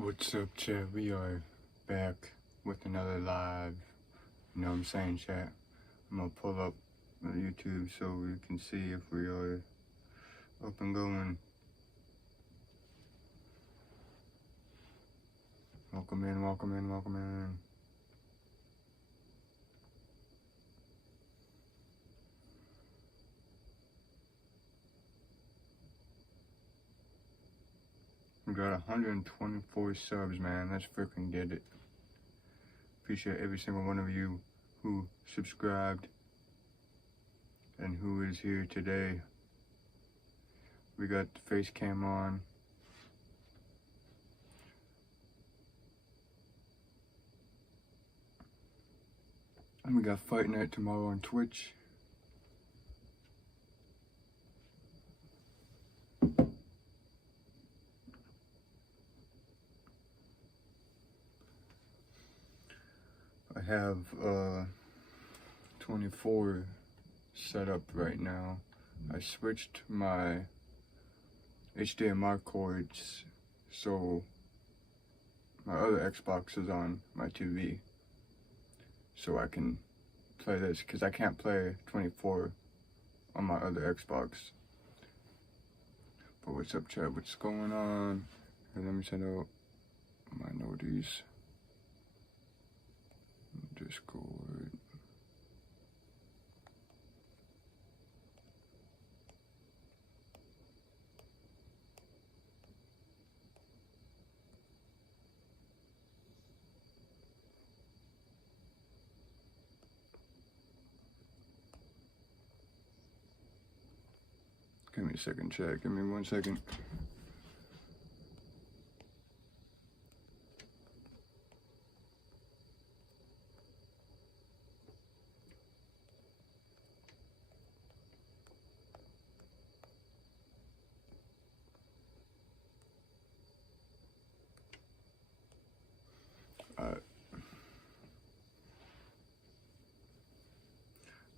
What's up, chat? We are back with another live. You know what I'm saying, chat? I'm gonna pull up YouTube so we can see if we are up and going. Welcome in, welcome in, welcome in. We got 124 subs, man. Let's freaking get it. Appreciate every single one of you who subscribed and who is here today. We got the face cam on. And we got Fight Night tomorrow on Twitch. I have 24 set up right now. I switched my HDMI cords so my other Xbox is on my TV so I can play this, because I can't play 24 on my other Xbox. But what's up, chat? What's going on? Here, let me send out my noties. Discord. Give me a second, chat. Give me 1 second.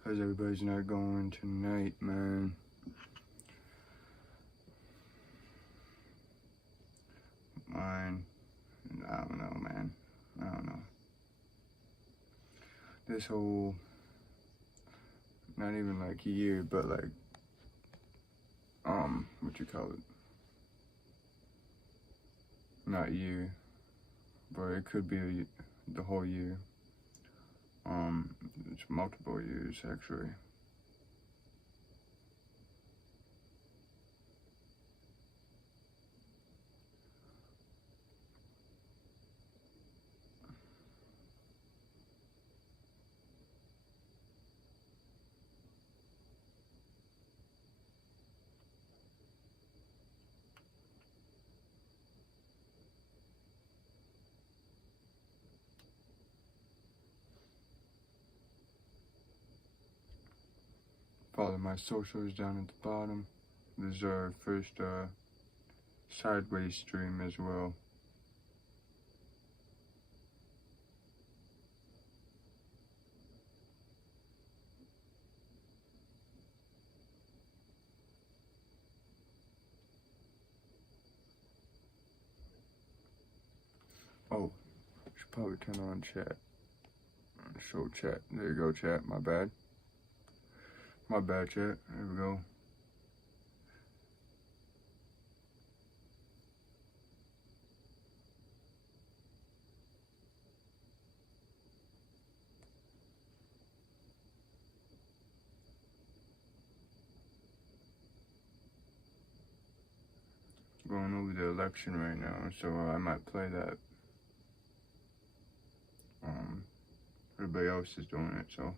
How's everybody's night going tonight, man? Mine, I don't know, man. I don't know. This whole, not even like year, but like, what you call it? Not year, but it could be the whole year. It's multiple years, actually. Follow my socials down at the bottom. This is our first sideways stream as well. Oh, should probably turn on chat. Show chat. There you go, chat. My bad. My bad, chat. There we go. Going over the election right now, so I might play that. Everybody else is doing it, so.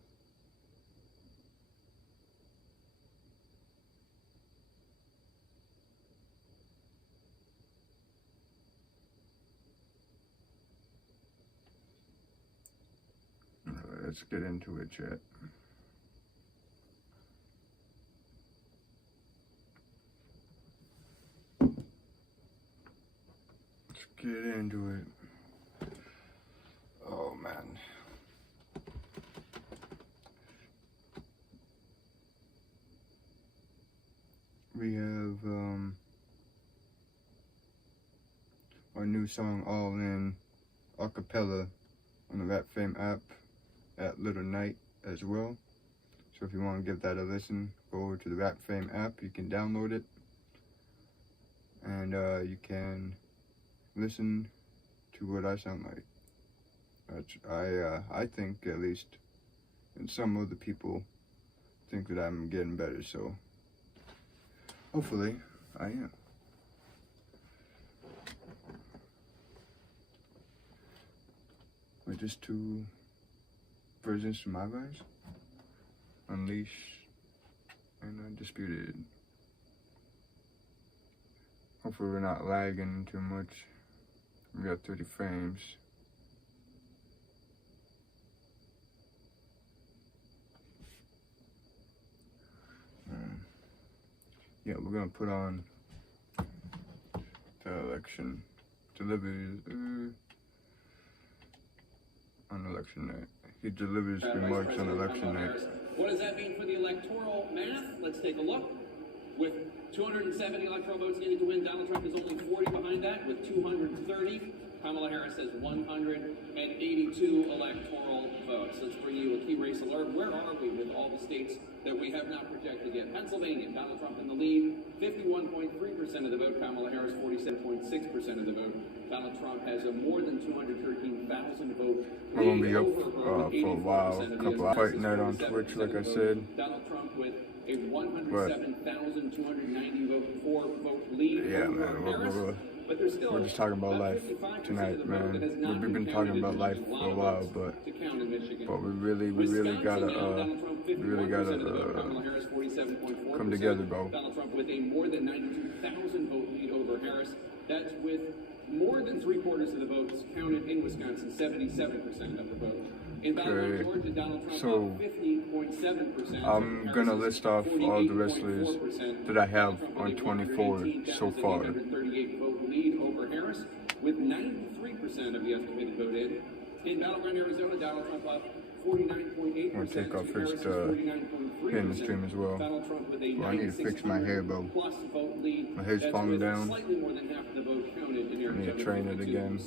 Alright, let's get into it, chat. Let's get into it. Oh, man. We have our new song all in a cappella on the Rap Fame app at Little Night as well. So if you want to give that a listen, go over to the Rap Fame app. You can download it, and you can listen to what I sound like. I think, at least, and some other people think that I'm getting better, so hopefully I am. With just two versions to my verse, Unleashed and Undisputed. Hopefully we're not lagging too much. We got 30 frames. Yeah, we're gonna put on the election deliveries on election night. He delivers remarks on election night. What does that mean for the electoral math? Let's take a look. With 270 electoral votes needed to win, Donald Trump is only 40 behind that, with 230. Kamala Harris has 182 electoral votes. Let's bring you a key race alert. Where are we with all the states that we have not projected yet? Pennsylvania, Donald Trump in the lead, 51.3% of the vote. Kamala Harris, 47.6% of the vote. Donald Trump has a more than 213,000 vote lead. I'm gonna be up for a while. A couple of fight night on Twitch, like I said. Donald Trump with a 107,290 vote lead. Yeah, man. We're just talking about life tonight, man. We've been talking about life for a while, but we really gotta come together, bro. Donald Trump with a more than 92,000 vote lead over Harris. That's with more than 3/4 of the votes counted in Wisconsin, 77% of the vote. In Georgia, Donald Trump so 50.7%. I'm gonna list off all the wrestlers that I have on 24 so far. 38 vote lead over Harris, with 93% of the estimated vote in. In Battleground, Arizona, Donald Trump up 49.8%. I'm gonna take off first pin the stream as well. I need to fix my hair, bro. My hair's falling down. Slightly more than half of the vote counted in I need to train it again.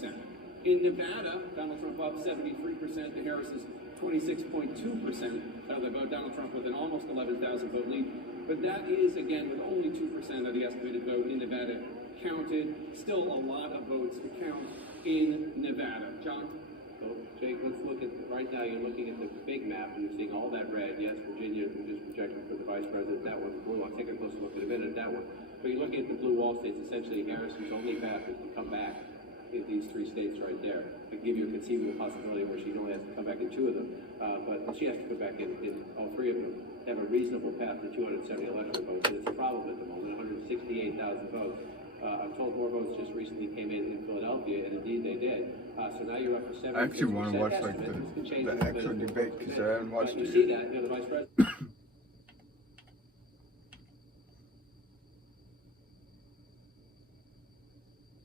In Nevada, Donald Trump up 73% to Harris's 26.2% of the vote. Donald Trump with an almost 11,000 vote lead. But that is, again, with only 2% of the estimated vote in Nevada counted. Still a lot of votes to count in Nevada. John? So, Jake, let's look at, right now you're looking at the big map and you're seeing all that red. Yes, Virginia, we just projected for the vice president. That one, blue. I'll take a closer look in a minute at that one. But you're looking at the blue wall states. Essentially, Harrison's only path is to come back in these three states right there. I give you a conceivable possibility where she only has to come back in two of them, but she has to come back in all three of them. Have a reasonable path to 270 electoral votes, and it's a problem at the moment, 168,000 votes. I'm told more votes just recently came in Philadelphia, and indeed they did. So now you're up for 7. I actually want to watch like the actual debate because I haven't watched it. You see that, the vice president.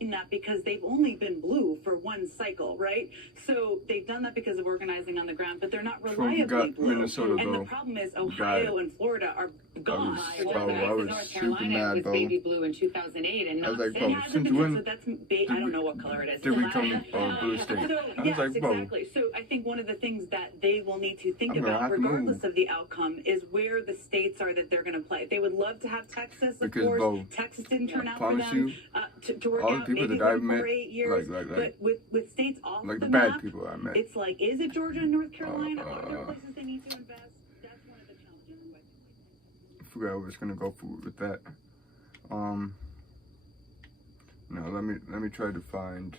That because they've only been blue for one cycle, right? So they've done that because of organizing on the ground, but they're not reliably blue. Minnesota, and the problem is Ohio and Florida are gone. I was North super Carolina mad, was bro. baby blue in 2008, and I was like, It bro, hasn't since been, when so that's I don't know what color it is. did we So come blue state? So, I was yes, like, bro. exactly. So I think one of the things that they will need to think I'm gonna about, have to regardless move. of the outcome, is where the states are that they're going to play. They would love to have Texas, of Because, course. bro, Texas didn't turn out for promise them you, to work all the out. people Maybe that I've for met, 8 years. like But with states off like the the bad map, people I met. it's like, is it Georgia and North Carolina? Are there places they need to invest? That's one of the challenges. I forgot I was gonna go with that. No, let me try to find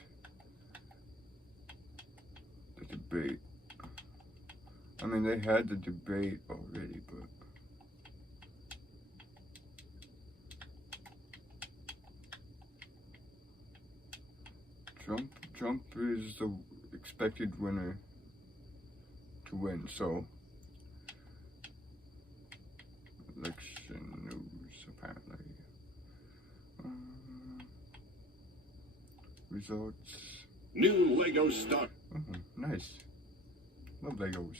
the debate. I mean, they had the debate already, but Trump is the expected winner to win, so election news apparently. Results. New Lego stock. Nice. Love Legos.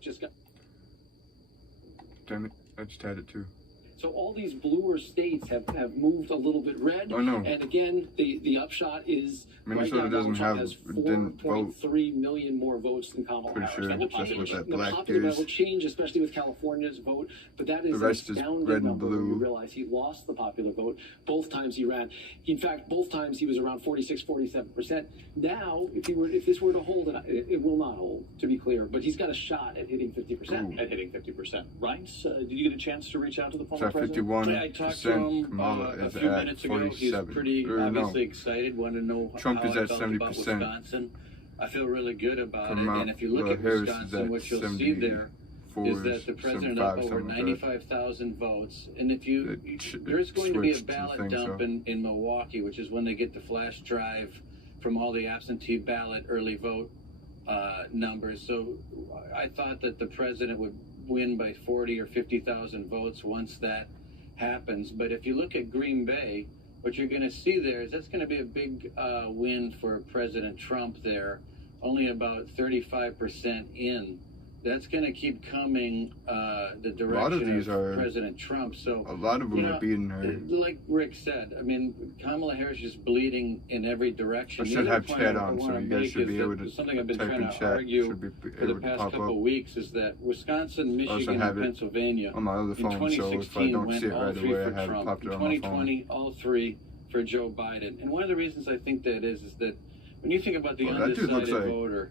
Just got. Damn it, I just had it too. So all these bluer states have moved a little bit red. Oh, no. And again, the upshot is Minnesota right now doesn't Donald Trump have- has didn't vote. 4.3 million more votes than Kamala Pretty Harris. sure That will that's change. what that The black popular vote is. will change, especially with California's vote. But that is The rest an is astounding red and number when you blue. realize he lost the popular vote both times he ran. In fact, both times he was around 46, 47%. Now, if this were to hold, and it will not hold, to be clear, but he's got a shot at hitting 50%. At hitting 50%. Reince, did you get a chance to reach out to the It's former at president? 51%. I talked to him Kamala a is few at minutes ago. He's 47. pretty Or no. obviously excited, wanted to know Trump how is I at felt about 70%. Wisconsin. I feel really good about Kamala it. And if you look at Harris is Wisconsin, at what you'll see there is that the 74, president up 75, over something like that. 95,000 votes. And if you, It there's going to be a switched, I ballot think dump so. in Milwaukee, which is when they get the flash drive from all the absentee ballot early vote numbers. So I thought that the president would win by 40 or 50,000 votes once that happens. But if you look at Green Bay, what you're going to see there is that's going to be a big win for President Trump there, only about 35% in. That's going to keep coming the direction these of are- President Trump. So A lot of them are beating her. like Rick said, I mean, Kamala Harris is bleeding in every direction. I The should other have point chat I on, so wanna you guys make should is be that able to something I've been type trying in to chat. argue Should be for the able to past pop couple up of weeks is that Wisconsin, Michigan, have and it Pennsylvania on my other in phone, so if I 2016 don't went see it all right three away, I for have it Trump. popped In it on my phone. 2020, all three for Joe Biden. And one of the reasons I think that is that when you think about the Well, that dude looks undecided like voter,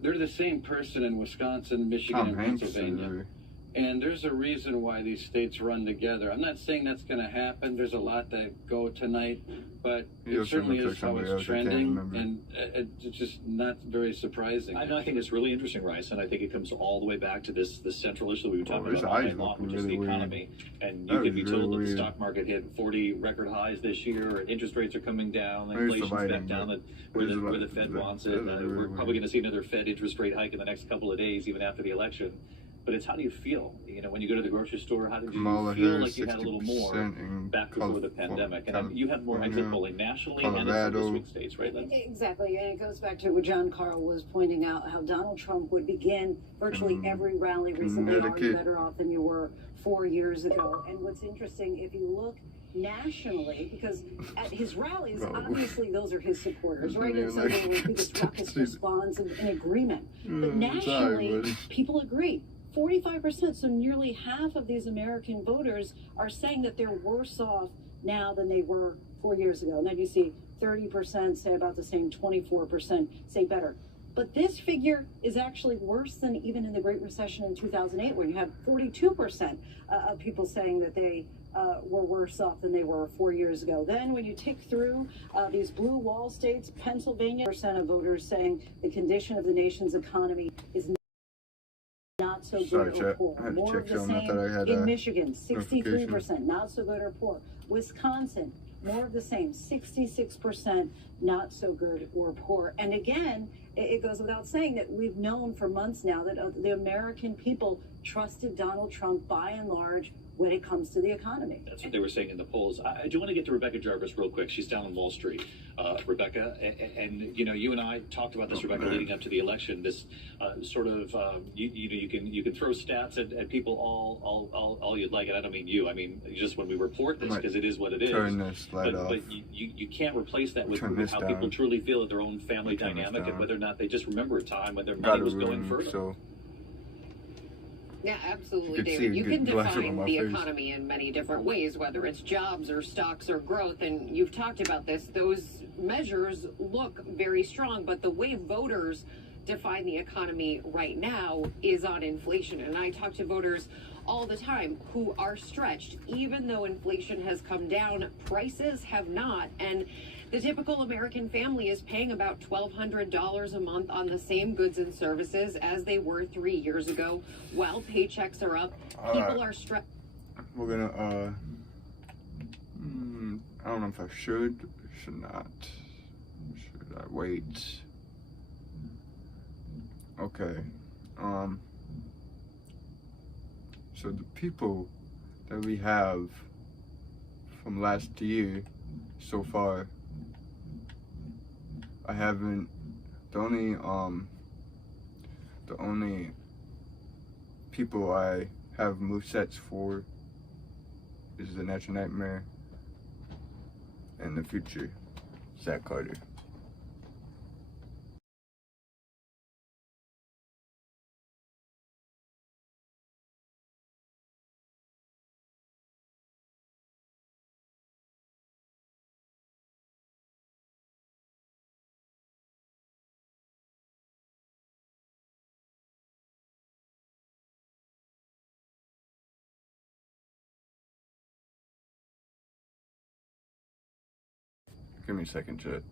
they're the same person in Wisconsin, Michigan, Tom and Hanks. Pennsylvania. And there's a reason why these states run together. I'm not saying that's going to happen. There's a lot that go tonight, but He it also certainly looks like is how somebody else, it's I can't trending, remember. and it's just not very surprising. I think it's really interesting, Rice, and I think it comes all the way back to this central issue that we were talking his about all eyes night long, look which is really the weird. economy. And That you can is be really told that the weird. stock market hit 40 record highs this year, interest rates are coming down, There's the inflation's back lighting, down but where there's the the- Fed that- wants that it. is really We're weird. probably going to see another Fed interest rate hike in the next couple of days, even after the election. But it's how do you feel? You know, when you go to the grocery store, how did you Kamala feel Harris, like you had a little 60% more in back before the pandemic? And you have more exit California, polling nationally and in some Colorado. swing states, right, Lynn? Exactly, and it goes back to what John Carl was pointing out, how Donald Trump would begin virtually every rally recently, are you Connecticut. better off than you were 4 years ago? And what's interesting, if you look nationally, because at his rallies, No. obviously those are his supporters, right? Yeah, And so like- there would be this raucous response and an agreement. But Sorry, nationally, buddy. people agree. 45%, so nearly half of these American voters are saying that they're worse off now than they were 4 years ago. And then you see 30% say about the same, 24% say better. But this figure is actually worse than even in the Great Recession in 2008, when you had 42% of people saying that they were worse off than they were 4 years ago. Then when you tick through these blue wall states, Pennsylvania, percent of voters saying the condition of the nation's economy is not so Sorry, good or chat. poor. I had to More check of the something. I thought I same had in a Michigan, 63%, not so good or poor. Wisconsin, more of the same, 66% not so good or poor. And again, it goes without saying that we've known for months now that the American people trusted Donald Trump by and large when it comes to the economy. That's what they were saying in the polls. I do want to get to Rebecca Jarvis real quick. She's down on Wall Street. Rebecca, and you know, you and I talked about this, Rebecca, leading up to the election. This sort of you can throw stats at people all you'd like, and I don't mean you. I mean just when we report this, because it is what it is. Turn this light off. But you can't replace that with Turn this how down. people truly feel at their own family Turn this dynamic and down. whether or not they just remember a time when their Got money a was going room, further. so Yeah, absolutely, You can see David. a You good can glass of define my the face. economy in many different ways, whether it's jobs or stocks or growth. And you've talked about this. Those measures look very strong, but the way voters define the economy right now is on inflation. And I talk to voters all the time who are stretched. Even though inflation has come down, prices have not. And the typical American family is paying about $1,200 a month on the same goods and services as they were 3 years ago. While paychecks are up, people are stressed. we're gonna I don't know if I should not. Should I wait? Okay. So the people that we have from last year so far, I haven't, the only people I have movesets for is the Natural Nightmare, and the future, Zach Carter. Give me a second, Chet.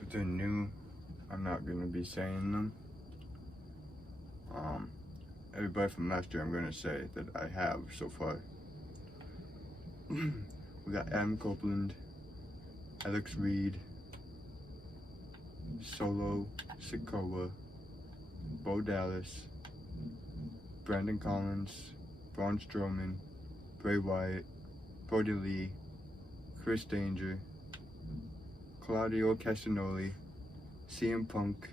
If they're new, I'm not gonna be saying them. Everybody from last year, I'm gonna say that I have so far. We got Adam Copeland, Alex Reed, Solo Sikoa, Bo Dallas, Brandon Collins, Braun Strowman, Bray Wyatt, Brody Lee, Chris Danger, Claudio Castagnoli, CM Punk,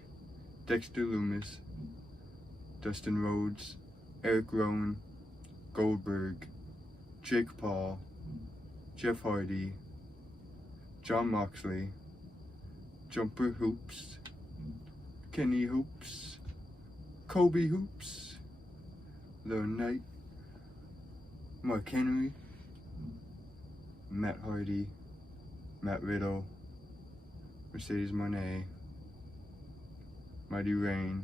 Dexter Lumis, Dustin Rhodes, Eric Rowan, Goldberg, Jake Paul, Jeff Hardy, John Moxley, Jumper Hoops, Kenny Hoops, Kobe Hoops, Lil Knight, Mark Henry, Matt Hardy, Matt Riddle, Mercedes Moné, Mighty Rain,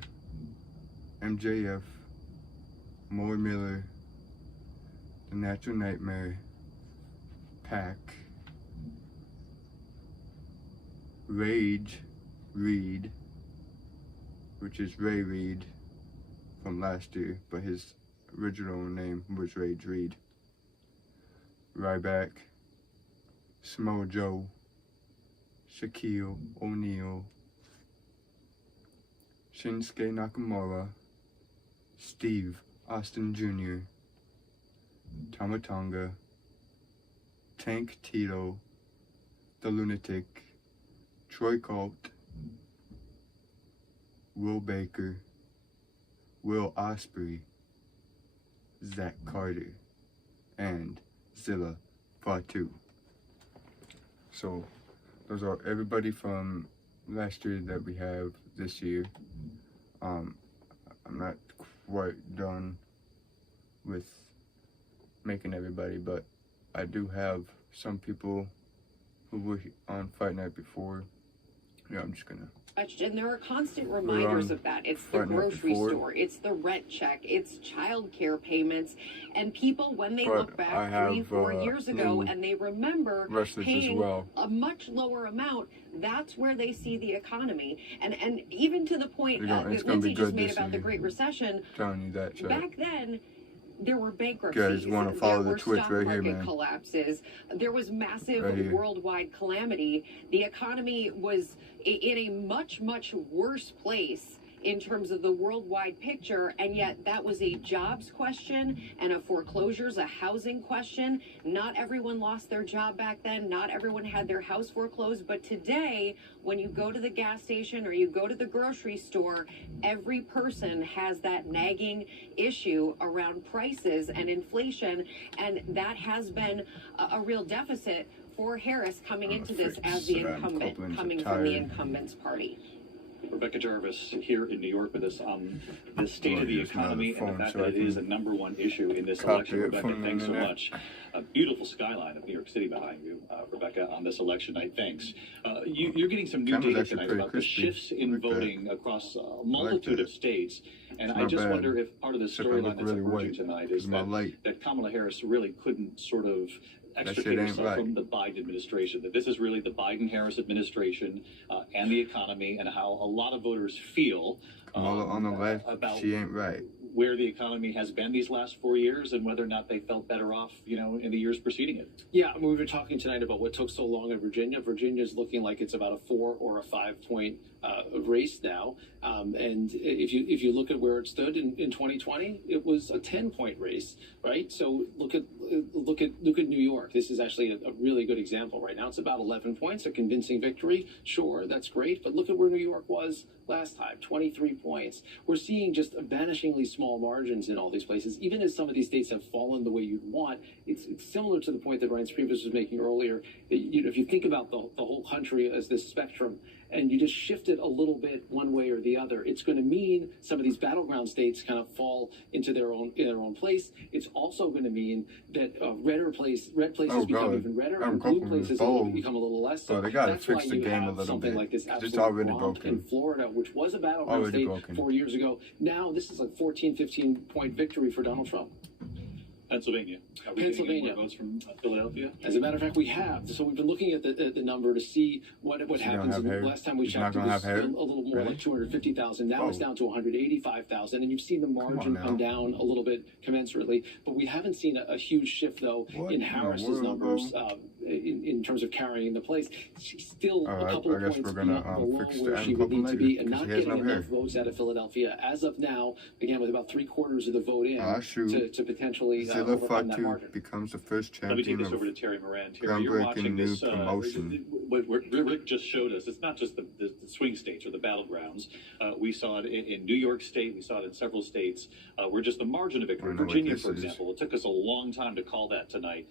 MJF, Moore Miller, The Natural Nightmare, Pac, Rage Reed, which is Ray Reed from last year, but his original name was Rage Reed, Ryback, Samoa Joe, Shaquille O'Neal, Shinsuke Nakamura, Steve Austin Jr., Tama Tonga, Tank Tito, The Lunatic, Troy Colt, Will Baker, Will Ospreay, Zach Carter, and Zilla Fatu. So those are everybody from last year that we have this year. I'm not quite done with making everybody, but I do have some people who were on Fight Night before. Yeah, I'm just gonna. And there are constant reminders of that. It's the grocery store, it's the rent check, it's child care payments, and people, when they look back 3-4 years ago and they remember paying a much lower amount, that's where they see the economy. And even to the point that Lindsay just made about the Great Recession, telling you that, back then, there were bankruptcies, guys want to follow there were the Twitch stock right market here, man. collapses, there was massive worldwide calamity. The economy was in a much, much worse place in terms of the worldwide picture, and yet that was a jobs question and a foreclosures, a housing question. Not everyone lost their job back then. Not everyone had their house foreclosed. But today, when you go to the gas station or you go to the grocery store, every person has that nagging issue around prices and inflation, and that has been a real deficit for Harris coming into this as the incumbent, coming from the incumbent's party. Rebecca Jarvis here in New York with us on the state of the economy and the fact that it is a #1 issue in this election. Rebecca, thanks so much. A beautiful skyline of New York City behind you, Rebecca, on this election night. Thanks. You're getting some new data tonight about the shifts in voting across a multitude of states. And I just wonder if part of the storyline that's emerging tonight is that Kamala Harris really couldn't sort of extricate herself from the Biden administration, that this is really the Biden-Harris administration and the economy and how a lot of voters feel on the left, about she ain't right. Where the economy has been these last 4 years and whether or not they felt better off, in the years preceding it. Yeah, I mean, we've been talking tonight about what took so long in Virginia. Virginia's looking like it's about a 4 or a 5 point race now. And if you look at where it stood in 2020, it was a 10-point race, right? So look at New York. This is actually a really good example right now. It's about 11 points, a convincing victory. Sure, that's great, but look at where New York was last time, 23 points. We're seeing just vanishingly small margins in all these places. Even as some of these states have fallen the way you'd want, it's similar to the point that Ryan Priebus was making earlier. That, if you think about the whole country as this spectrum, and you just shift it a little bit one way or the other, it's going to mean some of these battleground states kind of fall into their own place. It's also going to mean that red places become even redder, and blue places become a little less. So they got to fix the game a little bit. Like this it's already broken. In Florida, which was a battleground state 4 years ago, now this is a 14, 15-point victory for Donald Trump. Pennsylvania. Pennsylvania. More votes from Philadelphia. As a matter of fact, we have. So we've been looking at the number to see what happens. Last time we checked, it was a little more like 250,000. Now it's down to 185,000, and you've seen the margin come down a little bit commensurately. But we haven't seen a huge shift though in Harris's numbers in terms of carrying the place. She's still a couple of points below where she would need to be, and not getting enough votes out of Philadelphia as of now. Again, with about 3/4 of the vote in to potentially. Fatu becomes the first champion. Let me take this over to Terry Moran. Terry, you're watching this promotion. What Rick just showed us, it's not just the swing states or the battlegrounds. We saw it in New York State. We saw it in several states where just the margin of victory. Virginia, for example, it took us a long time to call that tonight.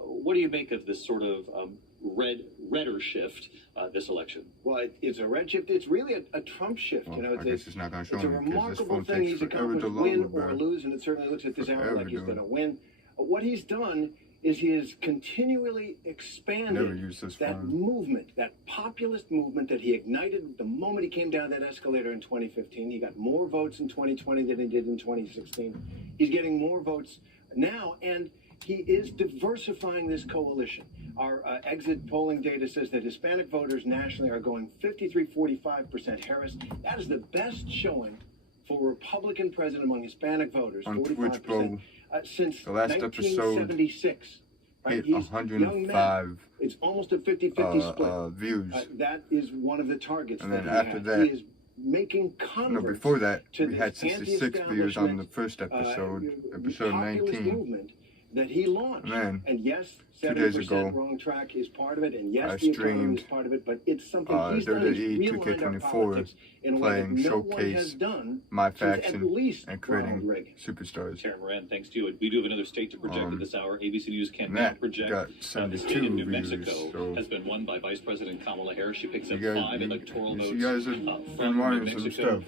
What do you make of this sort of redder shift this election? Well, it's a red shift. It's really a Trump shift. Well, I guess it's not going to show it's a remarkable thing he's accomplished, win or lose, and it certainly looks at this hour like he's going to win. What he's done is he has continually expanded that movement, that populist movement that he ignited the moment he came down that escalator in 2015. He got more votes in 2020 than he did in 2016. He's getting more votes now, and he is diversifying this coalition. Our exit polling data says that Hispanic voters nationally are going 53-45% Harris. That is the best showing for a Republican president among Hispanic voters, 45%, since the last 1976. Right? He's 105. It's almost a 50-50 split. Views. That is one of the targets. And then after that, he is making converts. Before that, we had 66 views on the first episode, episode 19. Movement that he launched. And yes, 70% wrong track is part of it, and yes, the economy is part of it, but it's something he's done. He's realigned our politics in a way that no one has done my faction since at least and creating superstars. Terry Moran, thanks to you. We do have another state to project at this hour. ABC News can now project the state of New Mexico has been won by Vice President Kamala Harris. She picks up 5 electoral votes from New Mexico.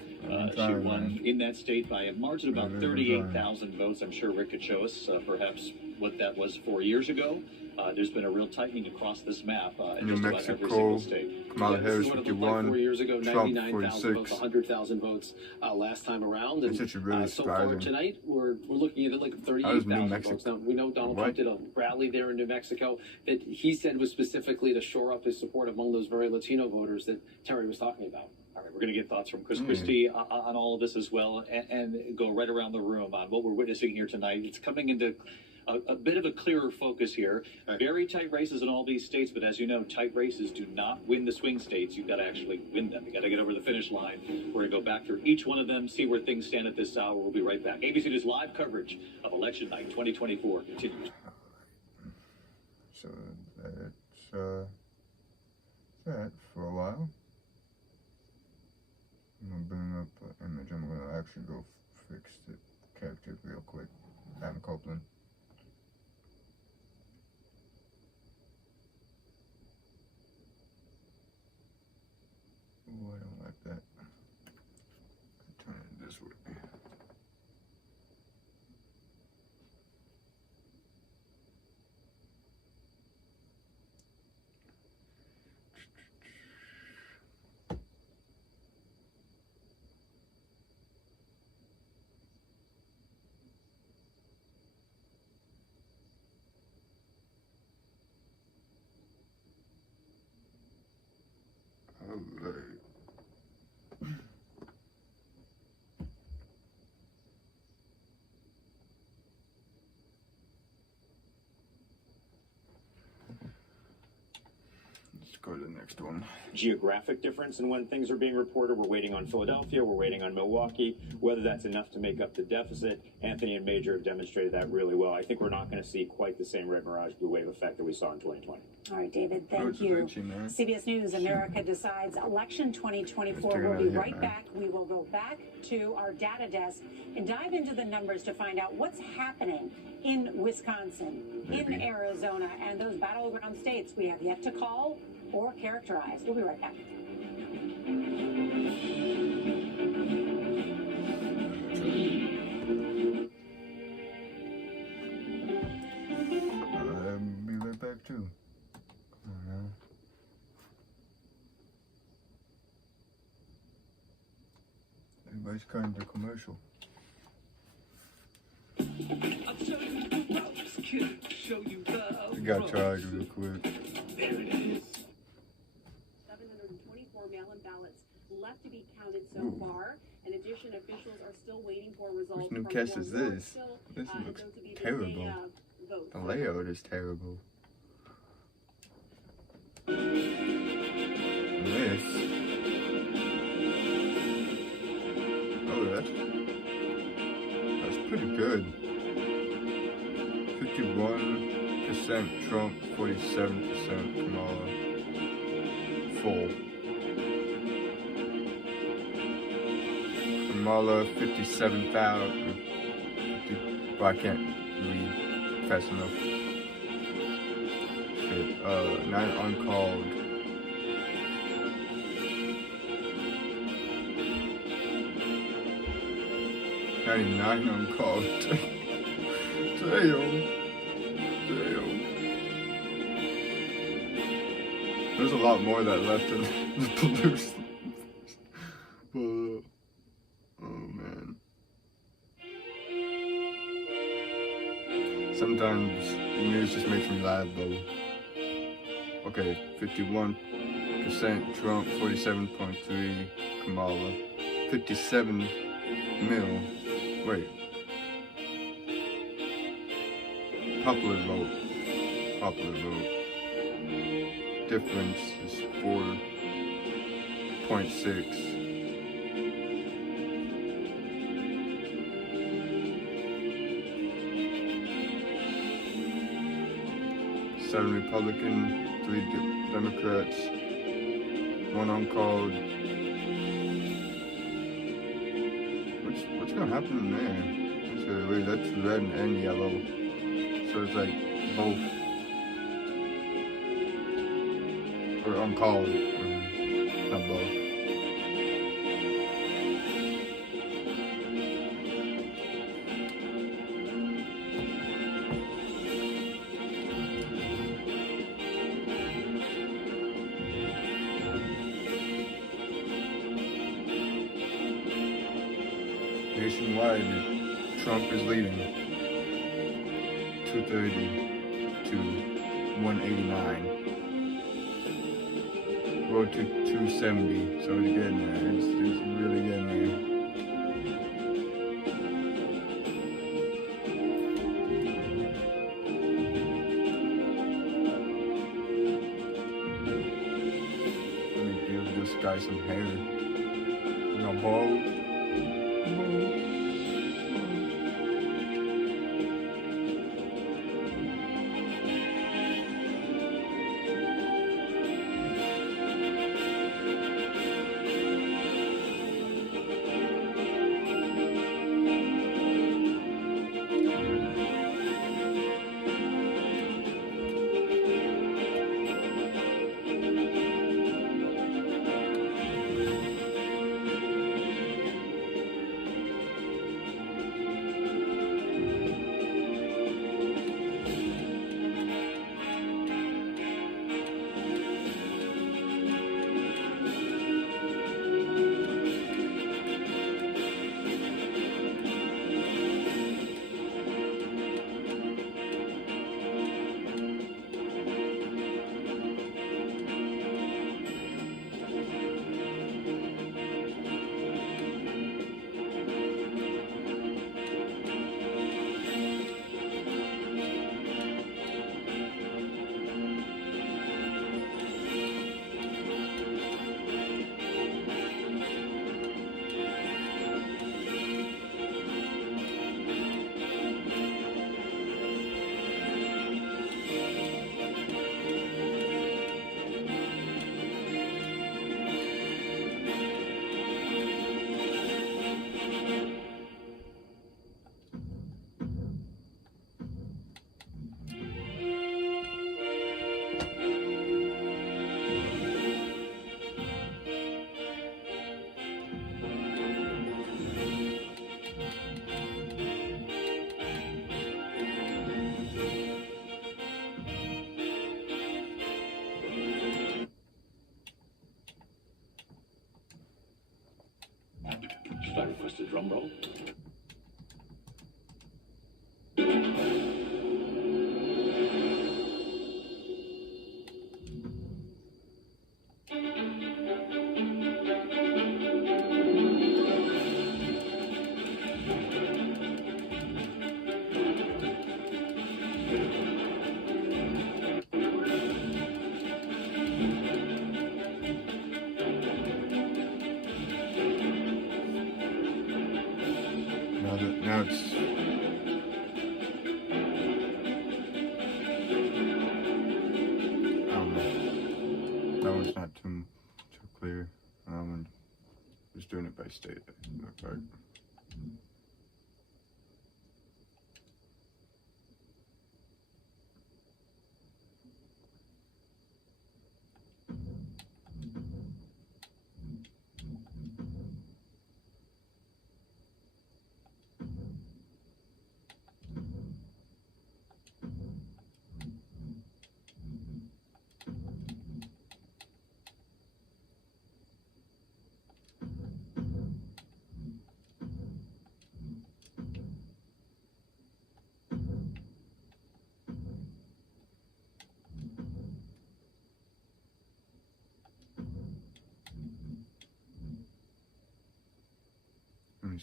She won in that state by a margin of about 38,000 votes. I'm sure Rick could show us perhaps what that was 4 years ago. There's been a real tightening across this map in just about every single state. Kamala Harris 51, 4 years ago, Trump 99,000 votes, 100,000 votes last time around. And really so far tonight, we're looking at like 38,000 votes. Now, we know Donald Trump did a rally there in New Mexico that he said was specifically to shore up his support among those very Latino voters that Terry was talking about. All right, we're going to get thoughts from Chris Christie on all of this as well, and go right around the room on what we're witnessing here tonight. It's coming into a bit of a clearer focus here. Very tight races in all these states, but as you know, tight races do not win the swing states. You've got to actually win them. You've got to get over the finish line. We're going to go back through each one of them, see where things stand at this hour. We'll be right back. ABC News live coverage of Election Night 2024 continues. So that's that for a while. I'm going to bring up an image. I'm going to actually go fix the character real quick. Adam Copeland. Oh, I don't like that. go to the next one. Geographic difference in when things are being reported. We're waiting on Philadelphia. We're waiting on Milwaukee. Whether that's enough to make up the deficit, Anthony and Major have demonstrated that really well. I think we're not going to see quite the same red mirage blue wave effect that we saw in 2020. All right, David, thank you. CBS News, America Decides Election 2024. We'll be right back. We will go back to our data desk and dive into the numbers to find out what's happening in Wisconsin, in Arizona, and those battleground states we have yet to call or characterize. We'll be right back. Be right back too. Come on now. Everybody's cutting the commercial. We got charged real quick. There it is. 724 mail-in ballots left to be counted so far. In addition, officials are still waiting for results. Which Newcastle is this? This looks terrible. The layout is terrible. This. Oh, that's pretty good. 51% Trump, 47% Kamala. Full. Kamala, 57,000. Well, I can't read fast enough. Okay, 9 uncalled. $99 uncalled. Damn. There's a lot more that left in the blues. But, oh man. Sometimes the news just makes me laugh though. Okay, 51% Trump, 47.3 Kamala, 57 mil. Wait. Popular vote. Difference is 4.6. Seven Republican, 3 Democrats, 1 uncalled. What's gonna happen in there? Wait, that's red and yellow. So it's like both. Or uncalled. Not both. Nationwide, Trump is leading 230 to 189. Road to 270, so it's getting there. It's really getting there. Let me give this guy some hair. You know, bald. a drum roll. Now it's that one's not too clear. Just doing it by state. Looks like.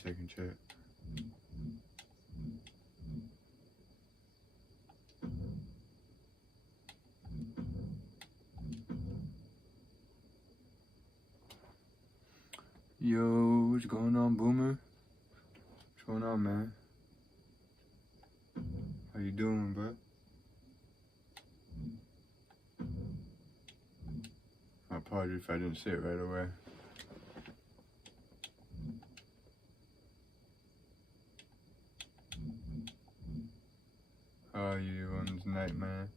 Second check. Yo, what's going on, Boomer? What's going on, man? How you doing, bro? I apologize if I didn't say it right away. How are you on tonight, man?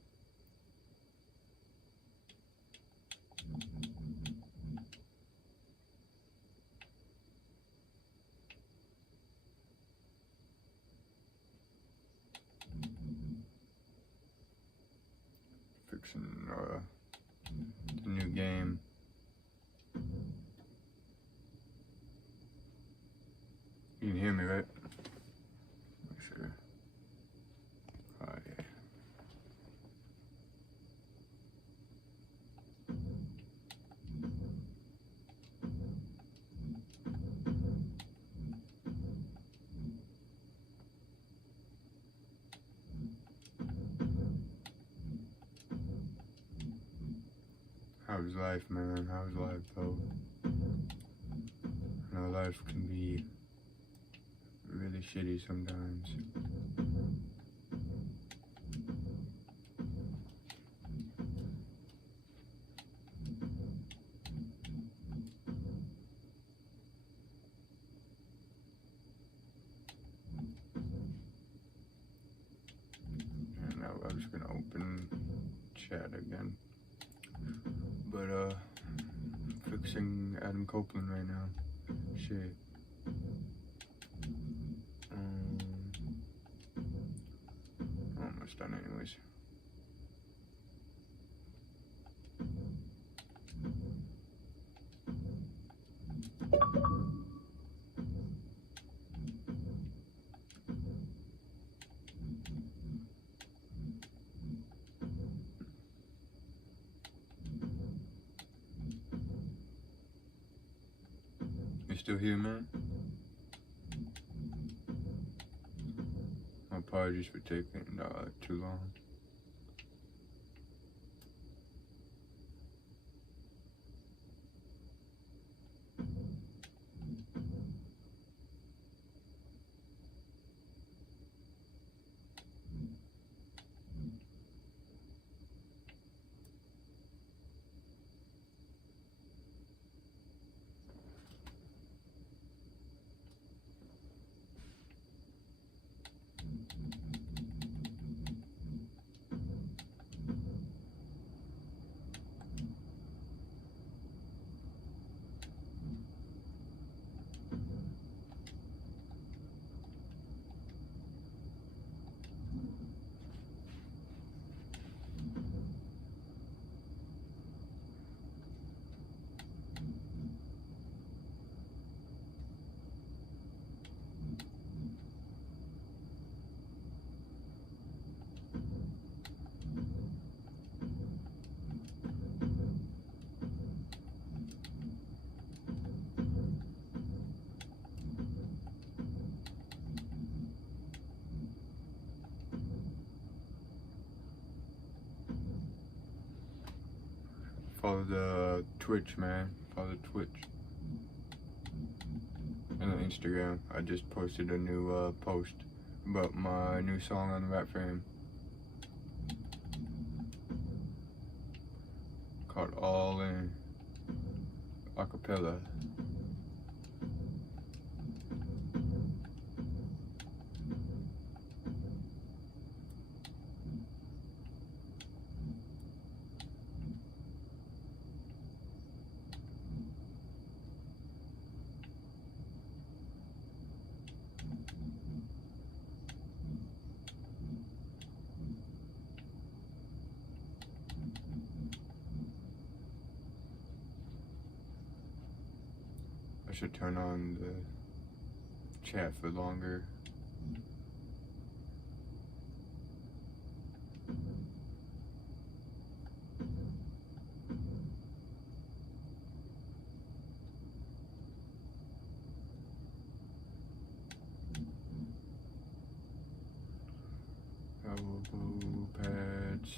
Fixing the new game. You can hear me, right? Make sure. Oh, yeah. How's life, man? How's life, though? I know life can be really shitty sometimes. And now I'm just gonna open chat again. But fixing Adam Copeland right now. Shit. Almost done anyways. You still here, man? My apologies for taking too long. follow the Twitch, man. Follow the Twitch. And on Instagram, I just posted a new post about my new song on the Rap Fame. Called All In Acapella. I should turn on the chat for longer. Elbow pads.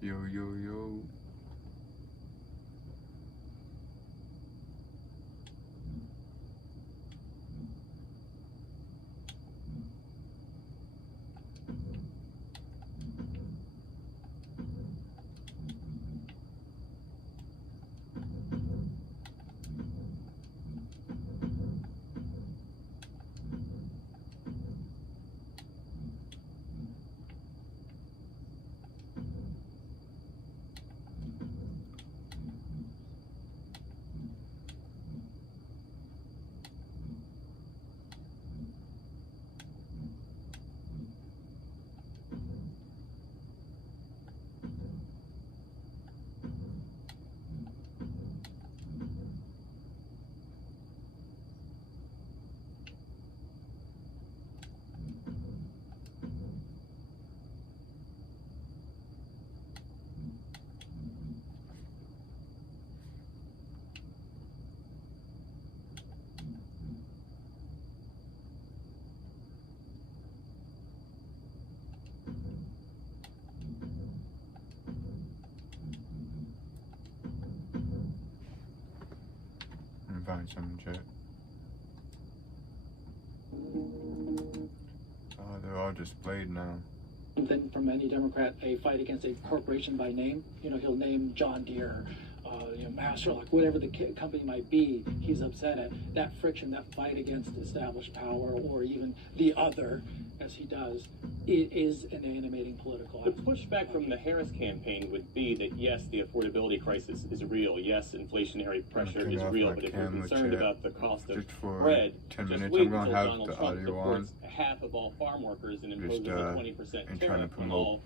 Yo, yo, yo. Find some chat. Oh, they're all displayed now. Something from any Democrat, a fight against a corporation by name. You know, he'll name John Deere, Masterlock, whatever the company might be, he's upset at. That friction, that fight against established power, or even the other, as he does, it is an animating political The act. pushback from the Harris campaign would be that yes, the affordability crisis is real. Yes, inflationary pressure is real. But if you're concerned about the cost of bread, 10 just minutes. wait I'm gonna until have Donald the Trump audio deports on. half of all farm workers and imposes Just, a and 20% trying to tariff on promote, all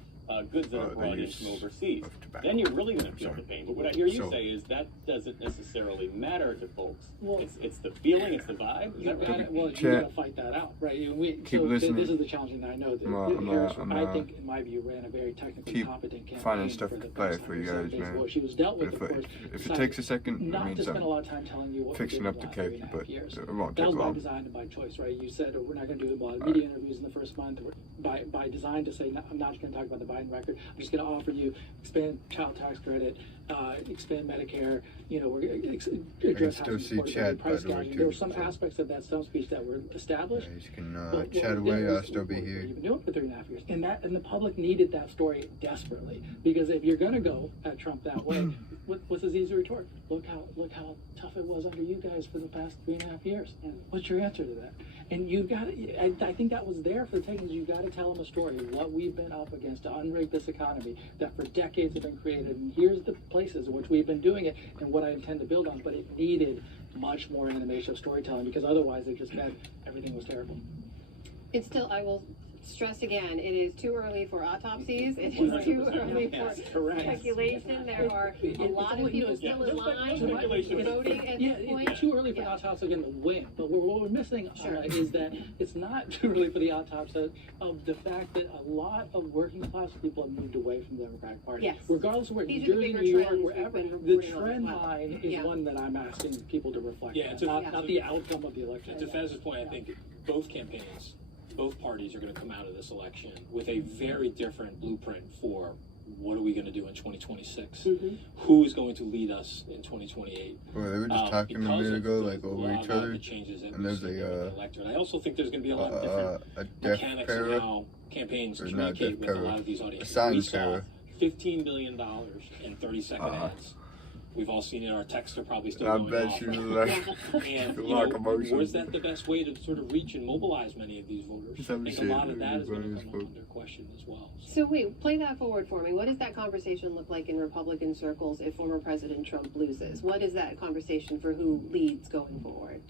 goods that are brought in use from overseas. of tobacco. Then you're really going to feel the pain. But what I hear you So- say is that doesn't necessarily matter to folks. Well, it's the feeling, it's the vibe. Is You that right? gotta, well, you Chat. gotta fight that out, right? Keep So listening. this is the challenging thing I know. That Harris, I think, in my view, ran a very technically Keep competent campaign finding stuff for to the play first for you 107 guys, days. man. Well, she was dealt with, If of course. it decided takes a second, it not means to spend I'm a lot of time telling you what fixing we up did the in cake, the last but 3.5 years. it won't That take was by long. design and by choice, right? You said we're not going to do a lot of media interviews in the first month. By design to say, no, I'm not going to talk about the Biden record. I'm just going to offer you expand child tax credit, expand Medicare. You know, we're going to address still housing see affordability, Chad, by price the way, gouging. too, There were some so- aspects of that stump speech that were established. You guys can But what chat we did away. was I'll still be what here. You've been doing for 3.5 years, and the public needed that story desperately, because if you're going to go at Trump that way, what's his easy retort? Look how tough it was under you guys for the past 3.5 years. What's your answer to that? And you've got to, I think that was there for the taking. You've got to tell them a story of what we've been up against to unrig this economy that for decades have been created. And here's the places in which we've been doing it and what I intend to build on. But it needed much more animation of storytelling, because otherwise it just meant everything was terrible. It's still, I will stress again, it is too early for autopsies. It is too early for speculation. There are a lot of people still in line voting at this point. It's too early for the autopsy again to win. But what we're missing is that it's not too early for the autopsy of the fact that a lot of working class people have moved away from the Democratic Party. Yes. Regardless of where, New Jersey, New York, wherever, the trend line is one that I'm asking people to reflect on, not the outcome of the election. To Fez's point, I think both campaigns, both parties are going to come out of this election with a very different blueprint for what are we going to do in 2026? Who is going to lead us in 2028? Well, they were just talking a minute ago, like over each other. And there's I also think there's going to be a lot of different mechanics in how campaigns communicate with a lot of these audiences. We saw $15 billion in 30-second ads. We've all seen it. Our texts are probably still going off. And was that the best way to sort of reach and mobilize many of these voters? I think a lot of that is going to come under question as well. So wait, play that forward for me. What does that conversation look like in Republican circles if former President Trump loses? What is that conversation for who leads going forward?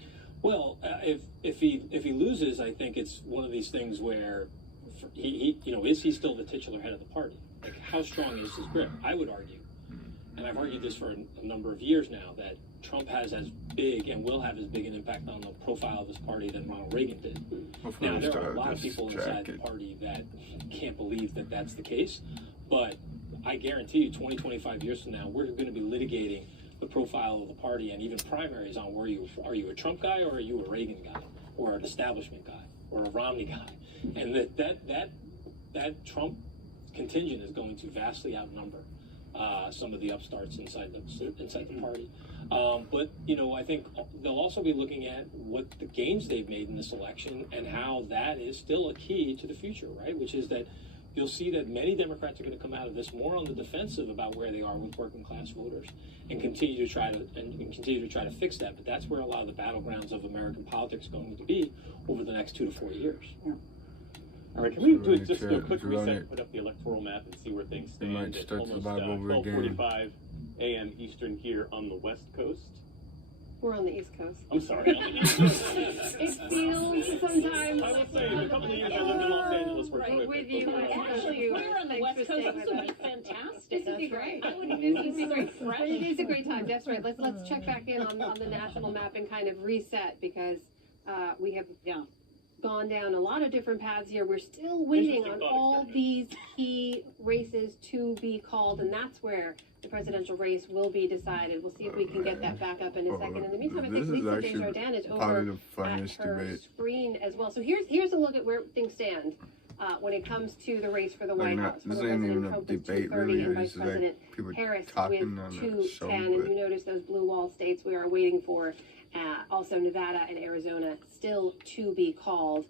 Well, if he loses, I think it's one of these things where he is he still the titular head of the party? Like, how strong is his grip? I would argue, and I've argued this for a number of years now, that Trump has as big and will have as big an impact on the profile of this party than Ronald Reagan did. Now, there are a lot of people inside the party that can't believe that that's the case, but I guarantee you 20, 25 years from now, we're going to be litigating the profile of the party and even primaries on are you a Trump guy or are you a Reagan guy or an establishment guy or a Romney guy? And that Trump contingent is going to vastly outnumber some of the upstarts inside the party. But I think they'll also be looking at what the gains they've made in this election and how that is still a key to the future, right? Which is that you'll see that many Democrats are going to come out of this more on the defensive about where they are with working class voters and continue to try to fix that. But that's where a lot of the battlegrounds of American politics are going to be over the next 2 to 4 years. Yeah. All right, can we just do a quick reset and put up the electoral map and see where things stand? It's almost 12:45 a.m. Eastern here on the West Coast. We're on the East Coast. I'm sorry, on the East Coast. It feels sometimes. I will say, in a couple of years I lived in Los Angeles. Right with you. Actually, we're on the West Coast. This would be fantastic. This would be great. I wouldn't this would be great. It is a great time. That's right. Let's check back in on the national map and kind of reset because we have gone down a lot of different paths here. We're still waiting on all these key races to be called, and that's where the presidential race will be decided. We'll see if we can get that back up in a second. In the meantime, I think Lisa Desjardins is over at her screen as well. So here's a look at where things stand when it comes to the race for the White House. This ain't even a debate, really. And Vice President Harris with 210. And you notice those blue wall states we are waiting for. Also Nevada and Arizona still to be called.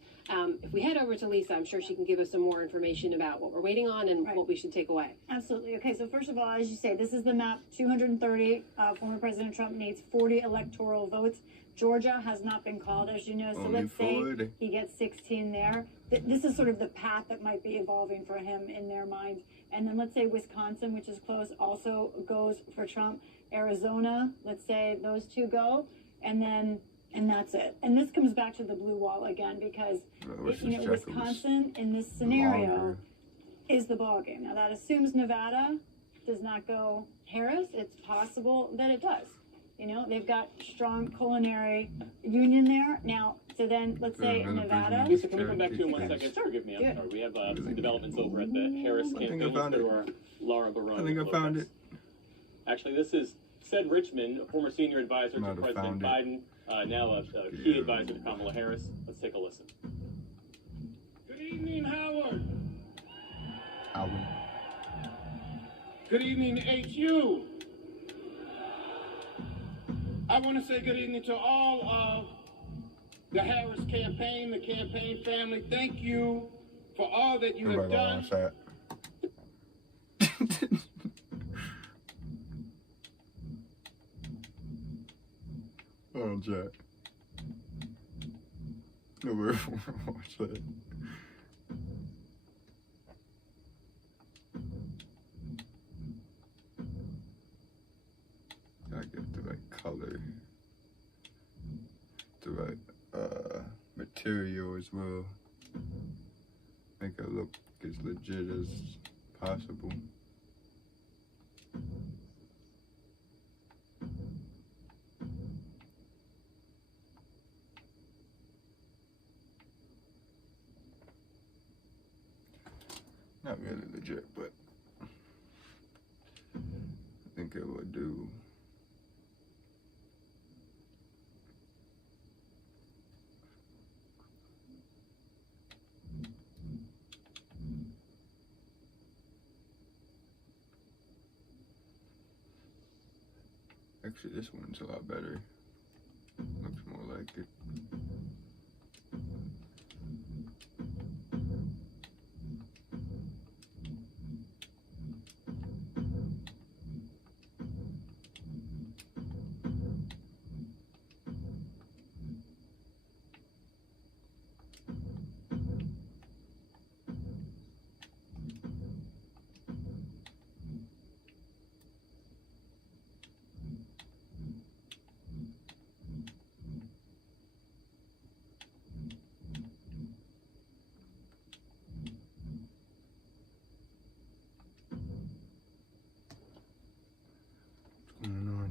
If we head over to Lisa, I'm sure she can give us some more information about what we're waiting on and what we should take away. Absolutely. Okay, so first of all, as you say, this is the map. 230. Former President Trump needs 40 electoral votes. Georgia has not been called, as you know, so let's say he gets 16 there. This is sort of the path that might be evolving for him in their minds. And then let's say Wisconsin, which is close, also goes for Trump. Arizona, let's say those two go. And that's it. And this comes back to the blue wall again because Wisconsin in this scenario is the ballgame. Now that assumes Nevada does not go Harris. It's possible that it does. They've got strong culinary union there. Now, so then let's say Nevada. Lisa, can we come back to you in 1 second? Sure. Forgive me, I'm sorry. We have some developments over at the Harris campaign. To our Laura Barone. I think I found it. Actually, this is Ced Richmond, a former senior advisor to President Biden, now a key advisor to Kamala Harris. Let's take a listen. Good evening, Howard. Good evening, HU. I want to say good evening to all of the Harris campaign, the campaign family. Thank you for all that you have done. Oh, Jack. Nobody want to watch that. Gotta get the right color. The right material as well. it look as legit as possible. Not really legit, but I think it would do. Actually, this one's a lot better. Looks more like it.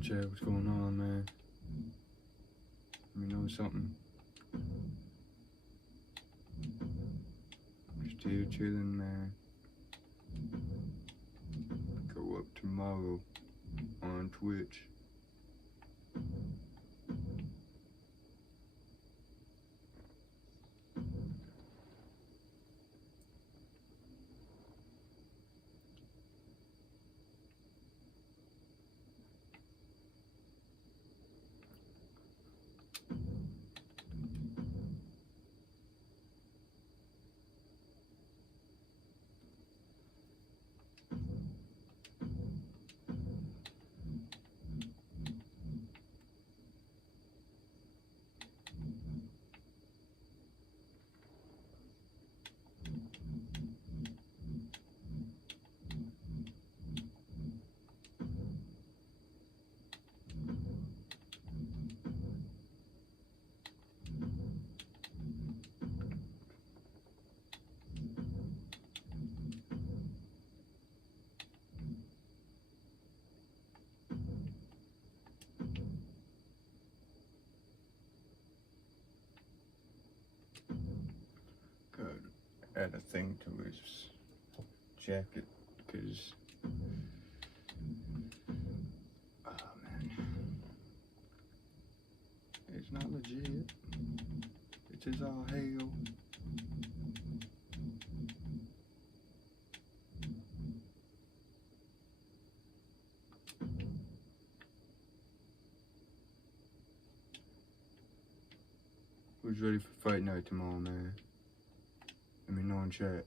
Chad, what's going on, man? Let me know something. Just here chilling, man. Go up tomorrow on Twitch. Add a thing to his jacket because man, it's not legit. It's just all hell. Who's ready for fight night tomorrow, man? Let me know in chat.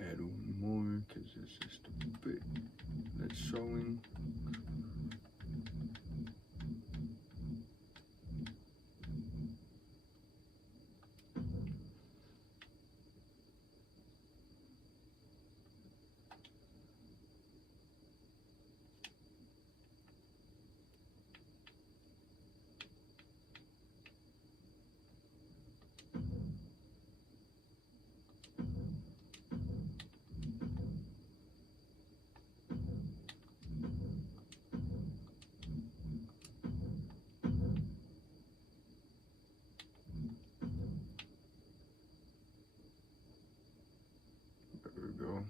Add one more because it's just a bit that's showing. There we go.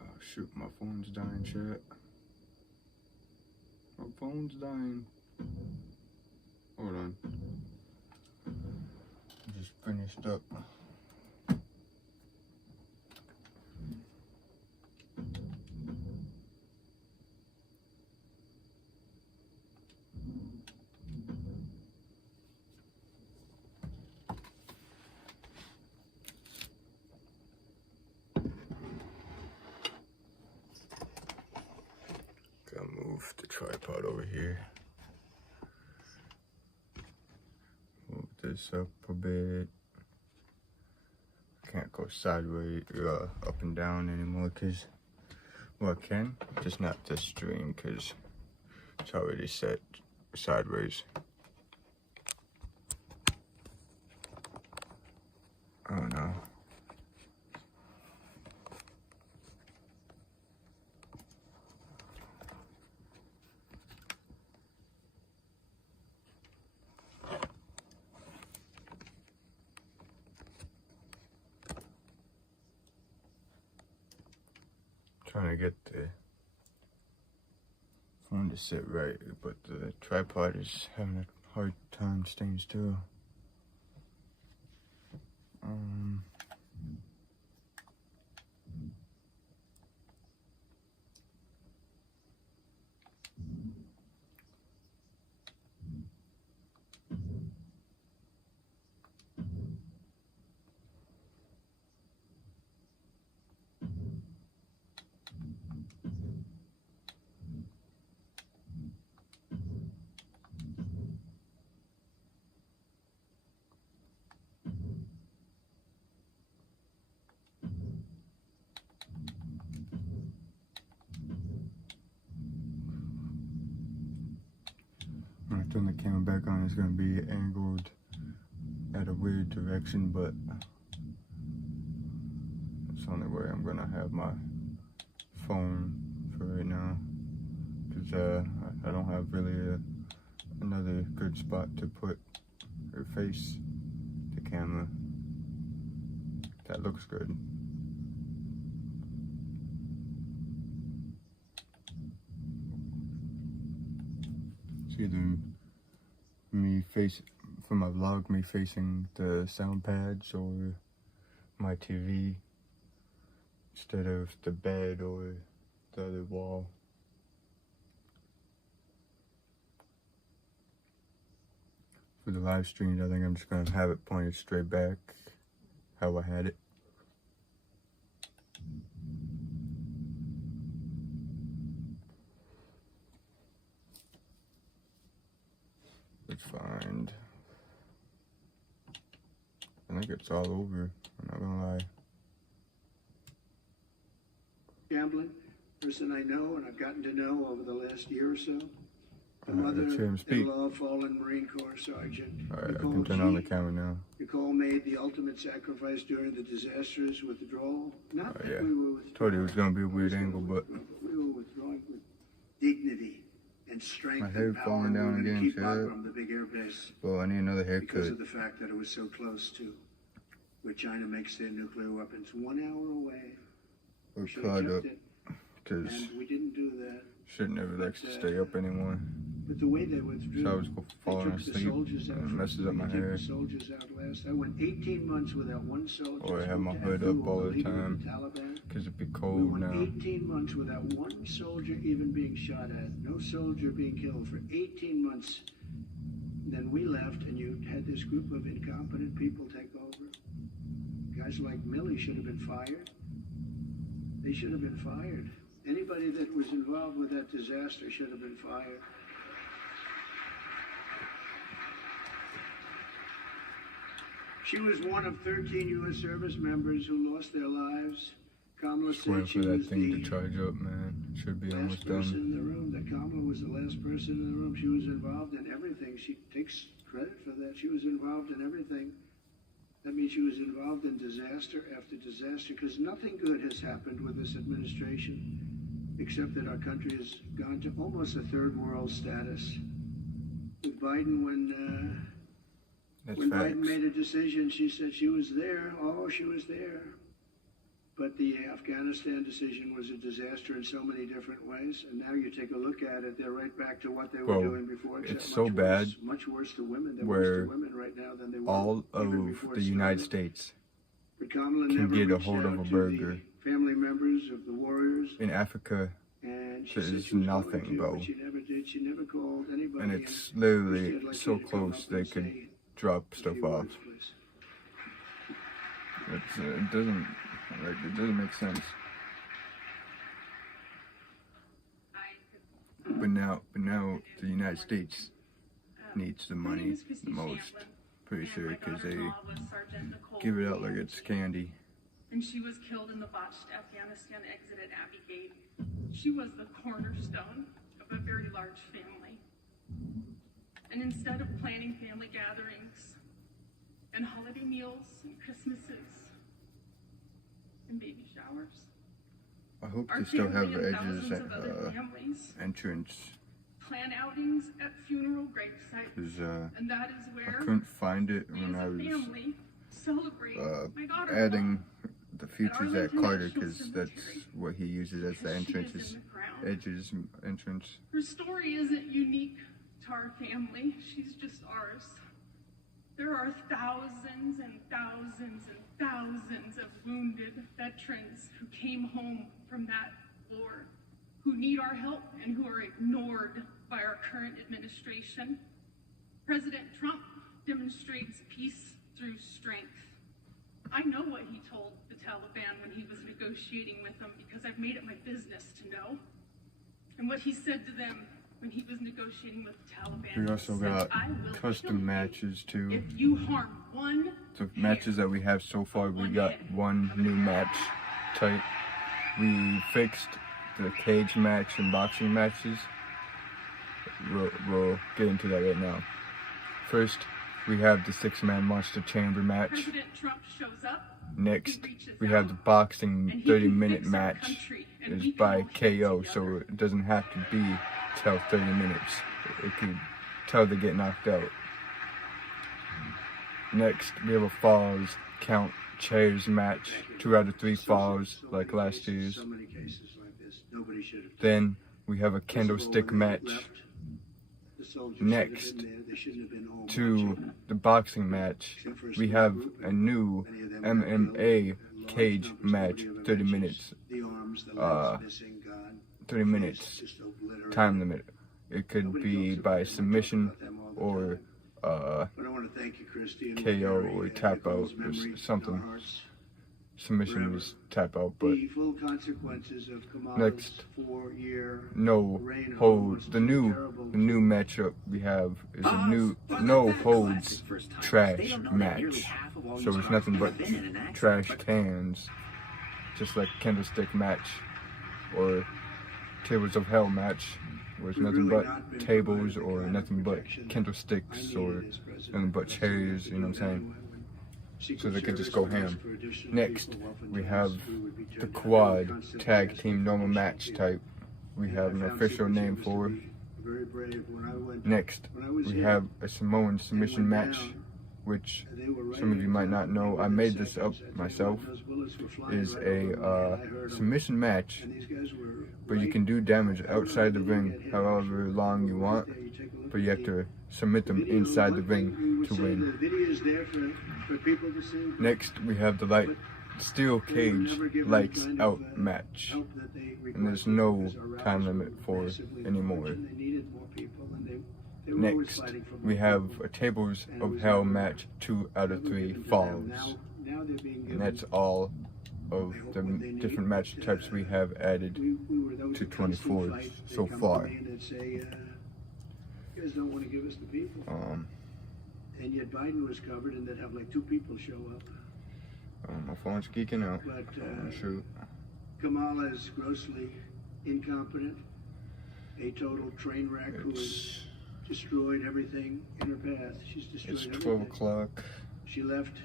Oh shoot, my phone's dying, chat. My phone's dying. Hold on. Just finished up. move the tripod over here. Move this up a bit. Can't go sideways, up and down anymore, cause, well, I can, just not this stream, cause it's already set sideways. Oh no. Trying to get the phone to sit right, but the tripod is having a hard time staying still. When I turn the camera back on, it's going to be angled at a weird direction, but it's the only way I'm going to have my phone for right now, because I don't have really another good spot to put or face the camera that looks good. It's either me for my vlog, me facing the sound pads or my TV instead of the bed or the other wall. For the live streams, I think I'm just gonna have it pointed straight back how I had it. Let's find. I think it's all over. I'm not gonna lie. Gamblin, person I know and I've gotten to know over the last year or so. The Let's hear him speak. mother-in-law, fallen Marine Corps Sergeant. Alright, I can turn on the camera now. Nicole made the ultimate sacrifice during the disastrous withdrawal. Not that Yeah. we were withdrawing. Told you it was gonna be a weird angle, but We were withdrawing with dignity and strength my hair and power. falling down We were gonna again, keep shit. Bagram, the big air base, well, I need another because haircut. of the fact that it was so close to where China makes their nuclear weapons. 1 hour away. We're Should've caught kept up, it, because and we didn't do that. shit never likes to stay up anymore. But the way they withdrew, So I was they falling took the asleep soldiers out. and it messes up my They took hair. the soldiers out last. I went 18 months without one soldier. Or I have my Spoke to hood Abdul, up all the leader of time, the Taliban. because it'd be We cold went now. 18 months without one soldier even being shot at. No soldier being killed for 18 months. Then we left, and you had this group of incompetent people take over. Guys like Milley should have been fired. They should have been fired. Anybody that was involved with that disaster should have been fired. She was one of 13 U.S. service members who lost their lives. Kamala Just waiting said she for that was thing the to charge up, man. Should be last almost person done. in the room. That Kamala was the last person in the room. She was involved in everything. She takes credit for that. She was involved in everything. That means she was involved in disaster after disaster, because nothing good has happened with this administration, except that our country has gone to almost a third world status. With Biden, when Biden made a decision, she said she was there. Oh, she was there. But the Afghanistan decision was a disaster in so many different ways. And now you take a look at it, they're right back to what they were doing before. It's so bad Much worse to women. They're where worse to women right now than they were all even of before the it United started. States But Kamala can never get a reached hold of out a to burger. the family members of the warriors. In Africa, And she said there's she was going nothing, to, bro. but she never did. She never called anybody. And it's literally I'd like so you to come close up they and could say drop a stuff few off. words, please. It doesn't make sense. But now the United States needs the money the most. Pretty sure, because they give it out like it's candy. And she was killed in the botched Afghanistan exit at Abbey Gate. She was the cornerstone of a very large family. And instead of planning family gatherings and holiday meals and Christmases and baby showers, I hope our they still have family the and edges thousands of other families entrance. plan outings at funeral grave sites, and that is I where couldn't find it we when as I a was family celebrate my daughter's adding love. the features at Carter, because that's what he uses as the entrance, is edges entrance. Her story isn't unique to our family, she's just ours. There are thousands and thousands and thousands of wounded veterans who came home from that war, who need our help and who are ignored by our current administration. President Trump demonstrates peace through strength. I know what he told the Taliban when he was negotiating with them, because I've made it my business to know. And what he said to them when he was negotiating with the Taliban. We also got custom matches too. If you harm one The matches that we have so far, we got one new match type. We fixed the cage match and boxing matches. We'll get into that right now. First, we have the 6-man monster chamber match. President Trump shows up. Next, we have the boxing 30-minute match. It's by KO, so it doesn't have to be till 30 minutes. It could till they get knocked out. Next, we have a falls count chairs match. 2 out of 3 falls, like last year's. Then we have a candlestick match. Next to the boxing match, we have a new MMA cage match, 30 minutes. 30 minutes time limit. It could be by submission or KO or tap out or something. Submission is tap out, but next, no holds. The new matchup we have is a new no holds trash match. So it's nothing but trash cans, just like candlestick match or tables of hell match, where it's nothing but tables or nothing but candlesticks or nothing but chairs. You know what I'm saying? So they could just go ham. Next, we have the quad tag team normal match type. We have an official name for it. Next, we have a Samoan submission match, which some of you might not know. I made this up myself. Is a submission match, but you can do damage outside the ring however long you want, but you have to submit them inside the ring to win. Next, we have the steel cage lights out match, and there's no time limit for it anymore. Next, we have a tables of hell match, 2 out of 3 falls, and that's all of the different match types we have added to 24 so far. You guys don't want to give us the people. And yet Biden was covered, and they'd have like 2 people show up. My phone's geeking out. But shoot. Kamala is grossly incompetent, a total train wreck who has destroyed everything in her path. She's destroyed everything. It's 12 o'clock. She left.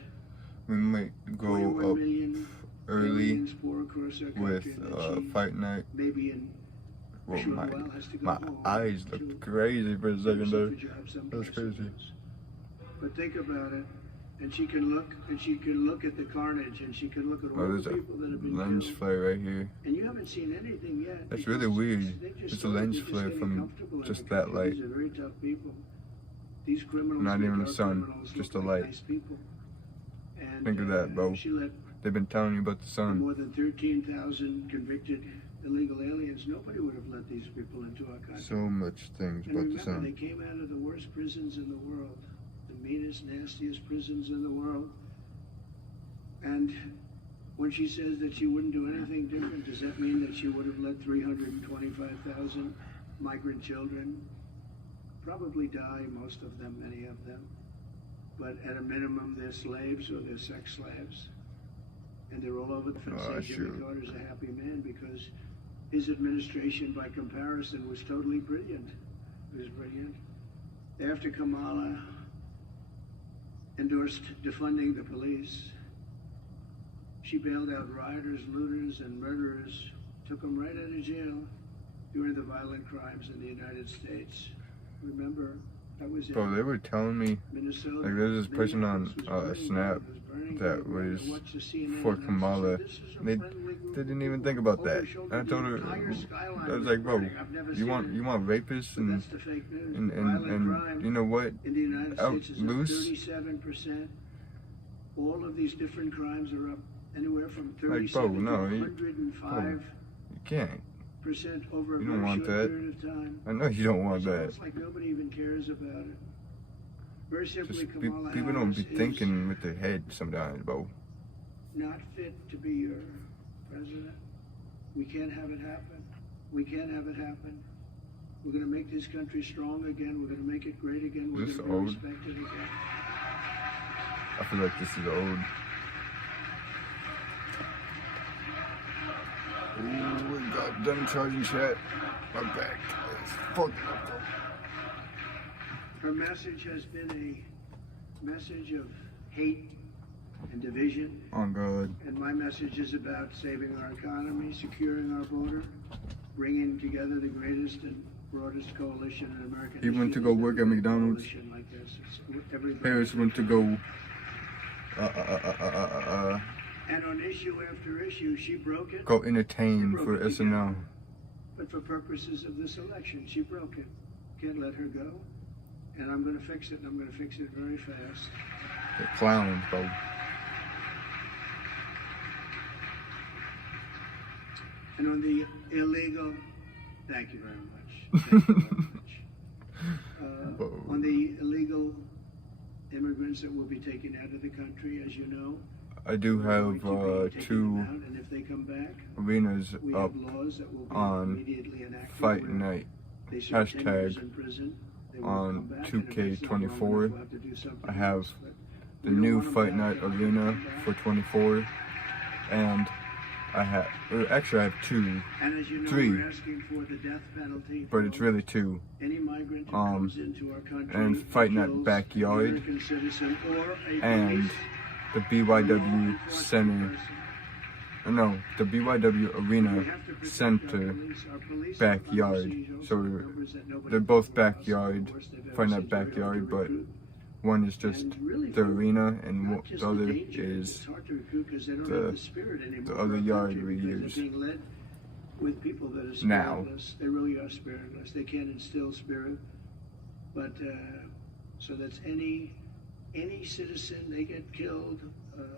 We might go up early with fight night. Maybe in well, my eyes looked crazy for a second there. That was crazy. But think about it, and she can look at the carnage, and she can look at all the people that have been lens killed. flare right here. And you haven't seen anything yet. That's really weird. It's a lens flare from just that light. These are very tough people. These criminals, not even the sun, just a light. Nice people. And, think of that, bro. They've been telling you about the sun. More than 13,000 convicted illegal aliens. Nobody would have let these people into our country. So much things and about remember, the sun. They came out of the worst prisons in the world. Meanest, nastiest prisons in the world. And when she says that she wouldn't do anything different, does that mean that she would have let 325,000 migrant children probably die, most of them, many of them. But at a minimum, they're slaves or they're sex slaves. And they're all over the place. Jimmy Carter's a happy man because his administration, by comparison, was totally brilliant. It was brilliant. After Kamala endorsed defunding the police, she bailed out rioters, looters, and murderers, took them right out of jail during the violent crimes in the United States. Remember, that was Bro, they were telling me, Minnesota. like, there's this person on Snap that was for Kamala. They didn't even think about that. I told her, I was like, bro, you want rapists and you know what? In the United States is loose. 37%. All of these different crimes are up anywhere from 37 Like, bro, no, to 105%. You can't. Over a You don't very want short that. period of time. I know you don't want So that. It's like nobody even cares about it. Very simply, Just Kamala people don't be Harris is thinking with their head sometimes, bro. not fit to be your president. We can't have it happen. We can't have it happen. We're going to make this country strong again. We're going to make it great again. We're Is this going to be old? respected again. I feel like this is old. Ooh, we got done charging chat. My back is fucking up. Her message has been a message of hate and division. On God. And my message is about saving our economy, securing our border, bringing together the greatest and broadest coalition in American He went to go work at McDonald's. Like this. It's Harris went to go. And on issue after issue, she broke it. Go entertain She for broke it SNL. again. But for purposes of this election, she broke it. Can't let her go. And I'm going to fix it, and I'm going to fix it very fast. The clowns, bro. And on the illegal, thank you very much. Thank you very much. On the illegal immigrants that will be taken out of the country, as you know, I do have two and if they come back, arenas we up have laws that will be on immediately enacted. Fight where Night. they serve 10 years Hashtag in prison, they will on come back, and if it's not long enough, 2K24. we'll have to do something I have else, but the we don't new want them Fight back. Night arena for 24, and I have actually I have two, And as you know, three, we're asking for the death penalty but for it's really two. any migrant who comes into our country And Fight Night kills Backyard, an American citizen or a and police the BYW Center. No, the BYW Arena Center backyard. So they're both backyard, Fight Night Backyard, but one is just the arena and the other is the other yard we use with people that are now. spiritless. They really are spiritless. They can't instill spirit. But so that's any citizen, they get killed,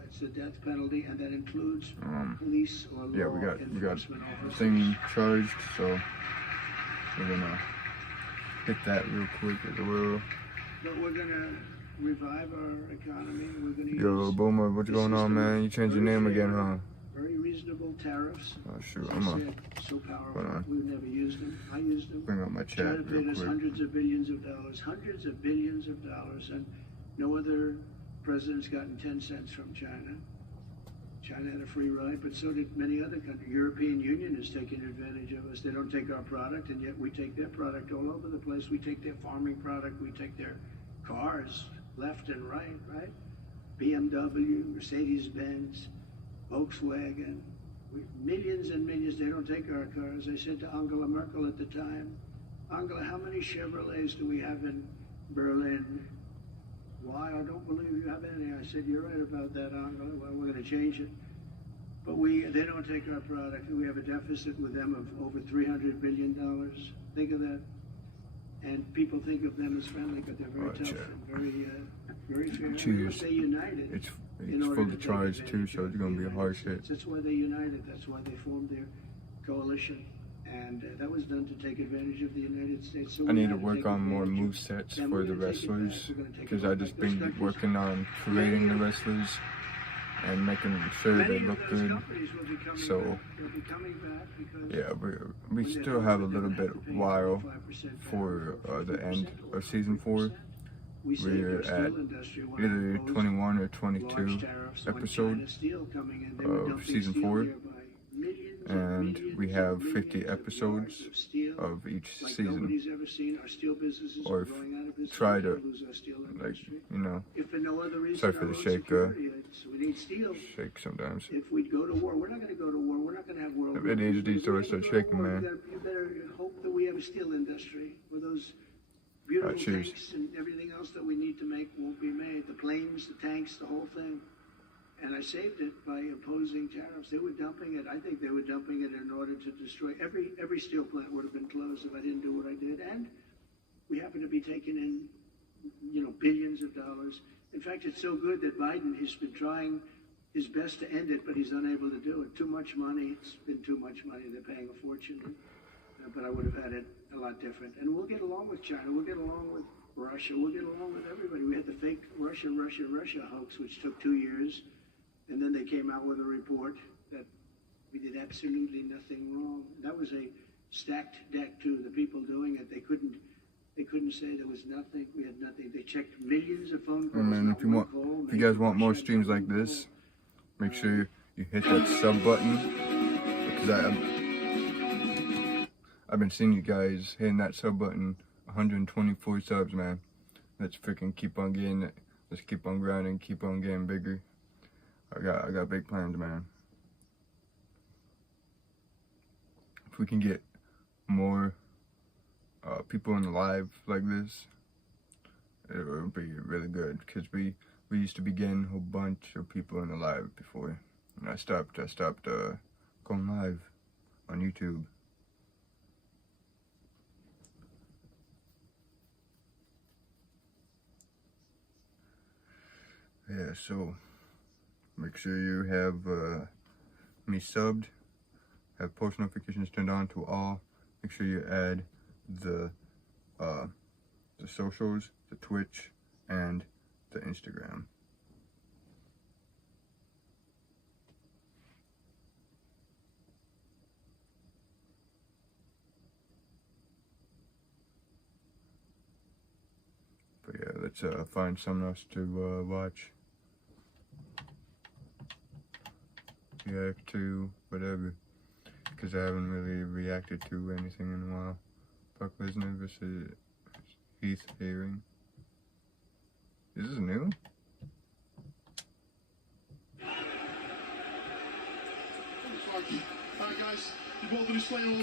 it's a death penalty, and that includes police or law Yeah, we got enforcement the officers. thing charged, so we're gonna hit that real quick as well. But we're gonna revive our economy. We're gonna Yo, use Boomer, what's going on, man? You changed your name again, huh? very reasonable tariffs. Oh shoot, As I I'm said, on. so powerful. Hold on. We've never used them. I used them. Bring up my chat China real paid us quick. hundreds of billions of dollars, and no other president's gotten 10 cents from China. China had a free ride, but so did many other countries. European Union is taking advantage of us. They don't take our product, and yet we take their product all over the place. We take their farming product. We take their cars left and right, right? BMW, Mercedes-Benz, Volkswagen, millions and millions. They don't take our cars. I said to Angela Merkel at the time, Angela, how many Chevrolets do we have in Berlin? Why? I don't believe you have any. I said, you're right about that, Angela. Well, we're going to change it. But they don't take our product. We have a deficit with them of over $300 billion. Think of that. And people think of them as friendly, but they're very tough and very fair. Cheers. They united. It's in order fully to take charged too, advantage so it's of gonna the be a United hard States. hit. That's why they united. That's why they formed their coalition. And that was done to take advantage of the United States. So I we need had to take work on more advantage of move sets them. for We're the gonna take it back. wrestlers, We're gonna take because it I back. just Those been countries- working on creating the wrestlers, and making sure they look good. So yeah, we still have a little bit while for the end of season 4. We're at either 21 or 22 episodes of season 4, and we have 50 episodes of each season. Or try to, like, you know, sorry for the shake sometimes. If we go to war, we're not going to go to war. We're not going to have world war. ADHD, so I start shaking, man. You better hope that we have a steel industry where those beautiful tanks and everything else that we need to make won't be made. The planes, the tanks, the whole thing. And I saved it by imposing tariffs. They were dumping it. I think they were dumping it in order to destroy every steel plant would have been closed if I didn't do what I did. And we happen to be taking in, you know, billions of dollars. In fact, it's so good that Biden has been trying his best to end it, but he's unable to do it. Too much money. It's been too much money. They're paying a fortune. But I would have had it a lot different. And we'll get along with China. We'll get along with Russia. We'll get along with everybody. We had the fake Russia hoax, which took 2 years. And then they came out with a report that we did absolutely nothing wrong. That was a stacked deck, too. The people doing it, they couldn't say there was nothing. We had nothing. They checked millions of phone calls. Man, if you guys want more streams like this, make sure you hit that sub button, because I've been seeing you guys hitting that sub button. 124 subs, man. Let's freaking keep on getting it. Let's keep on grinding, keep on getting bigger. I got big plans, man. If we can get more people in the live like this, it would be really good, because we used to be getting a whole bunch of people in the live before, and I stopped going live on YouTube. Yeah, so make sure you have me subbed, have post notifications turned on to all. Make sure you add the socials, the Twitch, and the Instagram. But yeah, let's find something else to watch. React to, whatever, because I haven't really reacted to anything in a while. Brock Lesnar versus Heath Herring. Is this new?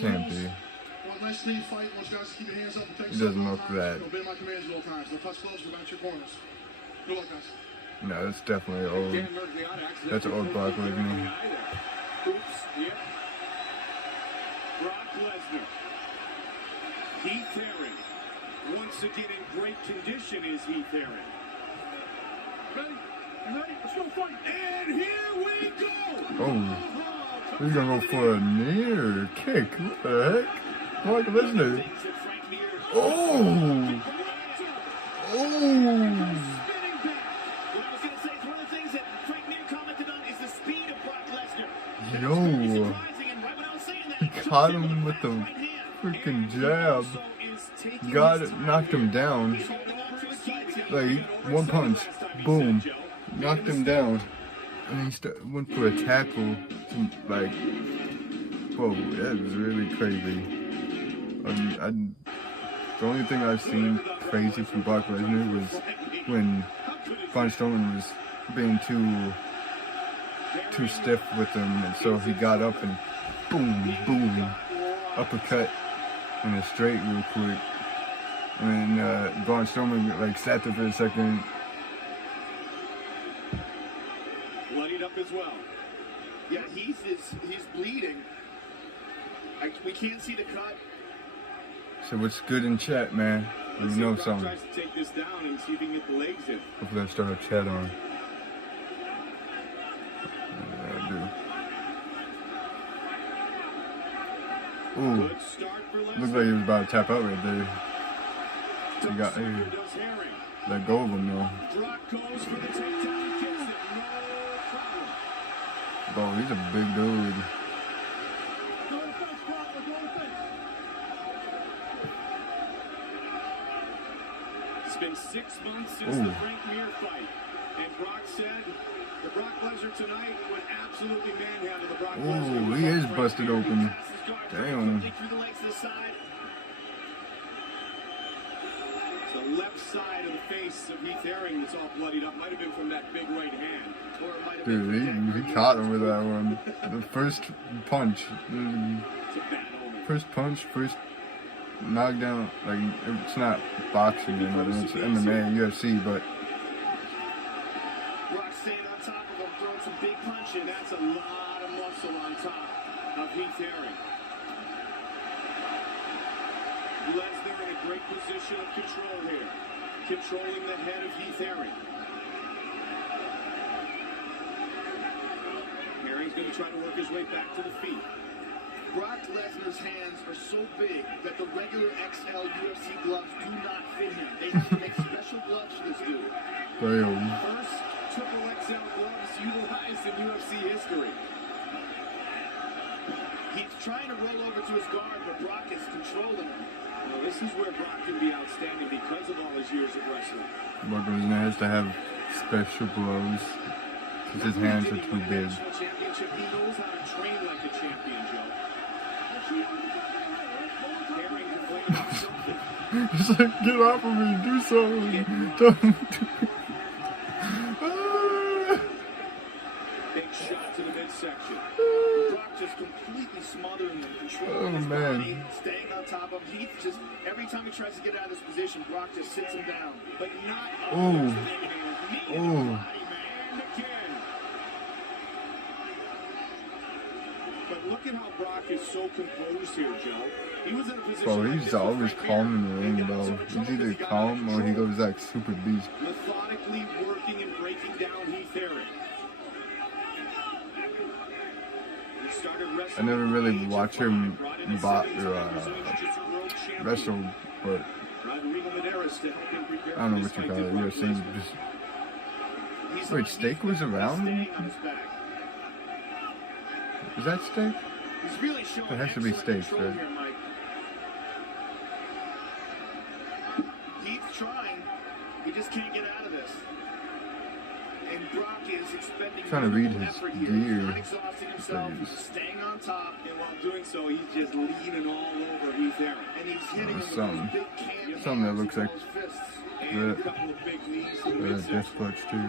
Can't be. It doesn't look that. No, that's definitely old. That's old Brock Lesnar. Brock Lesnar. Heath Herring. Once again in great condition is Heath Herring. Ready? Let's go fight. And here we go. Oh, he's gonna go for a knee or a kick. What the heck? Brock Lesnar. Oh. Yo, he caught him with the freaking jab, got it, knocked him down, like one punch, boom, knocked him down, and he went for a tackle, like, whoa, that was really crazy. The only thing I've seen crazy from Brock Lesnar was when Braun Strowman was being too stiff with him, and so he got up and boom, uppercut in a straight real quick, and Braun Strowman like sat there for a second. Bloodied up as well. Yeah, he's bleeding. We can't see the cut. So what's good in chat, man? Let me know something. Tries to take this down and see if he can get the legs in. Hopefully I start a chat on. Ooh, looks like he was about to tap out right there. He got, let go of him though. Brock goes for the takedown, gets it, no problem. Bro, he's a big dude. It's been 6 months since the Frank Mir fight. And Brock said the Brock Lesnar tonight would absolutely manhandle the Brock Lesnar. Oh, he is busted open. Damn. Through the legs to the side. It's the left side of the face of Heath Herring that's all bloodied up. Might have been from that big right hand. Or it might have been Dude, he caught him with that one. The first punch. First punch, first knockdown. Like, it's not boxing, you know, it's MMA, UFC, but. Brock staying on top of him, throwing some big punch, and that's a lot of muscle on top of Heath Herring. Lesnar in a great position of control here, controlling the head of Heath Herring. Herring's going to try to work his way back to the feet. Brock Lesnar's hands are so big that the regular XL UFC gloves do not fit him. They have to make special gloves for this dude. Damn. First triple XL gloves utilized in UFC history. He's trying to roll over to his guard, but Brock is controlling him. Well, this is where Brock can be outstanding because of all his years of wrestling. Brock Lesnar has to have special gloves because his hands are too big. Championship, he knows how to train like a champion, Joe. Herring complaining about something. He's like, get off of me, do something. Don't. Big shot to the midsection. Brock just completely smothering him, controlling his body, staying on top of Heath. Just every time he tries to get out of this position, Brock just sits him down. But not But look at how Brock is so composed here, Joe. He was in a position. Bro, he's always calm in the ring, bro. He's either calm or he goes like super beast. Methodically working and breaking down Heath Herring. I never really watched him wrestle, but I don't know what you call it. UFC just. Wait, Steak was around? Is that Steak? It has to be Steak, right? He's trying. He just can't get out of this. And Brock is expending Trying to read his effort here. gear. He's not exhausting himself. He's just staying on top. And while doing so, he's just leaning all over Heath Herring. And he's hitting him with Something. those big cannons. Something that looks like And a couple of big knees. death clutch too.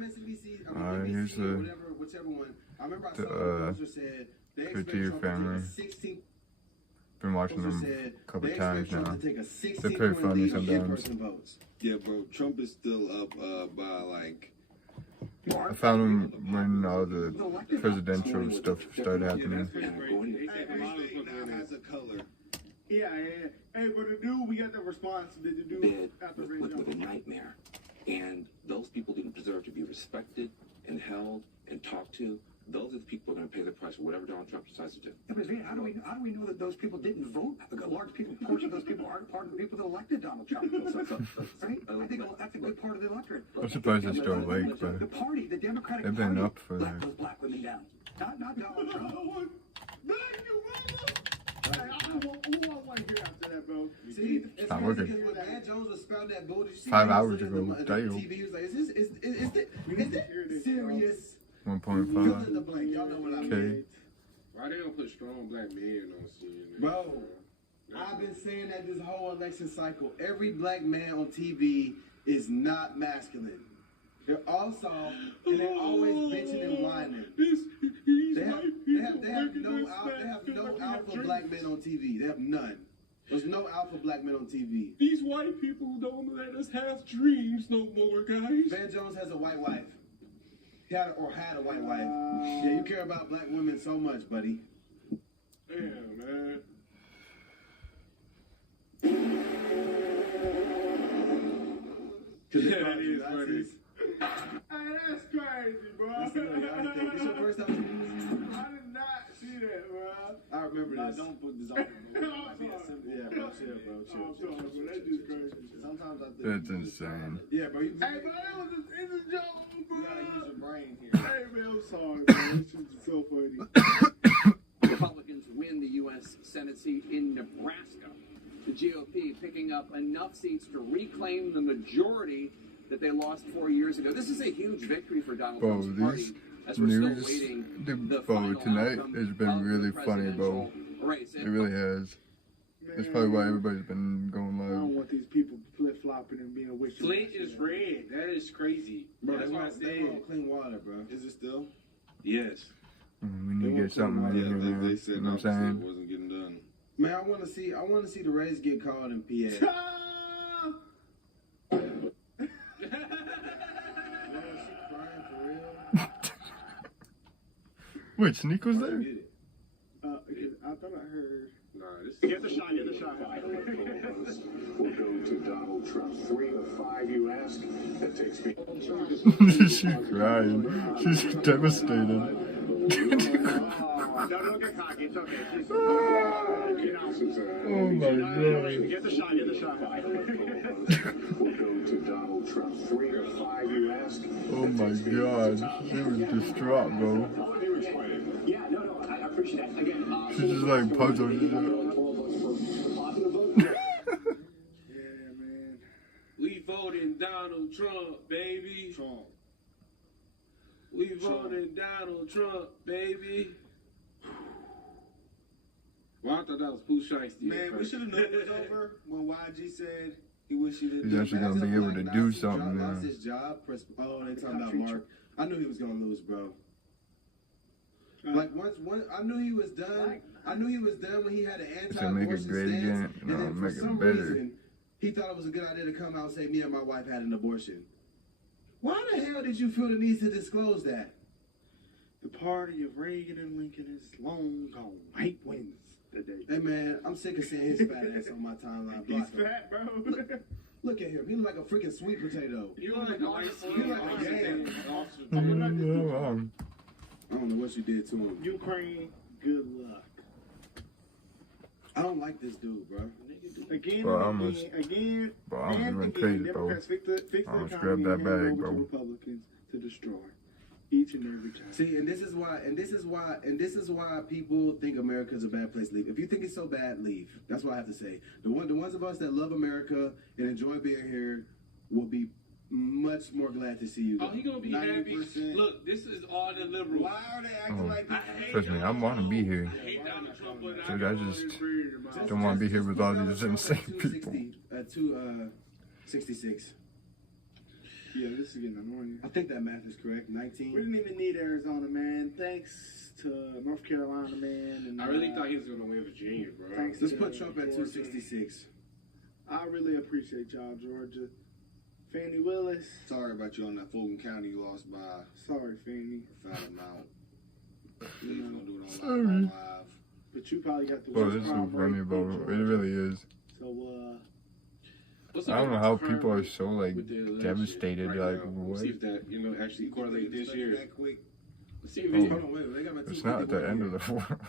MSNBC, Here's whichever one. I remember I the saw said they Couture family. Been watching them a couple times now. They're pretty funny sometimes. Yeah, bro, Trump is still up by like. I found him when all the presidential stuff started happening. Has a color. Yeah. Hey, but the dude, we got the response. Did the dude after with a nightmare, and those people didn't deserve to be respected and held and talked to. Those are the people who are going to pay the price for whatever Donald Trump decides to do. Yeah, but how do we know that those people didn't vote? A large portion of those people aren't part of the people that elected Donald Trump. Right? I think that's a good part of the electorate. I'm surprised they're still awake, but the party, the Democratic they've been Party, up for. let those black women down. Not Donald Trump. Who I want to hear after that, bro? See, it's not crazy working. because when Matt Jones was spouting that bull, did you see 5 hours ago, on damn. TV? He was like, is this serious? 1.5. Fill in the blank. Y'all know what I mean. Why they don't put strong black men on CNN? Bro, I've been saying that this whole election cycle. Every black man on TV is not masculine. They're all soft, and they're always bitching and whining. They have no alpha black men on TV. They have none. There's no alpha black men on TV. These white people don't let us have dreams no more, guys. Van Jones has a white wife. Had a white wife. Yeah, you care about black women so much, buddy. Damn, man. Yeah, that is funny. Hey, that's crazy, bro. It's your first time seeing this? I did not see that, bro. I remember this. Don't put this on. I'm Yeah, bro, chill, bro. Chill. That's just crazy. Sometimes I think That's insane. Yeah, bro. Hey, bro, that was it's a joke, bro. you gotta use your brain here. Hey, man, I'm sorry, bro. This shit is so funny. Republicans win the U.S. Senate seat in Nebraska. The GOP picking up enough seats to reclaim the majority that they lost 4 years ago. This is a huge victory for Donald Bro, Trump's party these as we're still news, waiting the bro, final tonight outcome has been of really the funny, bro. presidential race. It really has. That's probably why everybody's been going I don't live. want these people flip-flopping and being wishy. Flint is red. That is crazy. Bro, That's why I they said. want clean water, bro. Is it still? Yes. We need to get something in here, man. They said You know what I'm opposite saying? wasn't getting done. Man, I want to see the Rays get called in PA. Wait, Sneak was there? I thought I heard. Nah, this Get the shot. Get the shot. We'll go to Donald Trump. 3 of 5 you ask. That takes me. She's crying. She's devastated. Don't get cocky. It's okay. Oh my god. Get the shot. Get the shot. We'll go to Donald Trump. 3 of 5 you ask. Oh my god. She was distraught, bro. Yeah, no, I appreciate that. Again, She's just like puzzled. She's like, Yeah, man. We voting Donald Trump, baby. Trump. We voting Donald Trump, baby. Well, I thought that was Pooh Shiesty. Man, we should have known it was over when YG said he wished he didn't. He's actually gonna be able to do something now. Lost his job. Oh, they talking about Mark. I knew he was gonna lose, bro. Like once, I knew he was done. I knew he was done when he had an To make it anti-abortion great stance, again, and then for make it some better. reason he thought it was a good idea to come out and say me and my wife had an abortion. Why the hell did you feel the need to disclose that? The party of Reagan and Lincoln is long gone. Hate wins today. Hey man, I'm sick of seeing his fat ass on my timeline. He's fat, bro. Look at him. He look like a freaking sweet potato. You look like a white He look like a yam. Oh, I don't know what you did to him. Ukraine, good luck. I don't like this dude, bro. Again, Bro, I and almost- again, Bro, I almost and went again, crazy, bro. Democrats fix the I almost economy grabbed that and hand bag, over bro. to Republicans to destroy each and every time. See, and this is why people think America's a bad place to live. If you think it's so bad, leave. That's what I have to say. The ones of us that love America and enjoy being here will be much more glad to see you. Oh, he gonna be happy. 90%. Look, this is all the liberals. Why are they acting like this? Trust me, I want to be here. I hate Donald Trump, but Dude, I just don't want to be here with all these insane people. 266. Yeah, this is getting annoying. I think that math is correct. 19. We didn't even need Arizona, man. Thanks to North Carolina, man. And, I really thought he was gonna win Virginia, bro. Thanks Let's to put Trump at Georgia. 266. I really appreciate y'all, Georgia. Fannie Willis. Sorry about you on that Fulton County. You lost by Sorry, Fannie. a fat amount. Please don't do it Sorry. on live. But you probably got the Bro, worst this is so crime funny, rate bro. in It Georgia. really is. So, I don't know how people are so like With the election devastated. right Like, now. what? See if that actually correlate this year. That quick. Let's see if Oh. it's Hold on, wait. They got my It's not at the end of the world.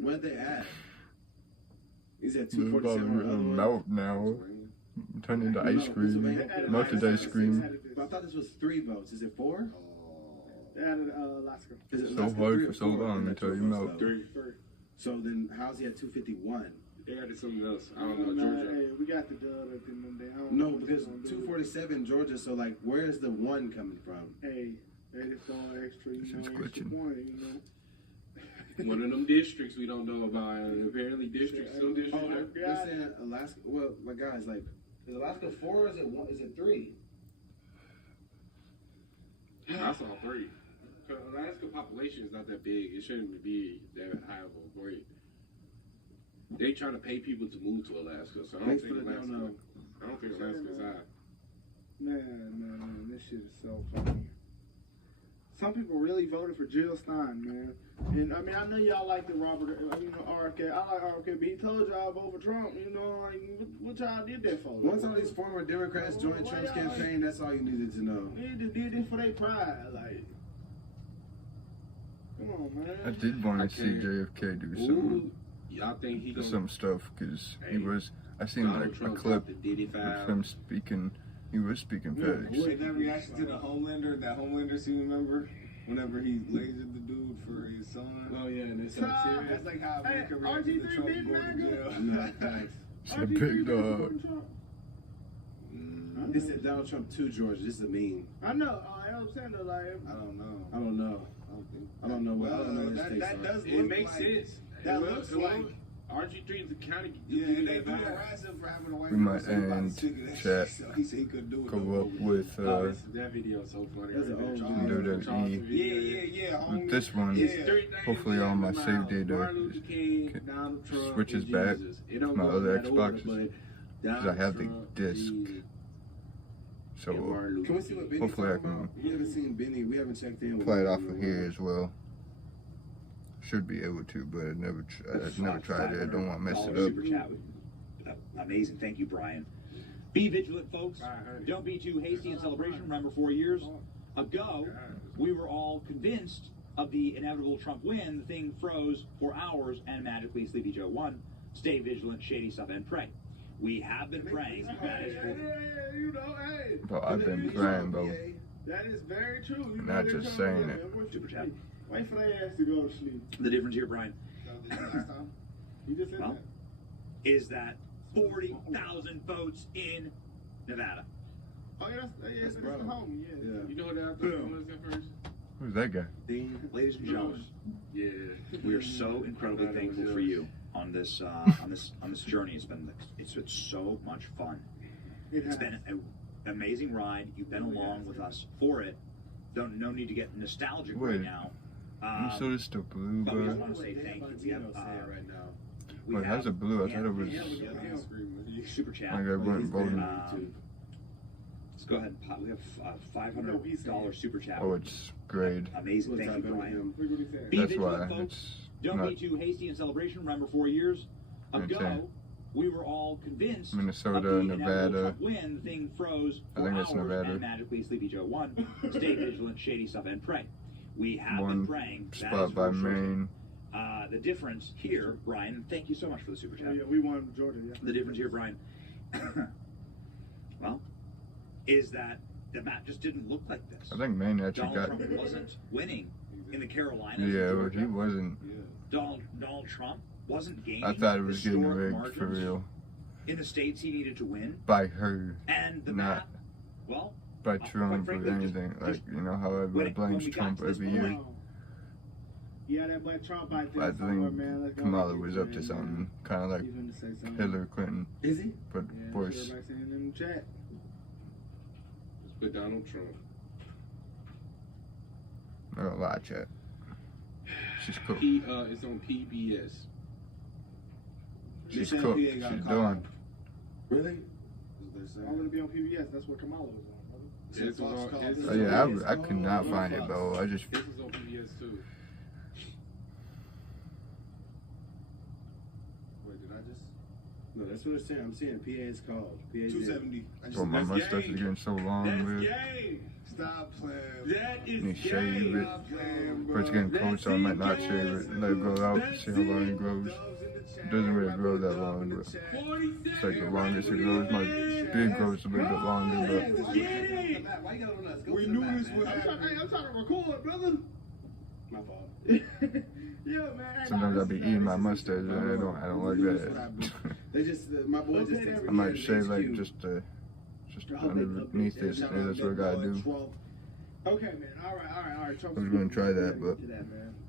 Where they at? Is that It's about 247 or to other one? melt now. Turn into ice cream. Melted ice cream. But I thought this was 3 votes. Is it 4? They added Alaska. Is it So Alaska hard 3 for or so 4? long That's until two you votes, melt. though. 3. So then how's he at 251? They added something else. I don't know, Georgia. Hey, we got the dub at the end of the day. I don't No, know what because they're gonna do. 247 Georgia, so like where's the 1 coming from? Hey, 84 extra, you This know, is extra glitching. point, you know. One of them districts we don't know about. And apparently districts, some districts. Oh, are- they're saying Alaska. Well, my guys, like, is Alaska 4 or is it 1? Is it 3? I saw 3. Alaska population is not that big. It shouldn't be that high of a rate. They trying to pay people to move to Alaska, so I don't Thanks think for the Alaska. dono. I don't think Alaska's high. Man, this shit is so funny. some people really voted for Jill Stein, man. And I mean, I know y'all like the Robert, RFK. I like RFK, but he told y'all vote for Trump. You know, like, what y'all did that for? Once all these former Democrats joined Trump's campaign, that's all you needed to know. They just did it for their pride, like. Come on, man. I did want to see JFK do some. Y'all think he gonna some stuff because he was. I seen like a clip of him speaking. He was speaking facts. Wait, that reaction to the Homelander, that Homelander scene, remember? Whenever he lasered the dude for his son. Oh yeah, and it's so Stop. serious. That's like how America reacted to RG3 Trump big going to jail. man. It's a big dog. They said Donald Trump to Georgia. This is a meme. I know. I am saying though, like. I don't know. I don't know. I don't know. Well, I don't know his that takes on does it. It look makes like, sense. That looks like. RG3 is the county. Yeah, and they do harass him for having a white We might person about end to stick it. chat. So he said he couldn't do it. Go no up more. with that video is so funny. That's an old WWE. Yeah. With this one, hopefully all my save data switches back to my other Xboxes because I have the disc. So Can we see what Benny hopefully I talking can about? We haven't seen Benny. We haven't checked in with play it him. off of here as well. Should be able to, but I've never tried it. I don't want to mess it up. Super chat. Amazing. Thank you, Brian. Be vigilant, folks. Don't be too hasty in celebration. Remember, 4 years ago, we were all convinced of the inevitable Trump win. The thing froze for hours, and magically Sleepy Joe won. Stay vigilant, shady stuff, and pray. We have been praying. You know, hey. Bro, I've been praying, bro. That is very true. You Not know just they're saying trying it. to- Super chat. Wait for their ass to go to sleep. The difference here, Brian, You just said Well, that. is that 40,000 votes in Nevada. Oh, yeah, that's the homie, yeah. You know what I thought was at first? Who's that guy? Ladies and gentlemen, Yeah. we are so incredibly thankful for you on this on this journey. It's been so much fun. It's been an amazing ride. You've been along with us for it. No need to get nostalgic right Wait. now. You saw this the blue, But we just bro? want to say thank you. We have, right now. we Wait, how's it blue? I thought it was. super chat. Like I went voting. Let's go ahead and pop. We have $500 super chat. Oh, it's grade. Amazing. Thank you, Brian. Be That's vigilant, why folks. it's Don't not be too hasty in celebration. Remember, 4 years ago, insane. we were all convinced Minnesota, of the inevitable Nevada. Trump win. The thing froze I for think it's hours, Nevada. and magically Sleepy Joe won. Stay vigilant, shady stuff, and pray. We have been One praying. That spot is by for sure. Maine. The difference here, Brian, thank you so much for the super chat. Yeah, we won Georgia, yeah. The difference here, Brian, well, is that the map just didn't look like this. I think Maine actually Donald got. Trump wasn't winning in the Carolinas. Yeah, in but he Georgia. wasn't. Donald Trump wasn't gaining. I thought it was getting historic rigged for margins real. in the states he needed to win. By her. And the Not map, well, by Trump frankly, or just- anything. Like, you know how everybody when blames we got Trump to this every year. point, Yeah, that black Trump out there I somewhere, think man. Let's go Kamala get was it, up to man. something. Kind of like He's gonna say something. Hillary Clinton. Is he? But Yeah, voice. everybody saying in the chat. Let's put Donald Trump. I don't lie, chat. She's cool. It's on PBS. She's They said cool. PA She's got caught. doing. Really? Why would it be on PBS? That's what Kamala was on, brother. This was on, Oh yeah, I could not find it, bro. I just. This is on PBS too. Wait, did I just? No, that's what it's saying. I'm saying PA is called. PA 270. Bro, my mustache is getting so long, man. Gay. Stop playing. That is You shave it. But it's getting cold, so I might not shave it. Let it grow out, see how long it grows. It doesn't really grow that long, but it's like the longest it grows. My beard grows a little bit longer, Why you got on us? Go We to the knew map, this man. would happen. I'm trying to record, brother. My fault. Yeah, man. but sometimes I be eating my mustache, and I don't like that. They just, my boy just texted me. I might at shave like HQ. just underneath this. Yeah, that's what I gotta do. Okay, man. All right. Trump I was gonna try that, but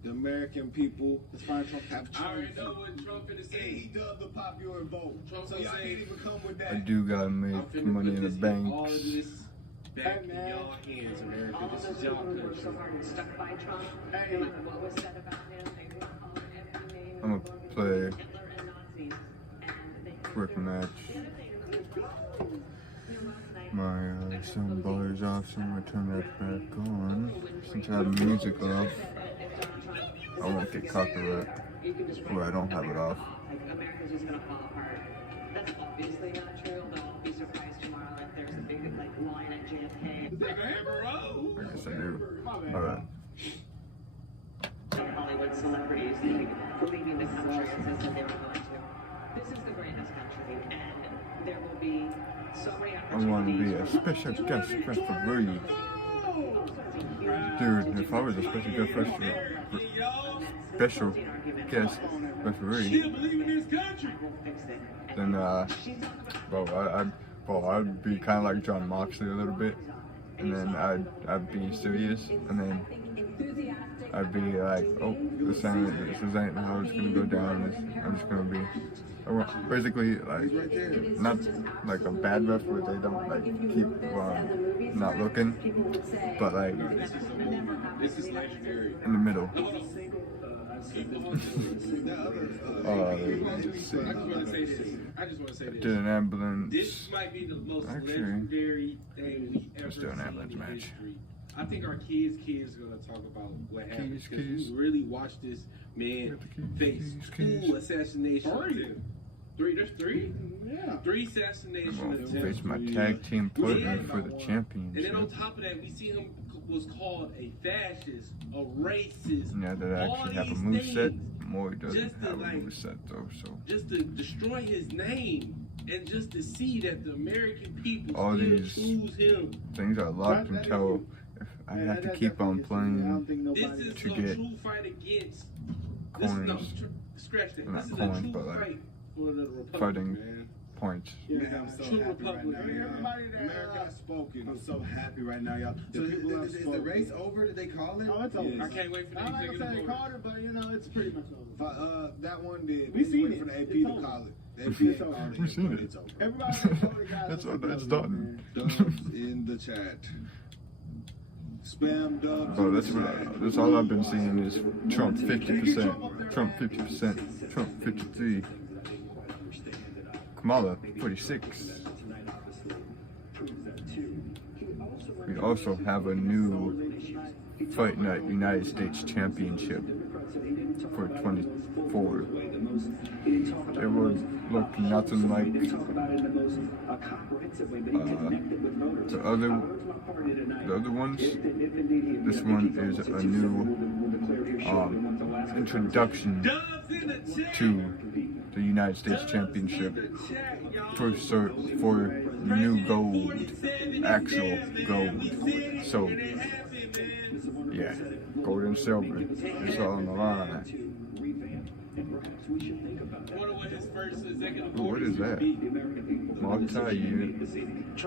The American people have I already chosen. know what Trump finna And say. he dubbed the popular vote. Trump So gonna y'all say, can't even come with I that. do gotta I'm make finna money put in the this, bank. all of this back in man. y'all hands, America. This is y'all country. Stuck by Trump. Hey. What was said about him? They were calling him every name. I'm gonna play Hitler and Nazis. And they quick match. My sound bar is off, so I'm gonna turn that back on. Since I have music off, I won't get copyright. Or I don't have it off. America's just gonna fall apart. That's obviously not true. Don't be surprised tomorrow if there's a big line at JFK. I guess I do. Alright. Hollywood celebrities leaving the country as they said they were going to. This is the greatest country, and there will be so many I want to be a special guest referee. Dude, if I was a special guest referee, then I'd be kind of like John Moxley a little bit, and then I'd be serious, and then I'd be like, oh, this ain't how it's gonna go down. I'm just gonna be basically like not like a bad ref where they don't like keep not looking, but like in the middle. I just want to say this. Did an ambulance. This might be the most legendary thing we ever let's do an ambulance seen in match. history. I think our kids are gonna talk about what happened because Keys. we really watched this man face two assassinations. There's three? Yeah. 3 assassination I'm attempts. gonna face my tag team partner for the championship. And then on top of that, we see him was called a fascist, a racist. Now that I all actually have a these moveset, things Maury doesn't just to, have a like, moveset though, so. Just to destroy his name and just to see that the American people All still these choose him. things are locked until if I have to keep on playing This is to a get true fight against coins. scratch that. Not This is coins, a true but like fight for the Republic, fighting man. points. Man, I'm so True happy right Republic. now. Everybody that, America has spoken. I'm so happy right now, y'all. The So people have is the spoken. race over? Did they call it? Oh, it's over. I can't wait for the I'm not gonna executive say they order. called it, but you know, it's pretty much over. That one did. We seen waiting it. for the AP It's to over. call it. The It's AP over. called it. We seen but it. It's over. Everybody told the guys It's done. Dubs in the chat. Spam dubs. Bro, that's all I've been seeing is Trump 50%, Trump 50%, Trump 53, Kamala 46. We also have a new Fight Night United States Championship for 24. It would look nothing like the other ones. This one is a new introduction to the United States Championship for new gold, actual gold. So yeah, gold and silver. It's all on the line. Ooh, what is that?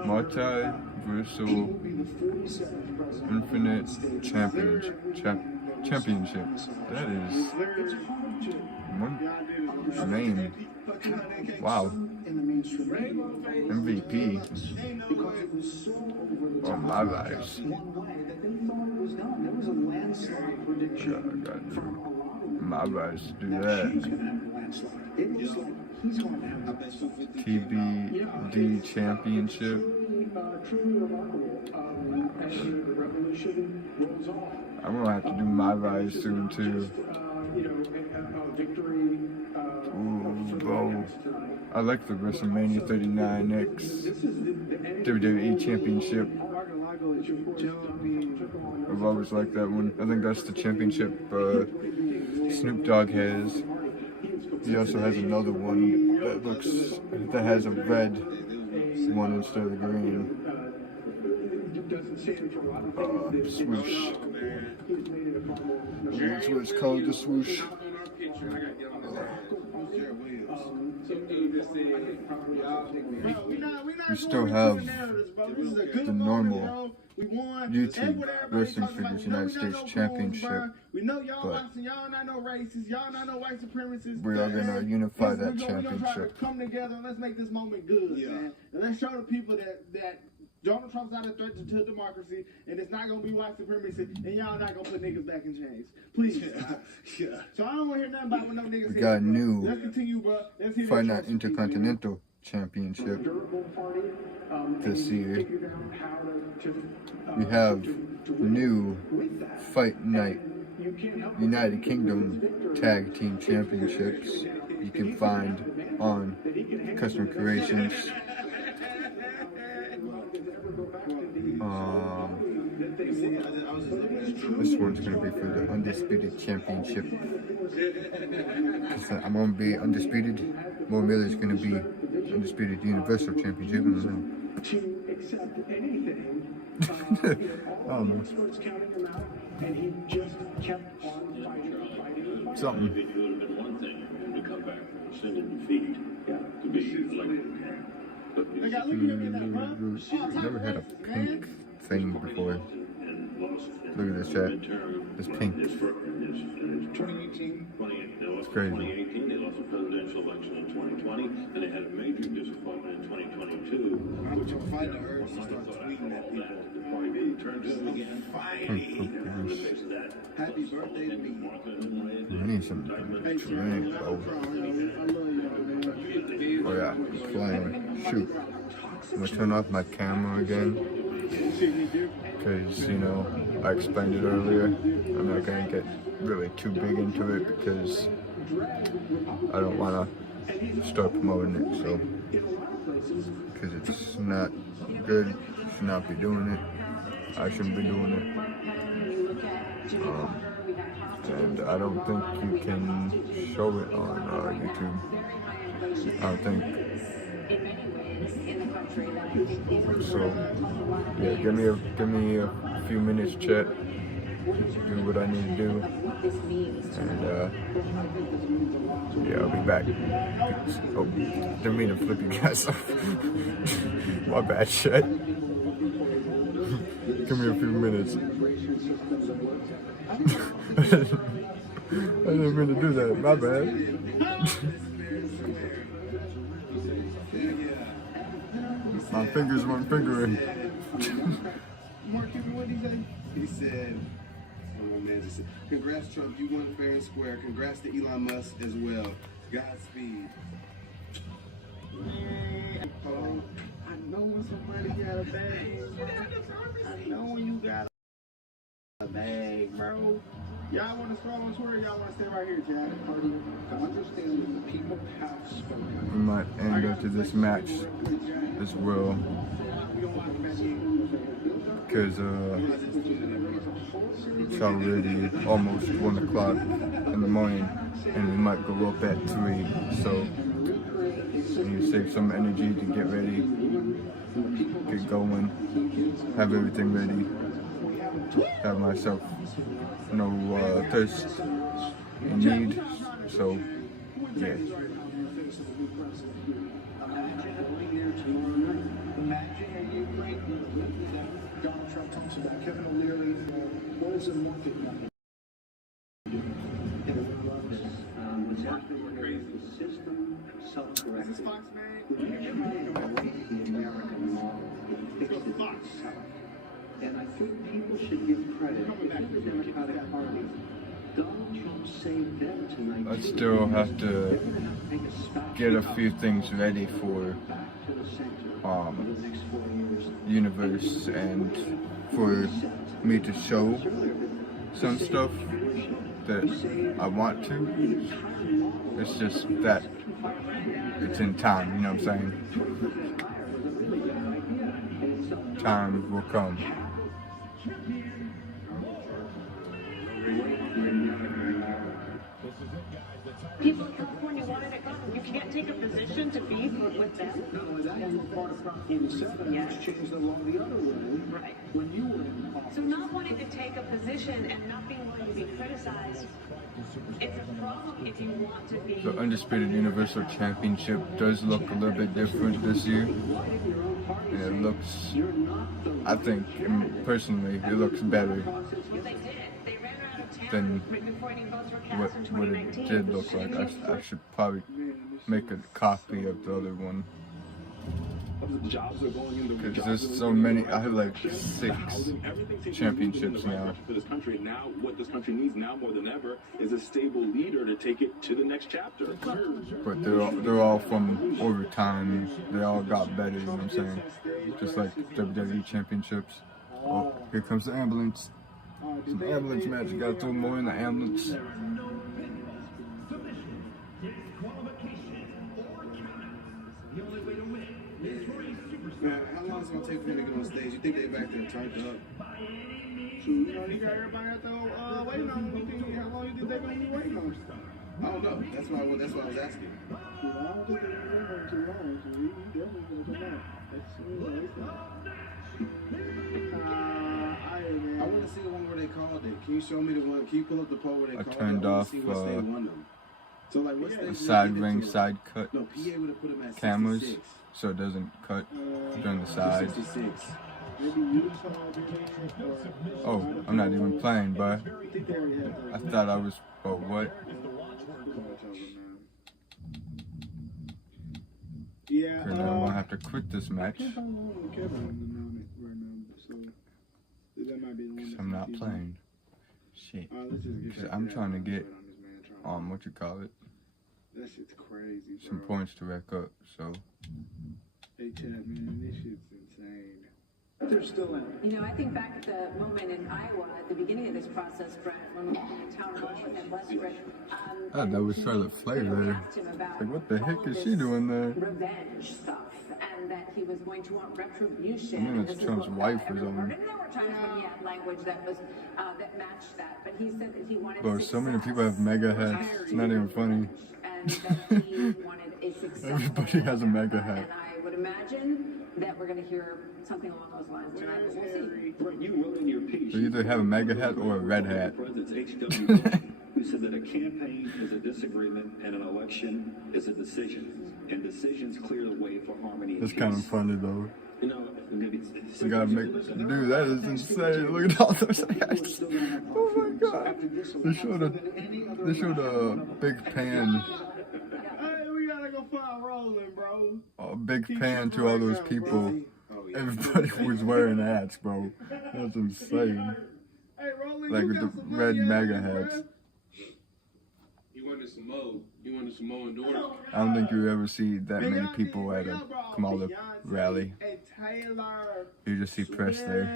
Multi-versal Infinite Championship. That is one name. Wow. MVP. Oh, my lives. My lives to do that. TBD Championship. I'm gonna have to do my rise soon too. Ooh, bro. I like the WrestleMania 39X WWE Championship. I've always liked that one. I think that's the championship Snoop Dogg has. He also has another one that has a red one instead of the green. Swoosh. That's what it's called, the swoosh. We still have the normal YouTube Wrestling Figures United States Championship, We know y'all but watching, y'all not no racists, y'all not no white supremacists. we are gonna unify that We're gonna try to championship. come together and let's make this moment good, man. And let's show the people that Donald Trump's not a threat to democracy, and it's not gonna be white supremacy, and y'all not gonna put niggas back in chains. Please. So I don't wanna hear nothing about what no niggas We say, got a bro. new Let's continue, bro. Let's hear Fight the Night Trump speech, Intercontinental Championship this year. We have new Fight Night United Kingdom Tag Team Championships you can find on Custom Creations. This one's going to be for the Undisputed Championship. I'm going to be Undisputed. Mo Miller's going to be Undisputed Universal Championship. I don't know. I don't know. Something. Never had a pink thing before. Look at this chat. It's pink. It's crazy. 2018, they lost the presidential election in 2020, and they had a major disappointment in 2022. Which will find the urge to start tweeting at people. The party being turned to them again. Happy birthday to me. I need some drink. Oh yeah, flying. Shoot. I'm gonna turn off my camera again. Because, you know, I explained it earlier. I'm not going to get really too big into it because I don't want to start promoting it. So, because it's not good, should not be doing it. I shouldn't be doing it. And I don't think you can show it on YouTube. I don't think. So yeah, give me a few minutes, chat, to do what I need to do, and yeah, I'll be back. Oh, didn't mean to flip you guys off. My bad, chat. Give me a few minutes. I didn't mean to do that. My bad. My fingers weren't fingering. Mark, what did he say? He said, oh man, just said, congrats Trump, you won fair and square. Congrats to Elon Musk as well. Godspeed. Oh, I know when somebody got a bag. I know when you got a bag, bro. Y'all want to scroll on Twitter? Y'all want to stay right here, Jack? Understand that people have spoken. We might end into this match as well, because it's already almost 1 o'clock in the morning, and we might go up at 3. So I need to save some energy to get ready, get going, have everything ready, have myself no thirst and need. So yeah. Donald Trump talks about Kevin O'Leary. What is the market number? System self-correcting. The American model fixed itself. And I think people should give credit to the Democratic Party. Donald Trump saved them tonight. I still have to get a few things ready for Universe, and for me to show some stuff that I want to. It's just that it's in time, you know what I'm saying? Time will come. People in California wanted it gone. You can't take a position to be with them. Not only that, you were part of Prop 47, which changed the law the other way. Right. When you were in office. So not wanting to take a position and not being willing to be criticized, it's a problem if you want to be. The Undisputed Universal Championship does look a little bit different this year. And it looks, I think, personally, it looks better than what it did look like. I should probably make a copy of the other one. jobs are going in the Because there's so many. I have like 6 championships now. For this country, and now what this country needs now more than ever is a stable leader to take it to the next chapter. But they're all from overtime. They all got better, you know what I'm saying? Just like WWE championships. Oh, here comes the ambulance. Some ambulance match. You gotta throw more in the ambulance. Man, how long is it gonna take for him to get on stage? You think they back there turned up? Shoot, you know, you got everybody out there waiting on him. How long you think they're gonna be waiting on him? I don't know. That's why I was asking. I don't think they're gonna be waiting too long. So he definitely gonna come out. I want to see the one where they called it. Can you show me the one? Can you pull up the poll where they called it? I turned off So like, what's the side ring side cut No, PA would have put him at cameras 66. so it doesn't cut during the sides. 66. Oh, I'm not even playing, but I thought I was. Oh, what? Yeah. And then I'm gonna have to quit this match because I'm not playing. Shit. Because I'm trying to get what you call it? That shit's crazy, bro. Some points to rack up. So. Hey, Chad, man, this shit's insane. They're still in. You know, I think back at the moment in Iowa at the beginning of this process, Brent, when we were in town hall and Westbrook. Oh, that was Charlotte Flair there. Like, what the heck is she doing there? Revenge stuff, and that he was going to want retribution. And then it's Trump's wife was on. Maybe there were times when he had language that was that matched that, but he said that he wanted. Bro, so many people have mega hats. It's not even funny. And that he wanted a success. Everybody has a mega hat. And I would imagine that we're going to hear something along those lines tonight, but we'll see. You wrote in your piece. So you either have a mega hat or a red hat. President's H.W. who said that a campaign is a disagreement and an election is a decision, and decisions clear the way for harmony. That's kind of funny though. You know, you gotta make, dude, that is insane. Look at all those hats. Oh my god. They showed a big pan. Hey, we gotta go find Roland, bro. A big pan to all those people. Everybody was wearing hats, bro. That's insane. Like with the red mega hats. You wanted some more. You wanted some more Enduro. I don't think you ever see that many people at a Kamala rally. You just see press there.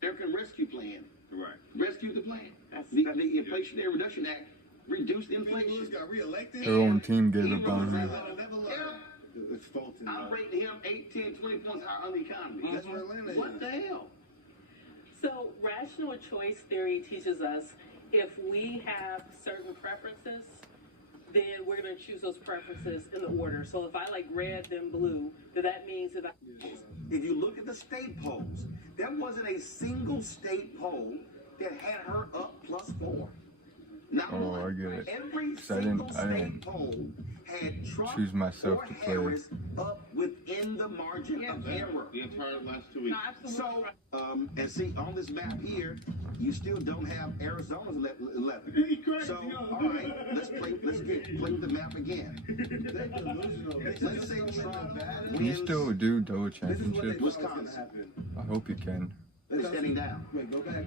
American Rescue Plan. Right. Rescue the plan. The Inflationary Reduction Act reduced inflation. Got reelected. Her own team gave up on her. It's Fulton. I'm rating him 8, 10, 20 points higher on the economy. That's where Atlanta is. What the hell? So rational choice theory teaches us if we have certain preferences, then we're going to choose those preferences in the order. So if I like red, then blue, then that means that If you look at the state polls, there wasn't a single state poll that had her up +4. Not one. I get it. Every So single I didn't poll had Trump choose myself or to play. Harris up within the margin of error. The entire last 2 weeks. So, and see, on this map here, you still don't have Arizona's 11. So, all right, let's play the map again. Let's say Trump Can you wins. still do Doha championships? Wisconsin. I hope you can. They're standing down. Wait, go back.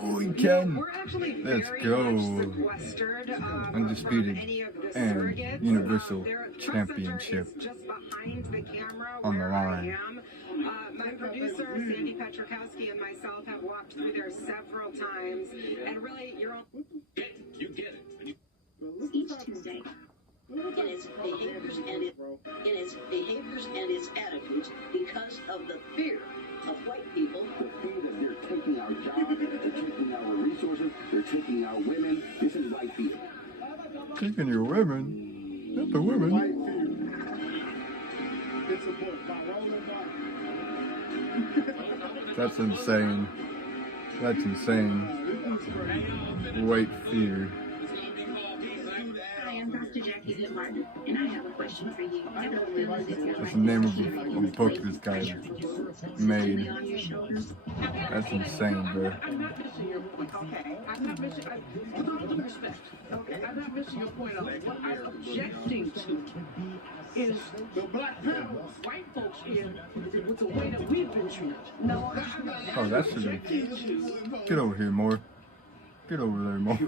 Oh, we can. We're actually Let's very go. much sequestered Undisputed from any of the and surrogates. Universal Their Trump Championship Center is just behind the camera on the where line. I am. My producer, Sandy Petrokowski, and myself have walked through there several times. And really, you're on. You get it. Each Tuesday, in its behaviors and its attitudes, because of the fear of white people. The fear that they're taking our jobs, they're taking our resources, they're taking our women. This is white fear. Taking your women? Not the women. It's a book by Roland Barthes. That's insane. That's insane. White fear. I am Dr. Jackie Hill Martin, and I have a question for you. I know Lewis is your That's the name of a book this guy made. on your shoulders. That's insane, bro. I'm not missing your point. Okay. I'm not missing. With all due respect. Okay. I'm not missing your point. What I'm objecting to is The Black Panthers. white folks in with the way that we've been treated. No, Oh, that should have. Get over here, more. Get over there, more.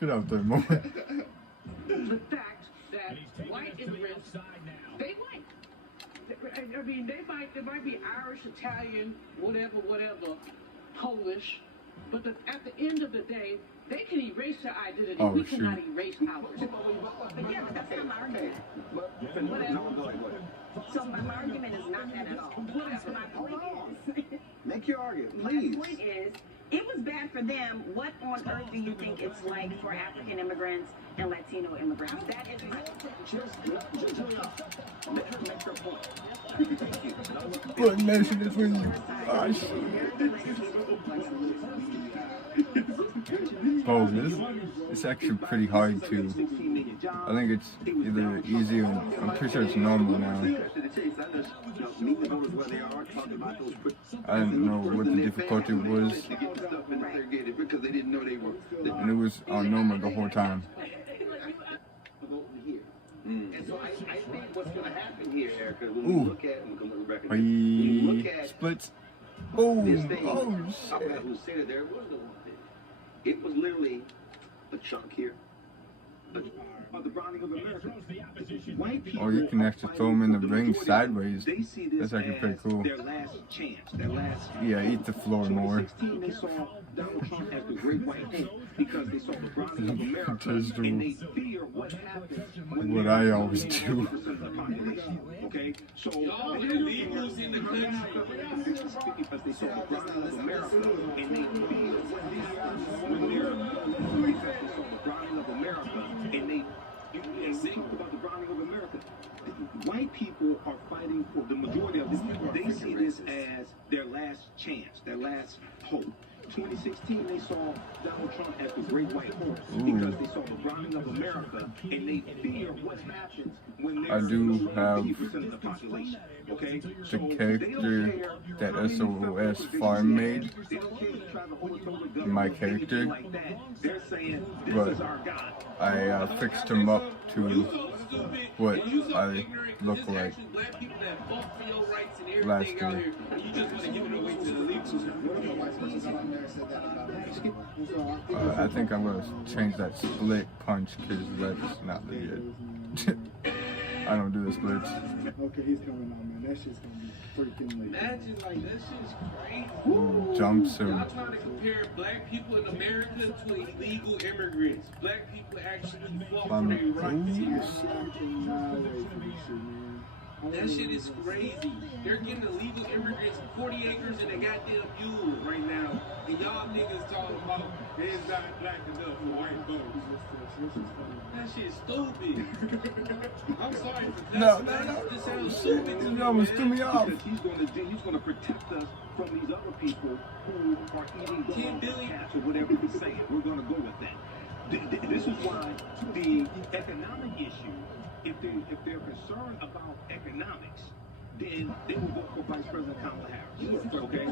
Get out there, more. the fact that white immigrants, they white. I mean, they might be Irish, Italian, whatever, Polish, but at the end of the day, they can erase their identity. Oh, we shoot. cannot erase ours. But yeah, but that's not my argument. So my argument is not that at all. That's my point is. Make your argument, My please. point is, it was bad for them. What on earth do you think it's like for African immigrants and Latino immigrants? That is my Make your point. What nation is with you? Oh, shit. Oh, it's actually pretty hard to. I think it's either easy or I'm pretty sure it's normal now. I didn't know what the difficulty was, and it was on normal the whole time. And so I think what's going to happen here, Erica, when Ooh. we look at when you look at Splits. Oh, this thing, oh I'm shit. not who said it, there was no one thing. It was literally a chunk here. The Browning of America. White people Oh, you can actually throw them in the ring sideways. They see this That's actually pretty as cool. their last chance, their last. Yeah, eat the floor more. 2016, they saw Donald Trump as the great white hope because they saw the Browning of America Just do and they fear what happens when what they're I always 20% do. of the population. Okay, so Y'all illegals in the country. because they saw the Browning of America and they fear what happens when they're because they saw the Browning of America and they talk about the Browning of America. White people are fighting for the majority of these people. They see this as their last chance, their last hope. 2016, they saw Donald Trump as the great white hope because they saw the Browning of America and they fear what happens when I do have 50% of the population. Okay, the character that SOS Farm made, my character, but I fixed him up to what I look like last year. I think I'm gonna change that split punch because that's not legit. I don't do the splits. Okay, he's coming on, man. That shit's gonna be freaking late. Imagine, like, that shit's crazy. Ooh, jumps Y'all him. trying to compare black people in America to illegal immigrants. Black people actually fought for their rights here. That shit is crazy. They're getting illegal immigrants 40 acres in a goddamn mule right now. And y'all niggas talking about it's not black enough for white folks. That shit's stupid. I'm sorry for that. No. This sounds stupid to me. You almost threw me off. He's going to protect us from these other people who are eating 10 billion cats or whatever he's saying. We're going to go with that. This is why the economic issue, if they're concerned about economics, then they will vote for Vice President Kamala Harris. Okay?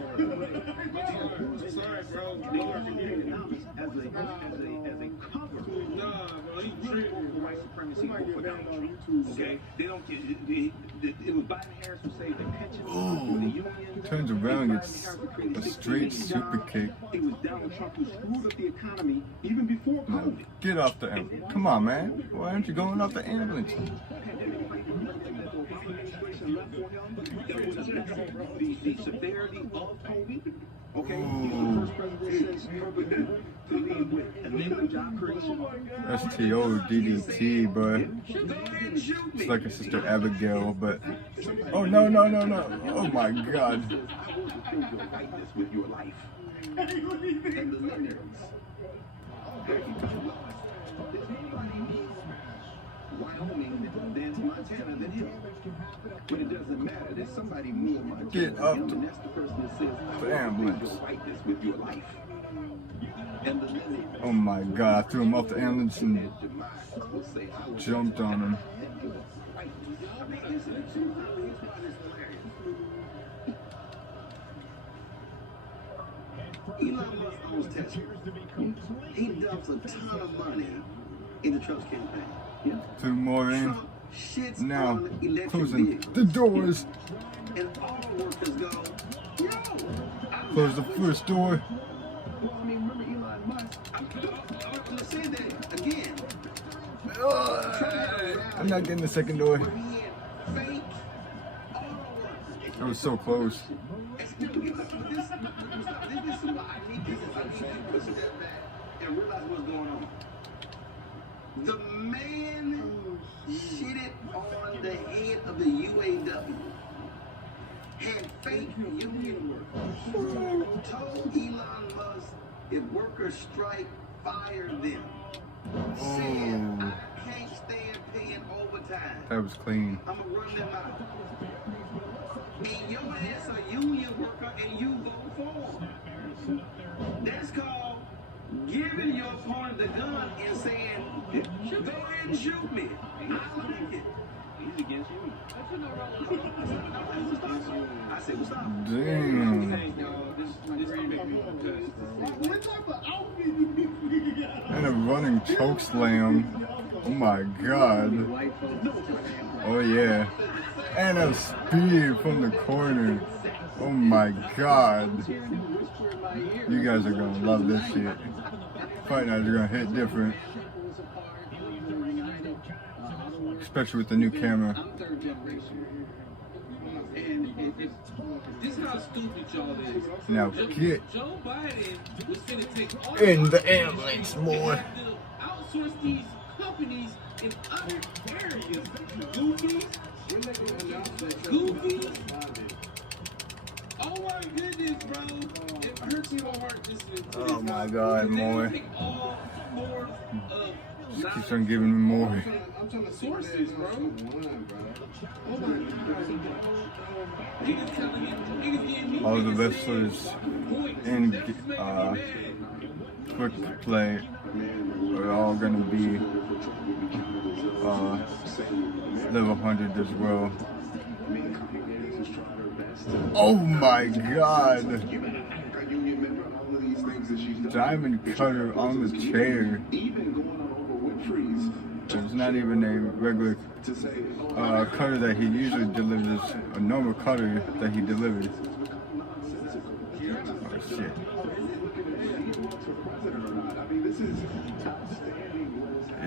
Sorry, bro. They are in economics as a cover. Nah, bro, he Vote for white supremacy for Donald Trump. Okay? They don't get it was Biden Harris who saved the pensions for the union. Turns around, gets a straight super kick. It was Donald Trump who screwed up the economy even before COVID. Get off the ambulance. Come on, man. Why aren't you going off the ambulance? The severity of COVID. Okay, he's the first president since Herbert Hoover to lead with enabling job creation. STO DDT, but it's like a Sister Abigail, but oh no. Oh my God. With your life. And the millennials. Wyoming than Montana than him. But it doesn't matter. There's somebody more Montana Get than up him, to and that's the person that says, the ambulance. your whiteness with your life. And the lineage Oh my god, I threw him off the ambulance and will say, I will jumped on him. Elon Musk owns Tesla. He dumps a ton of money into Trump's campaign. Yeah. Two more in. Trump shits Now, on electric closing vehicles. the doors. And auto workers go, yo, Close the first door. well, I mean, remember Elon Musk? I'm going to say that again. I'm not getting the second door. Where he had fake auto workers. It was so close. This is why I need you to step back and realize what's going on. The man shitted on the head of the UAW. Had fake union workers. Told Elon Musk if workers strike, fire them. Said, I can't stand paying overtime. That was clean. I'm gonna run them out. And your ass a union worker and you vote for him. That's called giving your opponent the gun and saying, go ahead and shoot me. I like it. He's against you. I said, what's up? Damn. What type of outfit you And a running choke slam. Oh my god. Oh yeah. And a speed from the corner. Oh my god. You guys are gonna love this shit. Fight nights are gonna hit different. Especially with the new camera. I'm third generation. And this is how stupid y'all is. Now get Joe Biden was going to take all in the information ambulance, and boy. have them outsource these companies in other areas. Goofies. Goofies. Oh my goodness, bro. It hurts your heart just to Oh my god, more. take all forms of Just keeps on giving me more. I'm trying to sources, bro. All the wrestlers in quick play are all gonna be level 100 as well. Oh my god! Diamond cutter on the chair. It's not even a regular cutter that he usually delivers, a normal cutter that he delivered. Oh shit.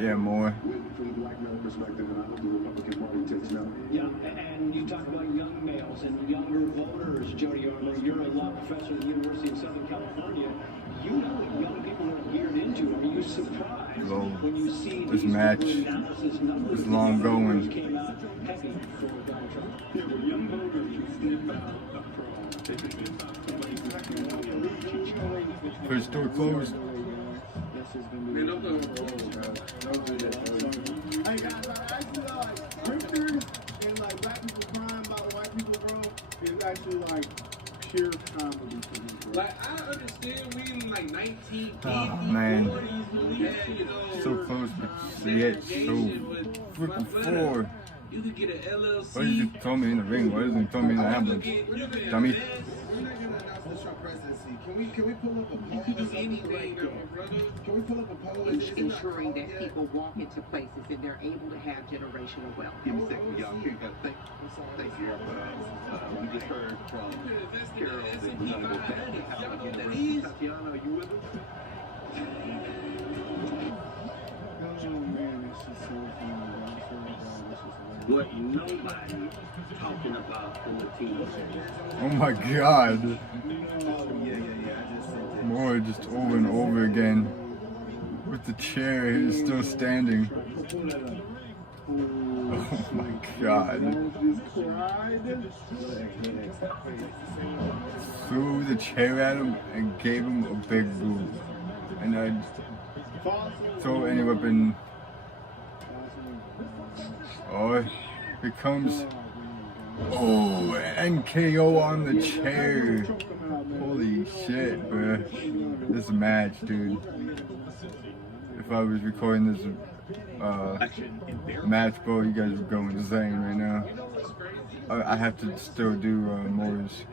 Yeah, more. Yeah, and you talk about young males and younger voters, Jody Arler. You're a law professor at the University of Southern California. You know what young people are geared into. Are you surprised when you see This these match analysis numbers is long going. came out heavy for Donald Trump? Yeah, well, young voters First door closed. Man, I'm Hey guys, I actually like drifters and like black people crying about white people, bro. Is actually like pure comedy to me, bro. like, I understand we in like 1980s, Oh man. 40s, when we had, you know, So close, but yet so freaking far. you could get an LLC. Why did you throw me in the ring? Why didn't you throw me in the ambulance? Dummy. We're not gonna announce the Trump presidency. Can we pull up a poll? You could do anything, brother. Can we pull up a poll? It's ensuring that people walk into places and they're able to have generational wealth. Give me a second, y'all. Here, thank you. We just heard from Carol that we're gonna go back to Catholic University. Tatiana, are you with us? Oh man, this is so funny. What nobody talking about in the TV. Oh my god. More just over and over again. With the chair, he's still standing. Oh my god. Threw the chair at him and gave him a big boot. And I'd throw any weapon Oh, it becomes. Oh, NKO on the chair. Holy shit, bro. This match, dude. If I was recording this match, bro, you guys would go insane right now. I have to still do Moore's,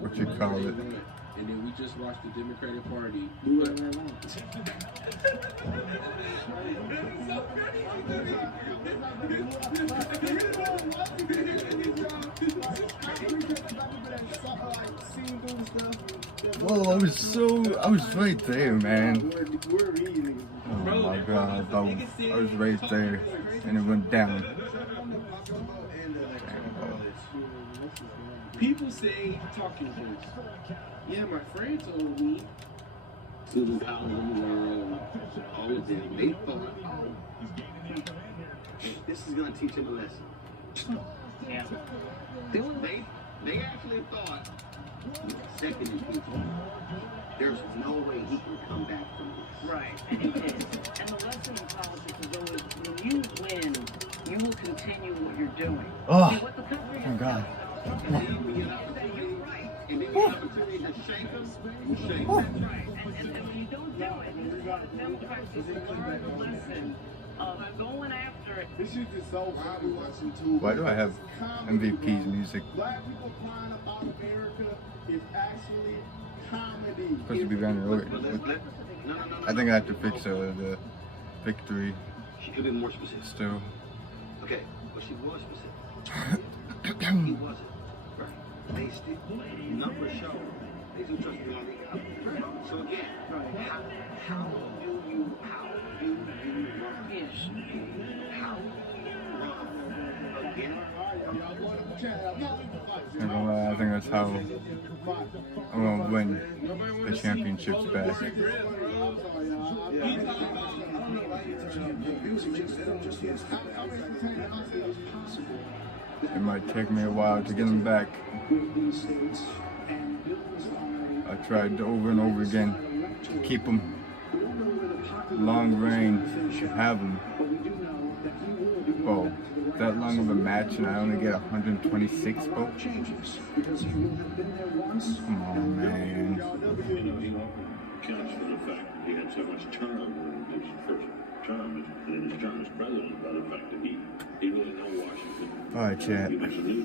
what you call it? And then we just watched the Democratic Party. Whoa, I was right there, man. Oh my god, I was right there, and it went down. People say talking things. Yeah, my friend told me. Students out in the world, all of them, they thought, oh, this is going to teach him a lesson. Yeah. They actually thought, second impeachment, there's no way he can come back from this. Right, and he did. And the lesson in politics is always, when you win, you will continue what you're doing. Oh, see, what the country oh God. You're right. And then you have opportunity to shake them, you shake them. Right, and when you don't do it, this is what Democrats just learned the lesson of going after it. This shit is so wild. We watching too. Why do I have MVP's music? Black people crying about America is actually comedy. Supposed to be running over. I think I have to fix the victory. She could be more specific. Still. Okay, but she was specific. He wasn't. Right. They still, numbers show, they do trust you on the other. So again, how do you run this? How do you run again? I think that's how I'm gonna win the championships back. It might take me a while to get them back. I tried over and over again to keep them long range, to have them. Oh, that long of a match and I only get 126 votes? Come on, man. Counts for the fact that he had so much turnover in his first term, in his term as president, by the fact that he really know Washington. Alright, chat. He was new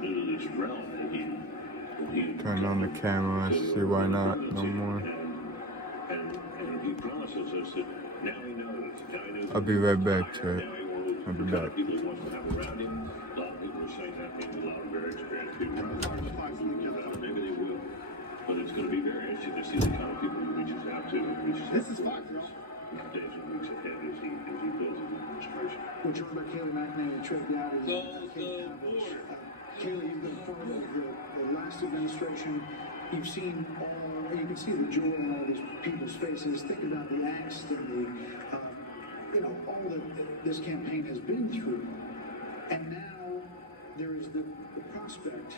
to this realm, and he Turn on the camera, see why not, no more. and he promises us that now he knows. I'll be right back, chat. I'll be back. People he wants to have around him. A lot of people are saying that maybe a lot of very experienced people around the maybe they will. But it's going to be very interesting to see the kind of people he reaches out to. This is Fox, y'all. Days and weeks ahead as he builds his administration. We're joined by Kayleigh McEnany, Trev Gowdy. Kayleigh, you've been part of the last administration. You've seen all, you can see the joy in all these people's faces. Think about the angst and the, all that this campaign has been through. And now there is the prospect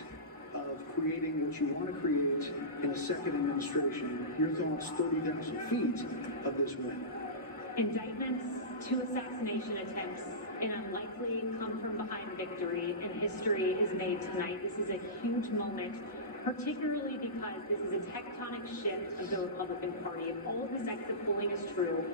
of creating what you want to create in a second administration. Your thoughts, 30,000 feet of this win. Indictments, 2 assassination attempts, an unlikely come-from-behind victory, and history is made tonight. This is a huge moment, particularly because this is a tectonic shift of the Republican Party. If all of this exit polling is true,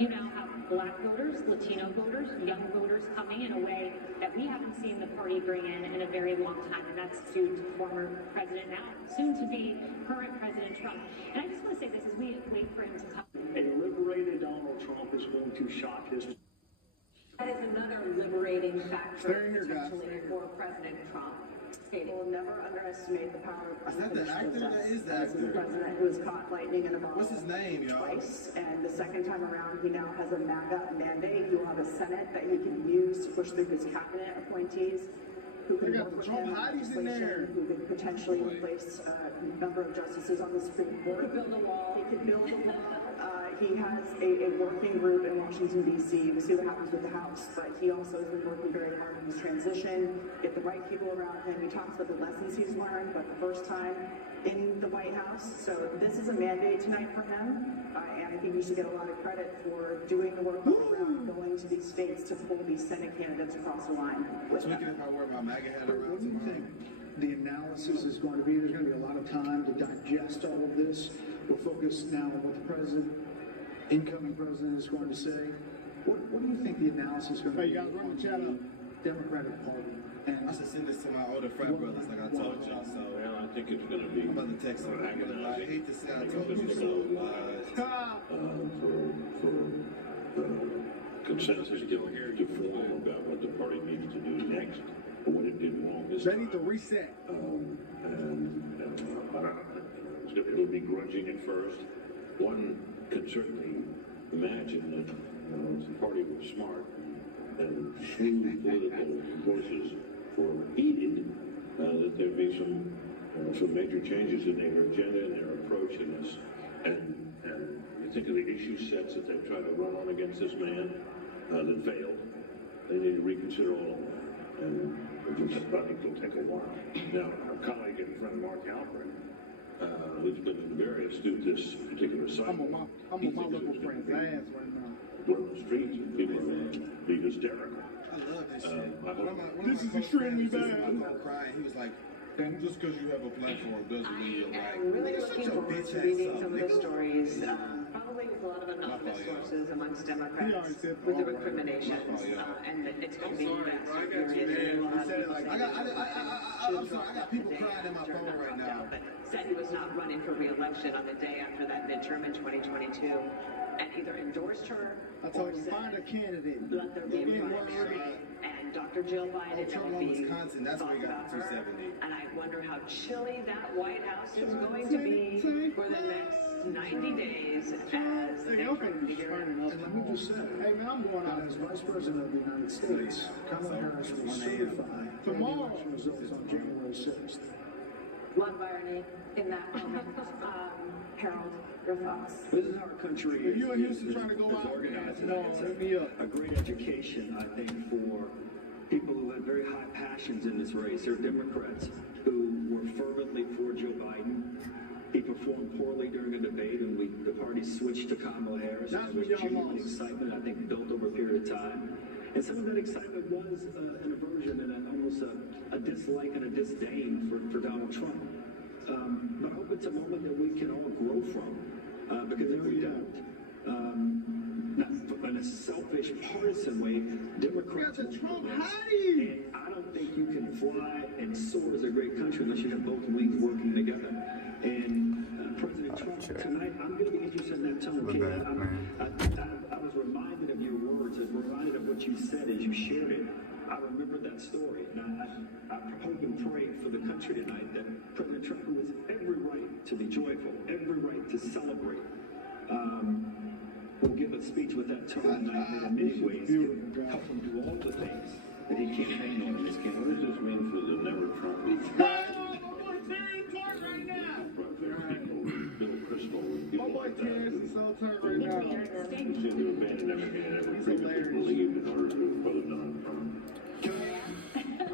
you now have Black voters, Latino voters, young voters coming in a way that we haven't seen the party bring in a very long time, and that's to former President, now soon to be current President Trump. And I just want to say this as we wait for him to come. A liberated Donald Trump is going to shock his. That is another liberating factor potentially for President Trump. We'll never underestimate the power of Is that the actor? That is the actor. The president who was caught lightning in a bottle. What's his name, y'all? Twice, and the second time around, he now has a MAGA mandate. He will have a Senate that he can use to push through his cabinet appointees, who can work with him on legislation, who could potentially replace a number of justices on the Supreme Court. He could build a wall. He could build a wall. he has a working group in Washington, D.C. We'll see what happens with the House, but he also has been working very hard on his transition, get the right people around him. He talks about the lessons he's learned, but the first time in the White House. So this is a mandate tonight for him, and I think he should get a lot of credit for doing the work all around, going to these states to pull these Senate candidates across the line. Speaking of how we're about MAGA hat around, what do you think the analysis is going to be? There's going to be a lot of time to digest all of this. We'll focus now on what the president, incoming president, is going to say. What do you think the analysis is going to be? You guys run the chat up. Democratic Party. And I should send this to my older frat brothers, like I told y'all. So well, I think it's going to be. I'm about to text them. I hate to say I told you so. Consensus to form about what the party needs to do next, or what it did wrong this They time. need to reset. It'll be grudging at first. One could certainly imagine that if the party was smart and shrewd political voices were heeded, that there'd be some major changes in their agenda and their approach in this. And you think of the issue sets that they've tried to run on against this man that failed. They need to reconsider all of them. And I think it'll take a while. Now, our colleague and friend Mark Halperin, who's been very astute this particular cycle. I'm on my little friend's ass right now. Go on the streets and people be hysterical. I love this shit. This is extremely bad. I'm crying. He was like, just because you have a platform doesn't mean you're right. I'm really looking forward to reading some of the stories, probably with a lot of anonymous sources amongst Democrats with the recriminations, and it's going to be massive period. I'm sorry, I got people crying in my phone right now. But said he was not running for re-election on the day after that midterm in 2022, and either endorsed her or said, find a candidate. Let there be a primary. And Dr. Jill Biden will be Wisconsin, that's where he got 270. And I wonder how chilly that White House is going to be for the next 90 days as they try to figure it out. And let me just say, hey man, I'm going out as Vice President of the United States, Kamala Harris will certify tomorrow election results on January 6th. Love irony in that moment. Harold, your thoughts? This is our country. If you in Houston trying to go out, organized. no, hit me up. A great education, I think, for people who had very high passions in this race. There are Democrats who were fervently for Joe Biden. He performed poorly during a debate, and the party switched to Kamala Harris. There was genuine excitement, I think, built over a period of time. And some of that excitement was an aversion and almost a dislike and a disdain for Donald Trump. But I hope it's a moment that we can all grow from, because if we don't, not in a selfish, partisan way, Democrats will Trump and I don't think you can fly and soar as a great country unless you have both wings working together. And President Trump, tonight, I'm going to be interested in that tone. I was reminded of your words, I was reminded of what you said as you shared it. I remember that story, and I hope and pray for the country tonight that President Trump, who has every right to be joyful, every right to celebrate, will give a speech with that tone tonight that in many ways can help him do all the things that he campaigned on in his campaign. What does this mean for the never Trump? Bill Kristol and people like that. Is so tight right now. Seem to abandon everything and every freedom to believe in order to vote Donald Trump.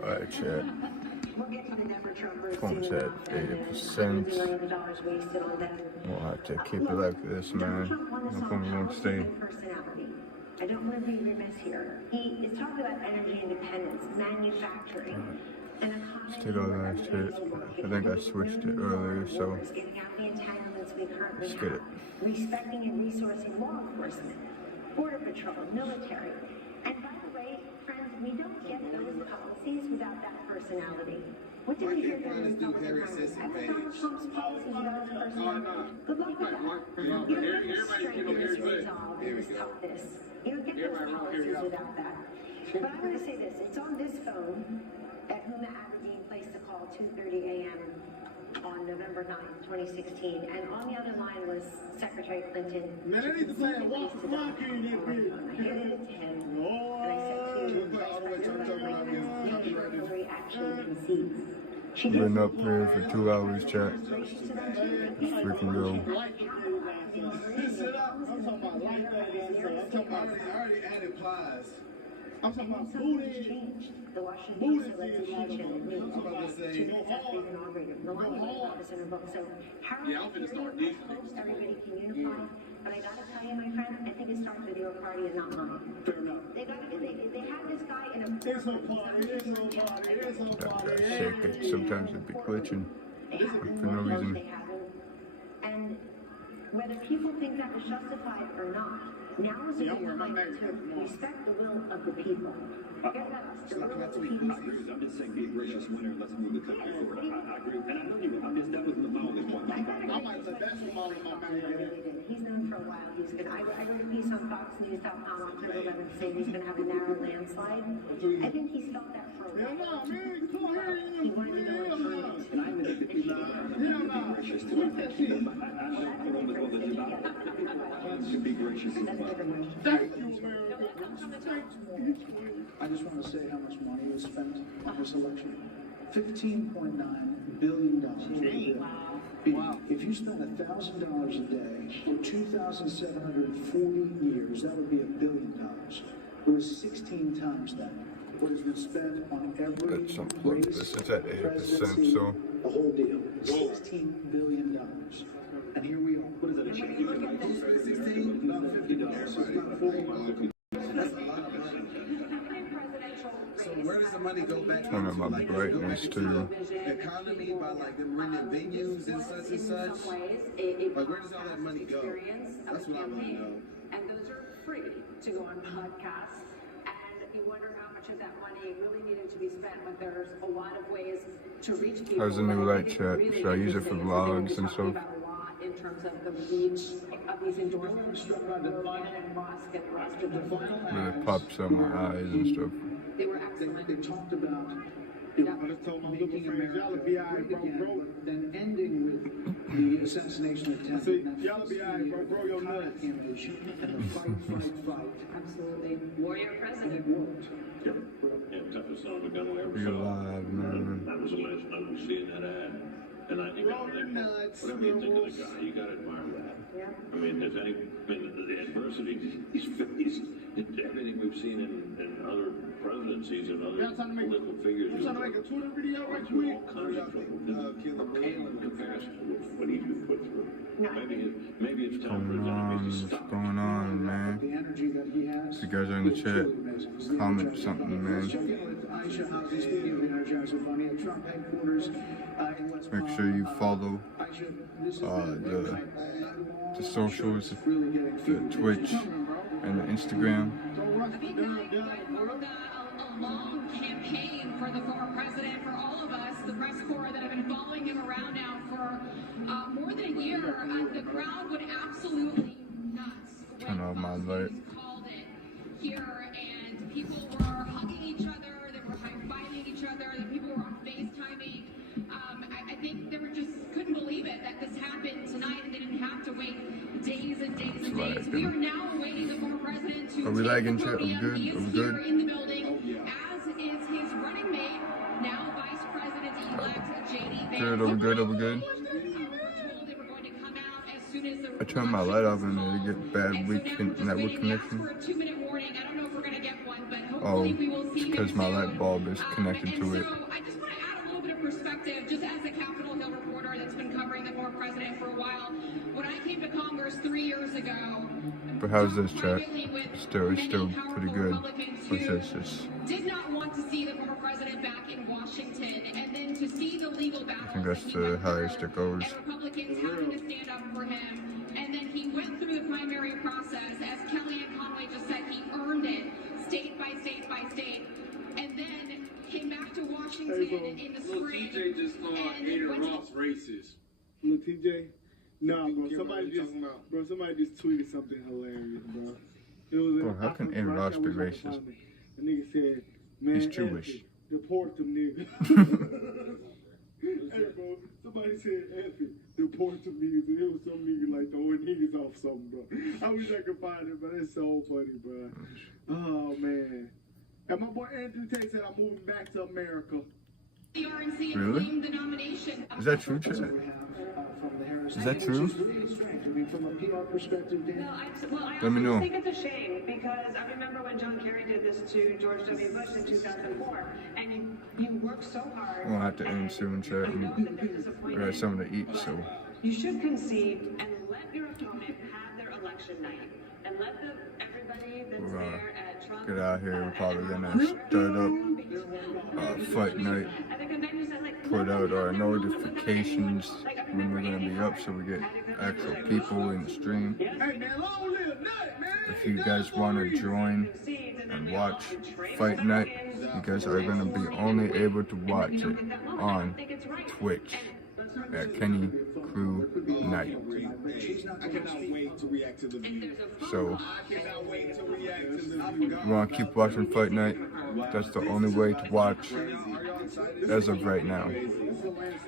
Alright, chat. Trump's at 80%. We'll have to keep it like this, man. No point won't stay. I don't want to be remiss here. He is talking about energy independence, manufacturing, an economy. Let's take all that shit. I think I switched it earlier, so getting out the entanglements we currently let's get it. Respecting and resourcing law enforcement, border patrol, military. And by the way, friends, we don't get those policies without that personality. What did we hear from the Republican Congress? Ever Donald Trump's policies without his personality? Good luck with that. You don't get this strength and this resolve and this toughness. You don't get those policies without that. But I'm going to say this. It's on this phone that Huma Aberdeen placed the call 2:30 a.m. on November 9th, 2016. And on the other line was Secretary Clinton. Man, I need to say, walk the block in that bitch. I handed it to him. And I said to him, Vice President, he actually concedes. Been up here for 2 hours, chat. Let's freaking go. I'm talking about like that. I'm talking about I already added plies. I'm talking about booty. The Washington Post led to teach him to successfully inaugurated. Melania wrote about this in her book. So how close everybody can unify. But I gotta tell you, my friend, I think it starts with your party and not mine. Fair enough. They had this guy in a It's her party. Sometimes it be glitching for no reason. And whether people think that is justified or not, now is the time to respect the will of the people. I'm just saying, be a gracious winner. Let's move the country forward. I agree, and I know you. That was my only point. I might say that's from all of my He's known for a while. He's been. I wrote a piece on FoxNews.com on October 11th saying he's going to have a narrow landslide. I think he's felt that for a while. He wanted to go and prove it. And I even think that people be gracious to him. To be gracious as well. Thank you, America. I just want to say how much money was spent on this election. $15.9 billion. Wow. If you spend $1,000 a day for 2,740 years, that would be $1 billion. It was 16 times that. What has been spent on every Let's unplug this. It's at 80%, so. The whole deal. $16 billion. And here we are. What is that? A check? $16? Not $50. It's not $40. That's a lot of money. So where does the money go back Turn up my brightness too. the economy by like them renting venues and such and such? Like where does all that money go? That's what I want to know. And those are free to go on podcasts. And you wonder how much of that money really needed to be spent, but there's a lot of ways to reach people. How's the new light chat? Should I use it for vlogs and stuff? In terms of the reach of these endorsements, and Musk and the rest of the When it pops out my eyes and stuff. They were excellent. They talked about making America great again, but then ending with the assassination attempt. Y'all be alright, bro. Grow your nuts. Image and the fight. Absolutely. Warrior president. And it worked. Yeah, toughest son of a gun we ever Be saw. alive, man. That was the last time we see in that ad. And I think whatever you think of the guy, you gotta admire that. Yeah. I mean, if any, the adversity he's faced, everything we've seen in other presidencies and other political figures. I'm trying to make a Twitter video right through quick. all kinds of trouble. Pale in comparison with what he's been put through. Maybe it's time for his enemies to stop. What's going on, man? The energy that he has. If you guys are in the chat, comment something, man. Check in with Aisha Housey, speaking of the Energizer Bunny at Trump headquarters in West Make Palm. sure you follow Aisha, this has been the socials, the Twitch, and the Instagram. A long campaign for the former president, for all of us, the press corps that have been following him around now for more than a year. The crowd went absolutely nuts Turn off my light. called it here, and people were hugging each other, they were high-fiving each other, the people were on FaceTiming. I think they were just couldn't believe it that this happened tonight, and they didn't have to wait days and days and days. We are now awaiting the former president to Are we lagging, chat? Are we podium. good? He is Are we here good? in the building, as is his running mate, now Vice President-elect J.D. Vance. Good, are we good? Are we good? I turned my light off and it get bad network connection. Oh, it's because my light bulb is connected to it. I just want to add a little bit of perspective, just as a Capitol Hill reporter that's been covering the former president for a while. When I came to Congress 3 years ago, But how's this, chat? It's still pretty good. What's this? did not want to see the former president back in Washington, and then to see the legal battle. I think that's the highest it goes. Republicans having to stand up for him, and then he went through the primary process. As Kellyanne Conway just said, he earned it, state by state by state, and then came back to Washington in the spring. TJ just called Ada Ross racist. Look, TJ. Nah, bro. Somebody just tweeted something hilarious, bro. It was Bro, how can Ada Ross be racist? The nigga said, man, He's Jewish. Deport them niggas. Hey, bro, somebody said, Anthony, deport them niggas. And it was some nigga like throwing niggas off something, bro. I wish I could find it, but it's so funny, bro. Oh, man. And my boy Andrew Tate said I'm moving back to America. The RNC Really? claimed the nomination. Is that true, Chad? Is that true? From a PR perspective, Dan? Let me know. I think it's a shame because I remember when John Kerry did this to George W. Bush in 2004, and you worked so hard. I'm gonna have to end soon, Chad. I got something to eat, so. You should concede and let your opponent have their election night, and let everybody that's there at Trump. Get out here. We're probably gonna start up fight night. Put out our notifications when we're gonna be up, so we get actual people in the stream. If you guys want to join and watch Fight Night, you guys are gonna be only able to watch it on Twitch at Kenny Crew Night. I cannot wait to react to the view. So, I cannot wait to react to the view. you want to keep watching Fight Night? That's the only way to watch as of right now,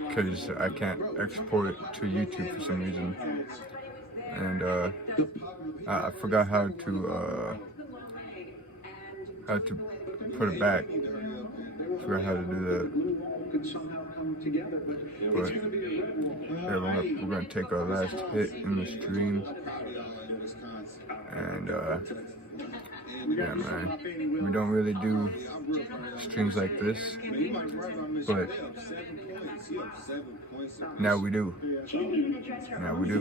because I can't export it to YouTube for some reason. And I forgot how to put it back. Forgot how to do that. But yeah, we're gonna take our last hit in the stream, and yeah, man, we don't really do streams like this, but now we do. Now we do.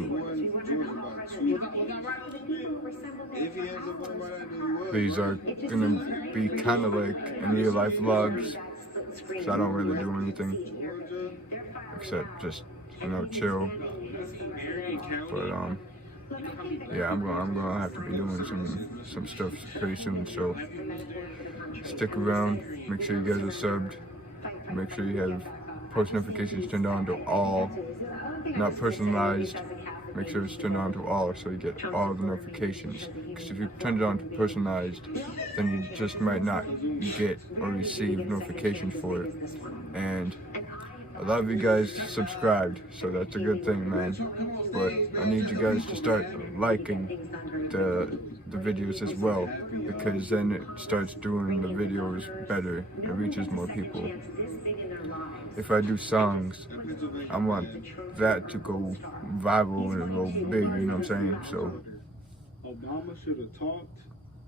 These are gonna be kind of like in real life vlogs, so I don't really do anything except just, you know, chill. But yeah, I'm gonna have to be doing some stuff pretty soon. So stick around. Make sure you guys are subbed. Make sure you have post notifications turned on to all, not personalized. Make sure it's turned on to all so you get all the notifications. Because if you turn it on to personalized, then you just might not get or receive notifications for it. And a lot of you guys subscribed, so that's a good thing, man. But I need you guys to start liking the videos as well, because then it starts doing the videos better. It reaches more people. If I do songs, I want that to go viral and go big, you know what I'm saying? So Obama should have talked.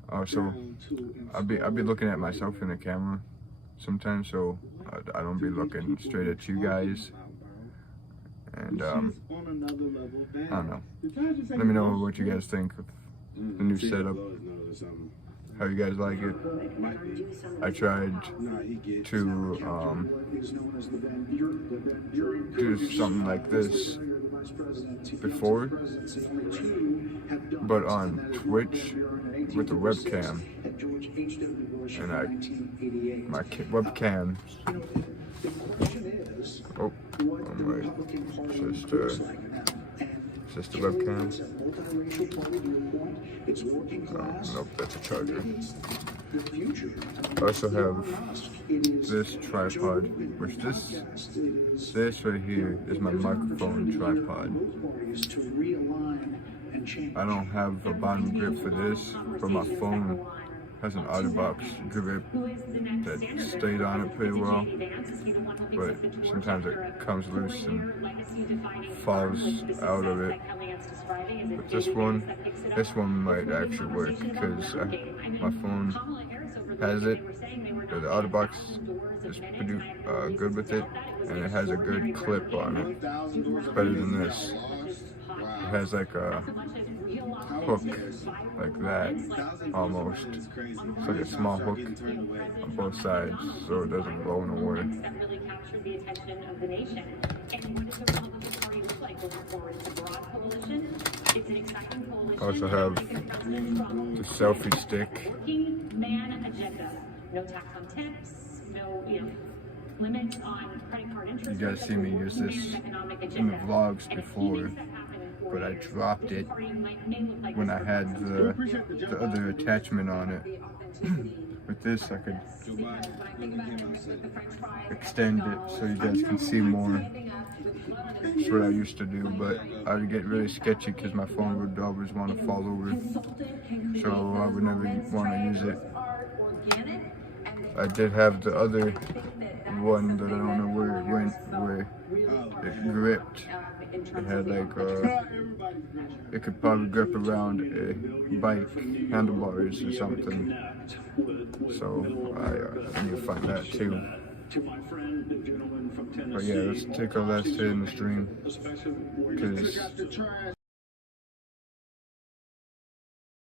Also, I'll be looking at myself in the camera sometimes, so I don't be looking straight at you guys. And I don't know. Let me know what you guys think of the new setup. How you guys like it? I tried to do something like this before, but on Twitch with a webcam, and my webcam. Oh, wait, is this the webcam? Nope, that's a charger. I also have this tripod, which this right here is my microphone tripod. I don't have a bottom grip for this, but my phone has an OtterBox grip that stayed on it pretty well, but sometimes it comes loose and falls out of it. But this one might actually work, because my phone has it. The OtterBox is pretty good with it, and it has a good clip on it. It's better than this. It has like a hook like that, almost. It's like a small hook on both sides, so it doesn't go nowhere. I also have the selfie stick. No tax on tips, no, limits on credit card interest. You guys see me use this in the vlogs before, but I dropped it when I had the other attachment on it. With this, I could extend it so you guys can see more. That's what I used to do, but I would get really sketchy because my phone would always want to fall over, so I would never want to use it. I did have the other one that I don't know where it went, where it gripped. It had like, it could probably grip around a bike handlebars or something. So I need to find that too. But yeah, let's take our last hit in the stream, because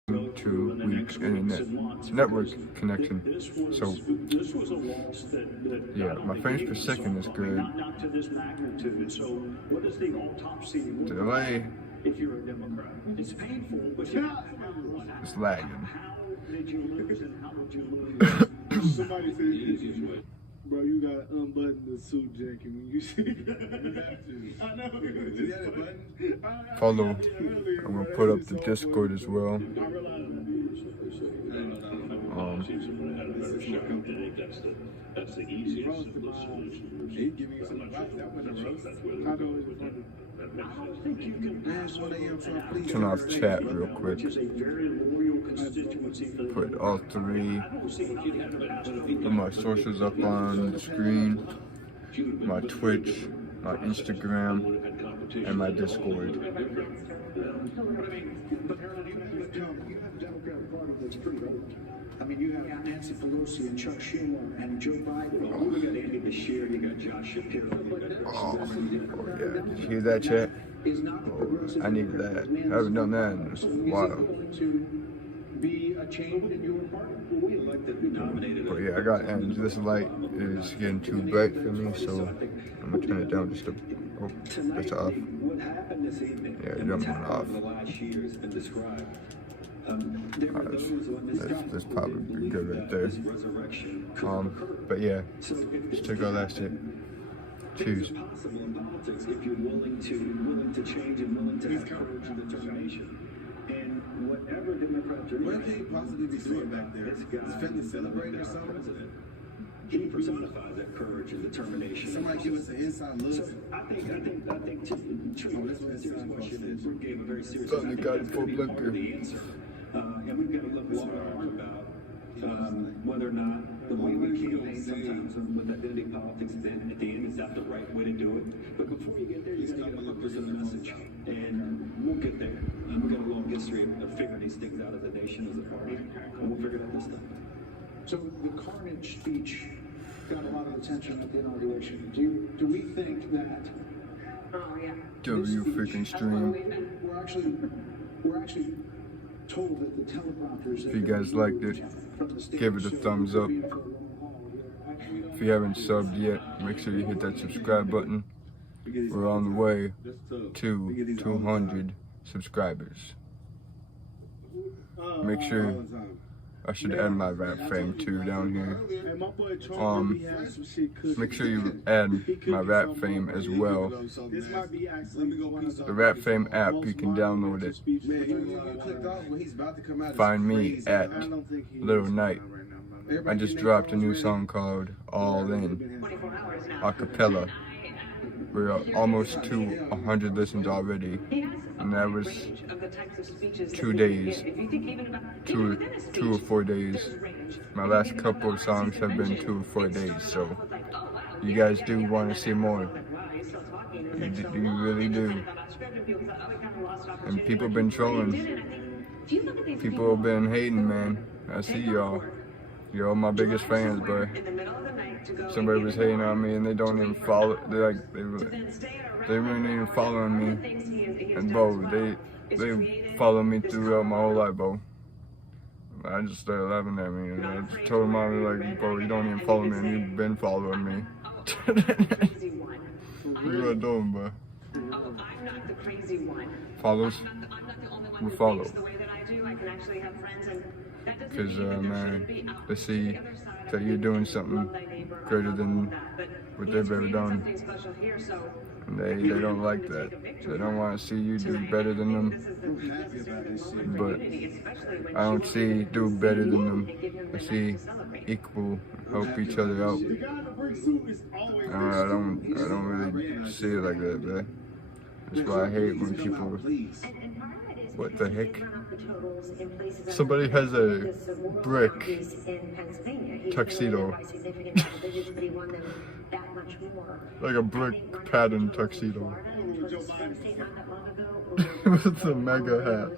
2 weeks internet network connection. So yeah, my frames per second is good. The delay is lagging. Somebody said, bro, you gotta unbutton the suit jacket when you see that. I know. Follow. I'm gonna put up the Discord as well. That's the easiest, simplest solution. He's giving you some advice. That wasn't a roast. I know it was funny. Turn off chat real quick. Put all 3 of my socials up on the screen. My Twitch, my Instagram, and my Discord. I mean, you have Nancy Pelosi and Chuck Schumer and Joe Biden. Oh, you got Andy Bashir, you got Josh Shapiro. Oh yeah, did you hear that, chat? Oh, I needed that. I haven't done that in a while. Be a change in your party. We elected the nominated. But yeah, I got, and this light is getting too bright for me, so I'm gonna turn it down just to, oh, it's off. Yeah, you don't want it off. That's probably good right there. But yeah, let's take our last hit. Cheers. If you're willing to change and willing to have courage and determination. And whatever Democrats are doing, what could he possibly be doing back there? Is family celebrating or something? He personifies that courage and determination. Somebody give us an inside look. So I think to that's a serious question. Brooke gave a very serious question. The answer. And we've got to look long and hard about whether or not the way we campaign sometimes with identity politics, then at the end, is that the right way to do it? But before you get there, you got to get a purpose and a message. And we'll get there. We've got a long history of figuring these things out as a nation, as a party, and we'll figure it out this time. So the Carnage speech got a lot of attention at the inauguration. Do we think that? Oh yeah. W freaking stream. We're actually told that the teleprompters. If you guys liked it, give it a thumbs up. If you haven't subbed yet, make sure you hit that subscribe button. We're on the way to 200 subscribers. Make sure, I should add my rap fame too down here. Make sure you add my rap fame as well. The rap fame app, you can download it. Find me at Little Night. I just dropped a new song called All In, a cappella. We're almost to 100 listens already, and that was 2 days, two or 4 days. My last couple of songs have been 2 or 4 days, so you guys do want to see more. You really do. And people been trolling. People have been hating, man. I see y'all. You're my biggest fans, bro. Somebody was hating on me and they don't even follow. They weren't even following me. And bro, they follow me throughout my whole life, bro. I just started laughing at me and I just told them, I was like, bro, you don't even follow me and you've been following me. What are you doing, bro? I'm not the crazy one. Follows? We follow. Because, man, they see that you're doing something greater than what they've ever done. And they don't like that. They don't want to see you do better than them. But I don't see do better than them. I see equal, help each other out. I don't really see it like that, man. That's why I hate when people What the heck? Somebody has a brick tuxedo. Like a brick pattern tuxedo. With a mega hat.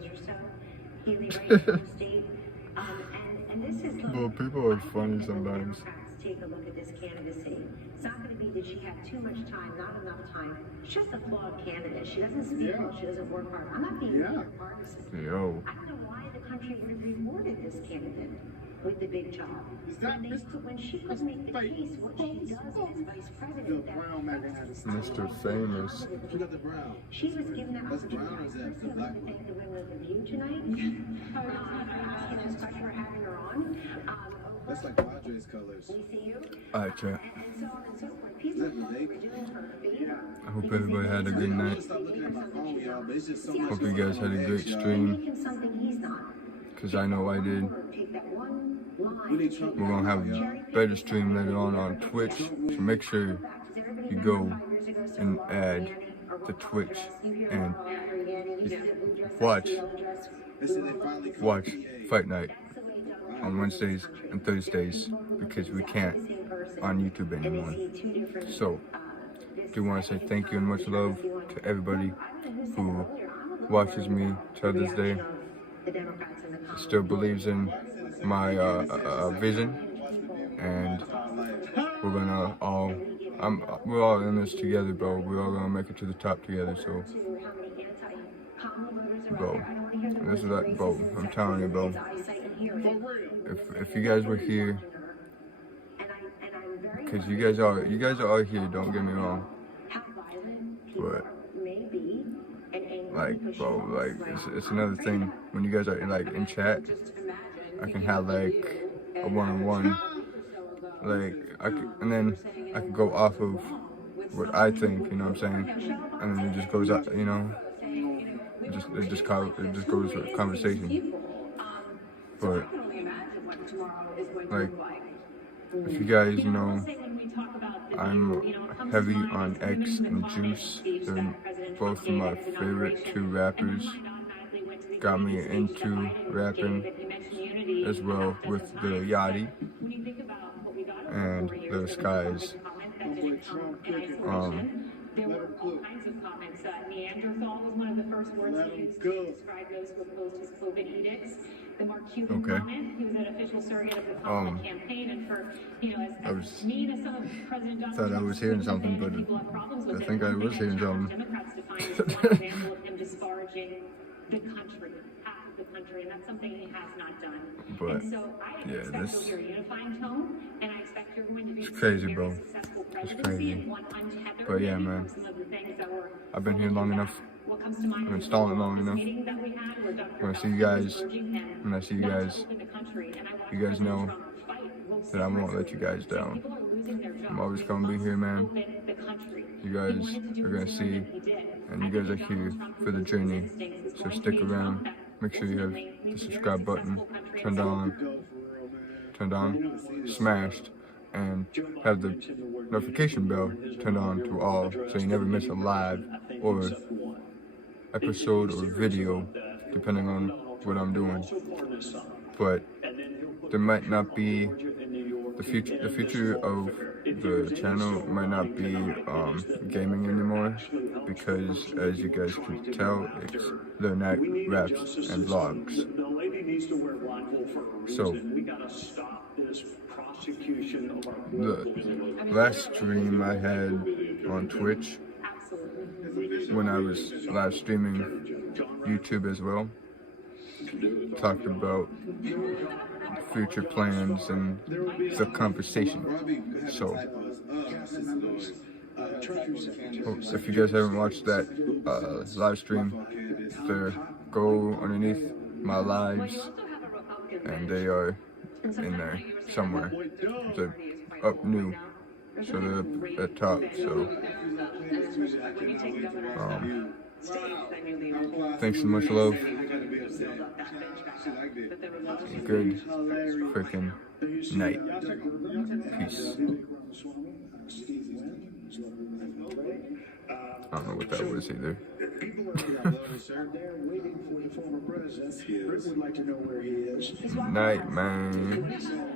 Well, people are funny sometimes. Take a look at this candidacy. It's not going to be that she had too much time, not enough time. She's just a flawed candidate. She doesn't speak well, she doesn't work hard. I'm not being partisan. Yo. I don't know why the country would have rewarded this candidate with the big job. When she could make the case, what she does as vice president, Mr. Famous. She got the brown. she was given that That's brown or is that the black one? thank the women of the View tonight. Asking us question for having her on. That's like Padres colors. We see you. Alright, chat. And so on and so forth. People thought we were doing her a favor. I hope everybody had a good night. Stop looking at my phone, y'all, but it's just so much Hope you guys had a going on. great stream. Making something he's not. Because I know I did. Take that one line. We need Trump. We're going to have a better stream later on Twitch. So make sure you go and add the Twitch and watch Fight Night on Wednesdays and Thursdays because we can't on YouTube anymore. So, do want to say thank you and much love to everybody who watches me till this day, still believes in my vision, and we're all in this together, bro. We're all gonna make it to the top together. So, bro, this is that, bro. I'm telling you, bro. If you guys were here, because you guys are all here. Don't get me wrong, but like, bro, like it's another thing when you guys are like in chat. I can have like a one-on-one, like and then I can go off of what I think, you know what I'm saying, and then it just goes up, you know. It just goes with conversation. But like, if you guys know, I'm heavy on X and Juice. They're both of my favorite two rappers. Got me into rapping as well with the Yachty and the Skies. There were all kinds of comments. Neanderthal was one of the first words he used to describe those who opposed his COVID edicts. The Mark Cuban comment, he was an official surrogate of the Kamala campaign, and for, as mean as some of President Donald Thought I was hearing something, but I think I was hearing something. Democrats define as one example of him disparaging the country, half of the country, and that's something he has not done. But and so I expect to hear a unifying tone, and I expect you're going to be it's crazy, bro. It's crazy. But yeah, man, I've been here long enough. I've been stalling long enough. When I see you guys, you guys know that I won't let you guys down. I'm always gonna be here, man. You guys are gonna see, and you guys are here for the journey. So stick around. Make sure you have the subscribe button turned on, smashed, and have the notification bell turned on to all, so you never miss a live or episode or video, depending on what I'm doing. But there might not be the future of the channel might not be gaming anymore, because as you guys can tell, it's the night raps and vlogs. So the last stream I had on Twitch, when I was live streaming YouTube as well, talked about future plans and the conversation. So if you guys haven't watched that live stream, go underneath my lives, and they are in there somewhere. They're up new, so they're at top. So thanks so much, love. Good freaking night. Peace. I don't know what that was either. People are there waiting for the former president. Britt would like to know where he is. Night, man.